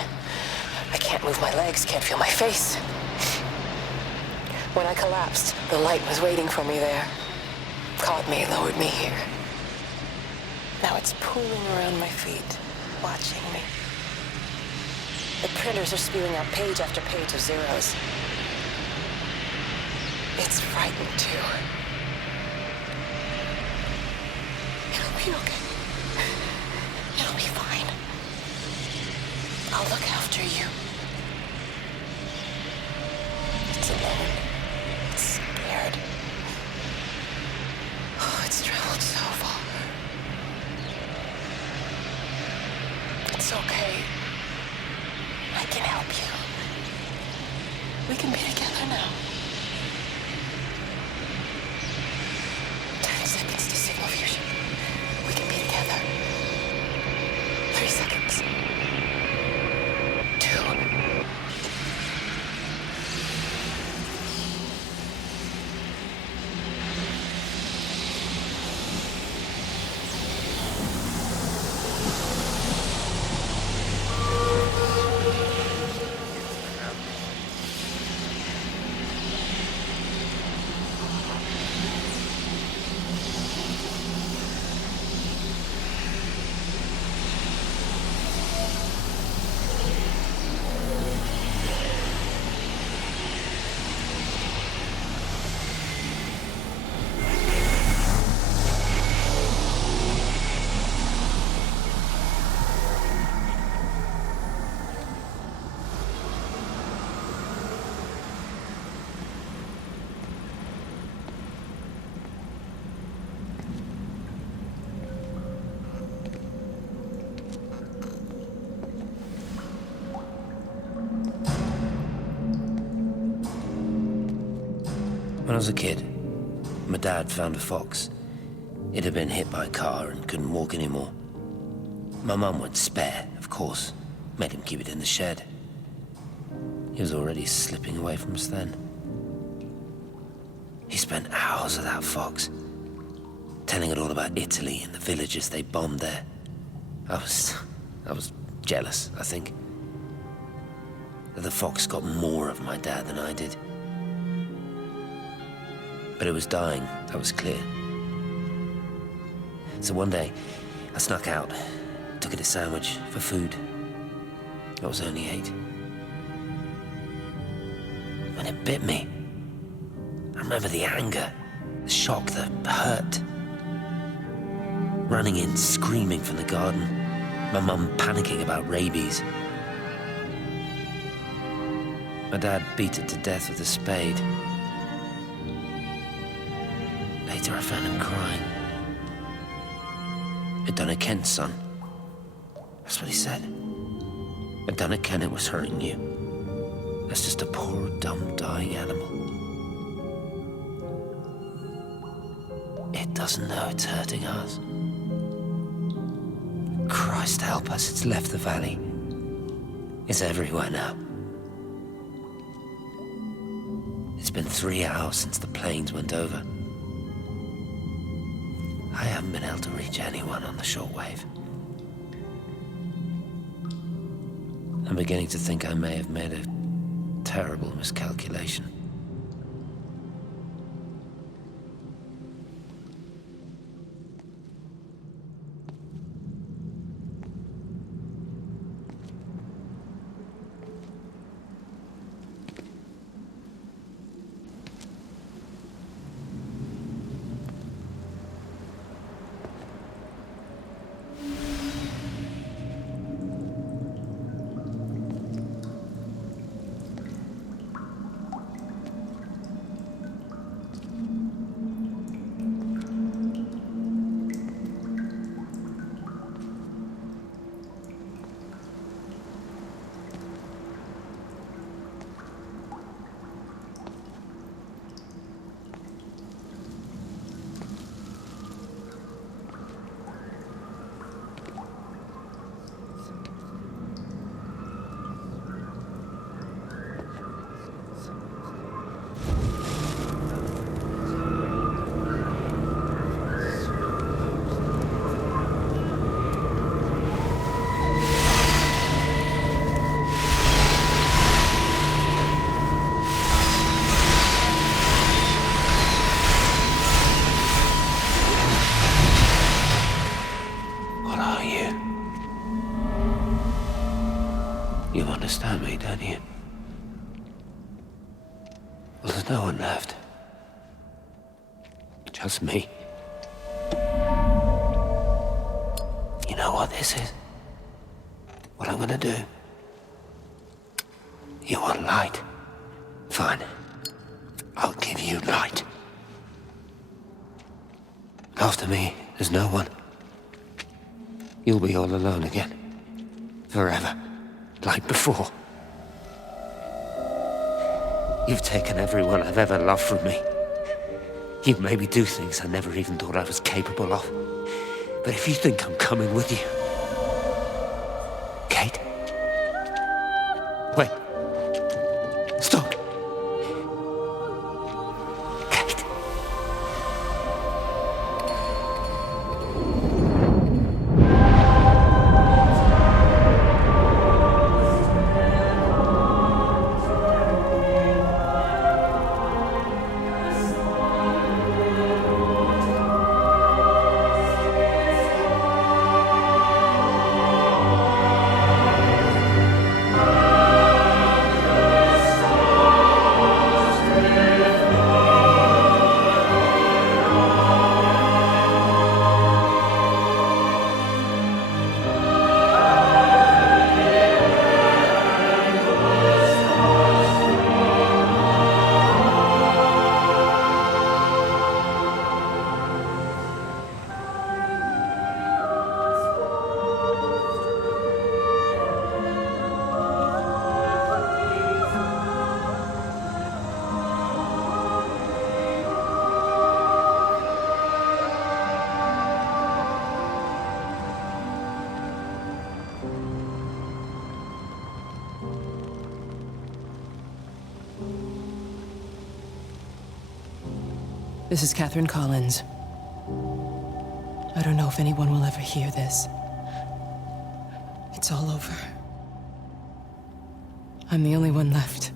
I can't move my legs, can't feel my face. When I collapsed, the light was waiting for me there. Caught me, lowered me here. Now it's pooling around my feet, watching me. The printers are spewing out page after page of zeros. It's frightened too. It'll be okay. It'll be fine. I'll look after you. It's alone. It's scared. Oh, it's traveled so far. It's okay. I can help you. We can be together now. 10 seconds to signal fusion. We can be together. 3 seconds. 2. When I was a kid, my dad found a fox. It had been hit by a car and couldn't walk anymore. My mum went spare, of course, made him keep it in the shed. He was already slipping away from us then. He spent hours with that fox, telling it all about Italy and the villages they bombed there. I was jealous, I think. That the fox got more of my dad than I did. But it was dying, that was clear. So one day, I snuck out, took it a sandwich for food. I was only 8. When it bit me, I remember the anger, the shock, the hurt. Running in, screaming from the garden, my mum panicking about rabies. My dad beat it to death with a spade. Later I found him crying. I done it, Ken, son. That's what he said. I done it, Ken, it was hurting you. That's just a poor, dumb, dying animal. It doesn't know it's hurting us. Christ help us, it's left the valley. It's everywhere now. It's been 3 hours since the planes went over. I haven't been able to reach anyone on the shortwave. I'm beginning to think I may have made a terrible miscalculation. You understand me, don't you? Well, there's no one left. Just me. You know what this is? What I'm gonna do? You want light? Fine. I'll give you light. After me, there's no one. You'll be all alone again. Forever. Like before. You've taken everyone I've ever loved from me. You've made me do things I never even thought I was capable of. But if you think I'm coming with you... Kate? Wait. Stop. Kate. This is Catherine Collins. I don't know if anyone will ever hear this. It's all over. I'm the only one left.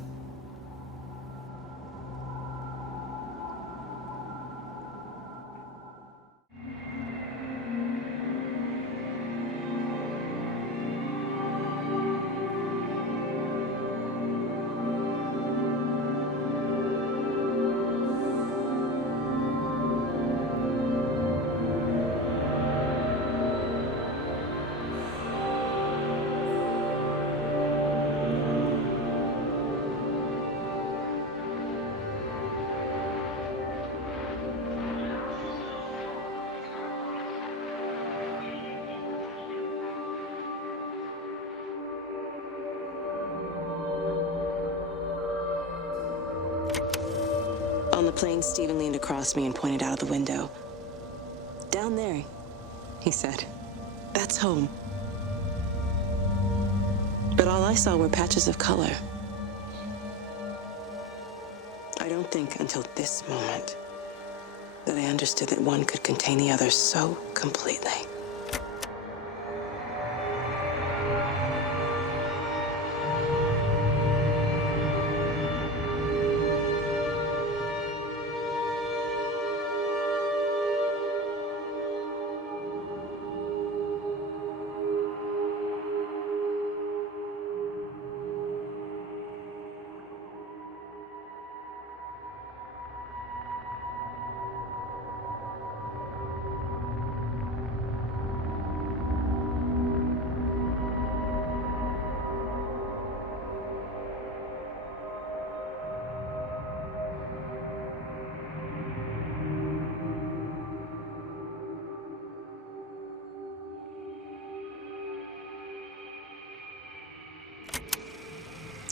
the plane, Stephen leaned across me and pointed out of the window. Down there, he said. That's home. But all I saw were patches of color. I don't think until this moment that I understood that one could contain the other so completely.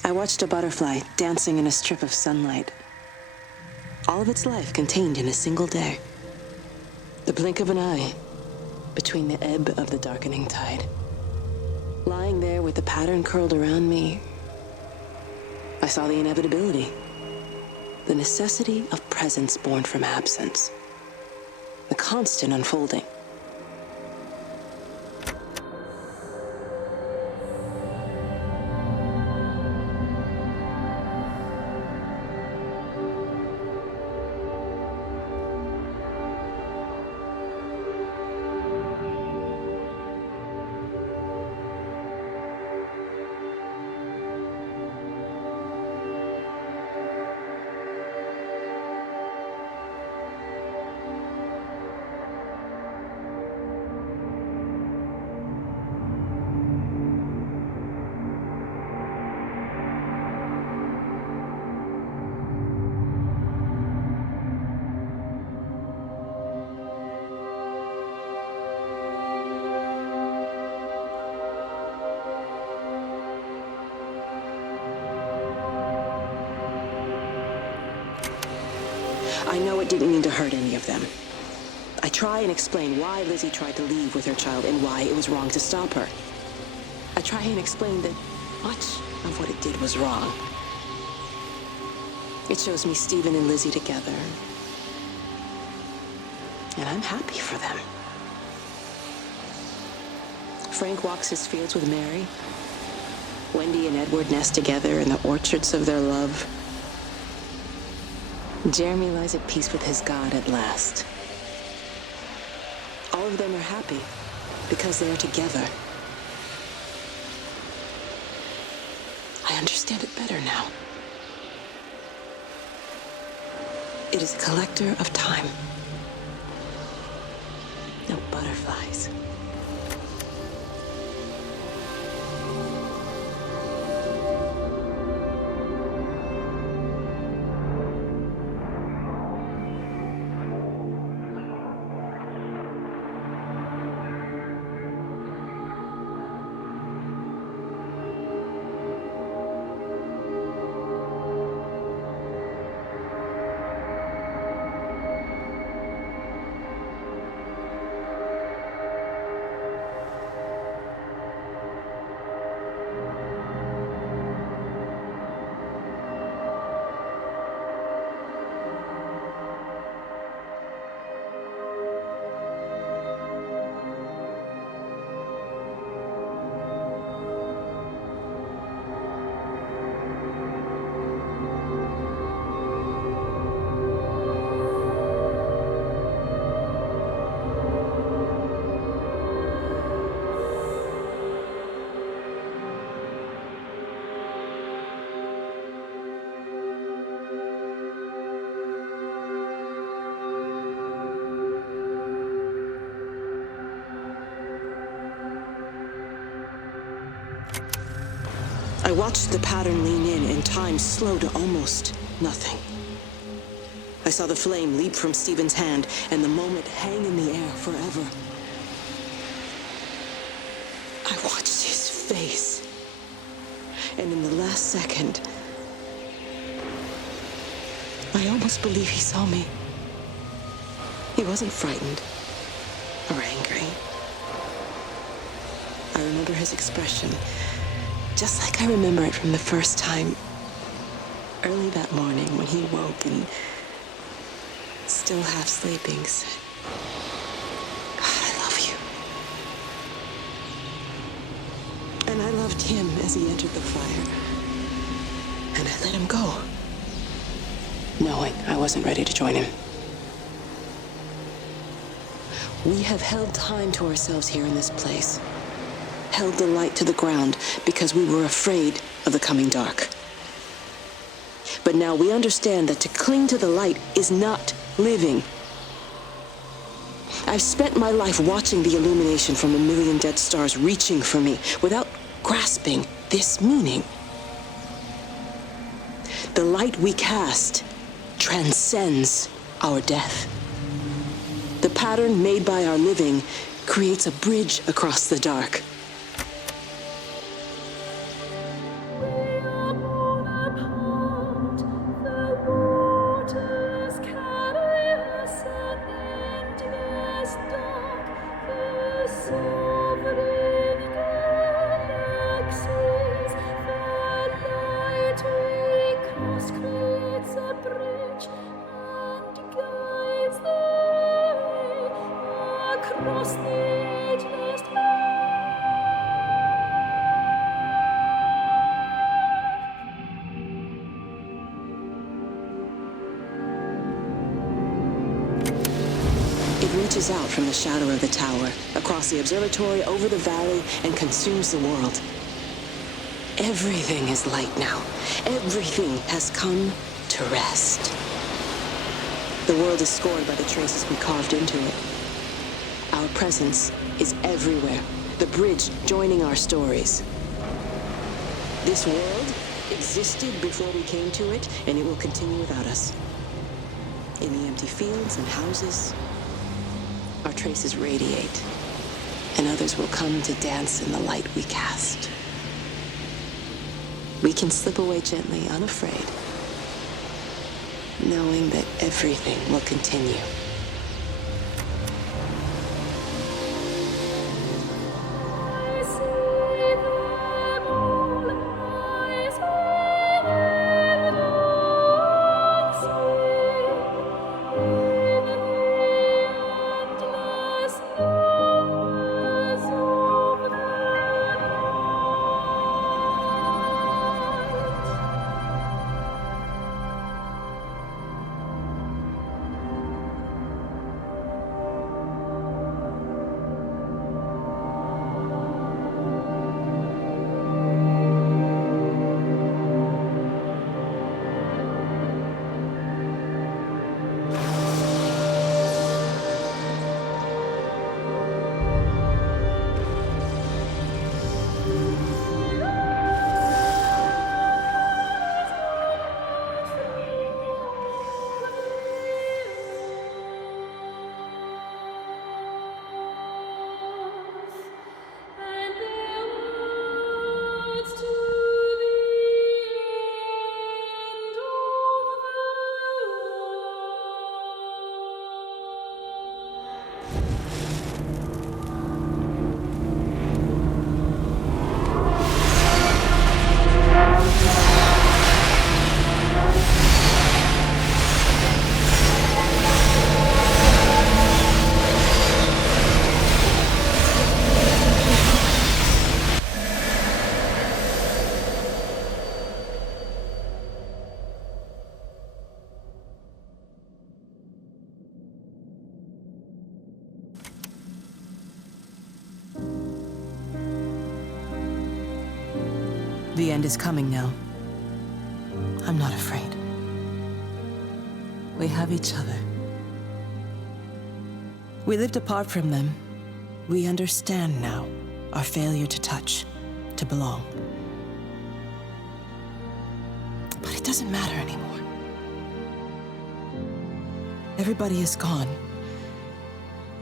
I watched a butterfly dancing in a strip of sunlight. All of its life contained in a single day. The blink of an eye between the ebb of the darkening tide. Lying there with the pattern curled around me, I saw the inevitability, the necessity of presence born from absence, the constant unfolding. I know it didn't mean to hurt any of them. I try and explain why Lizzie tried to leave with her child and why it was wrong to stop her. I try and explain that much of what it did was wrong. It shows me Stephen and Lizzie together. And I'm happy for them. Frank walks his fields with Mary. Wendy and Edward nest together in the orchards of their love. Jeremy lies at peace with his God at last. All of them are happy because they are together. I understand it better now. It is a collector of time. No butterflies. I watched the pattern lean in and time slow to almost nothing. I saw the flame leap from Stephen's hand and the moment hang in the air forever. I watched his face, and in the last second, I almost believe he saw me. He wasn't frightened or angry. I remember his expression, just like I remember it from the first time, early that morning when he woke and, still half sleeping, said, "God, I love you." And I loved him as he entered the fire. And I let him go, knowing I wasn't ready to join him. We have held time to ourselves here in this place. Held the light to the ground because we were afraid of the coming dark. But now we understand that to cling to the light is not living. I've spent my life watching the illumination from a million dead stars reaching for me without grasping this meaning. The light we cast transcends our death. The pattern made by our living creates a bridge across the dark. Out from the shadow of the tower, across the observatory, over the valley, and consumes the world. Everything is light now. Everything has come to rest. The world is scored by the traces we carved into it. Our presence is everywhere, the bridge joining our stories. This world existed before we came to it, and it will continue without us. In the empty fields and houses, our traces radiate, and others will come to dance in the light we cast. We can slip away gently, unafraid, knowing that everything will continue. The end is coming now. I'm not afraid. We have each other. We lived apart from them. We understand now our failure to touch, to belong. But it doesn't matter anymore. Everybody is gone,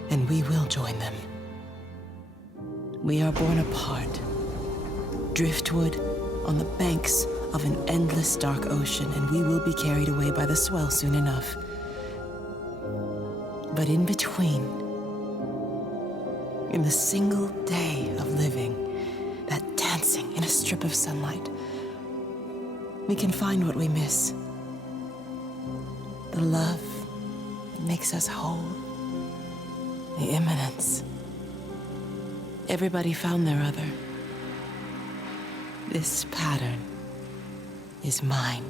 and we will join them. We are born apart, driftwood on the banks of an endless dark ocean, and we will be carried away by the swell soon enough. But in between, in the single day of living, that dancing in a strip of sunlight, we can find what we miss. The love that makes us whole. The imminence. Everybody found their other. This pattern is mine.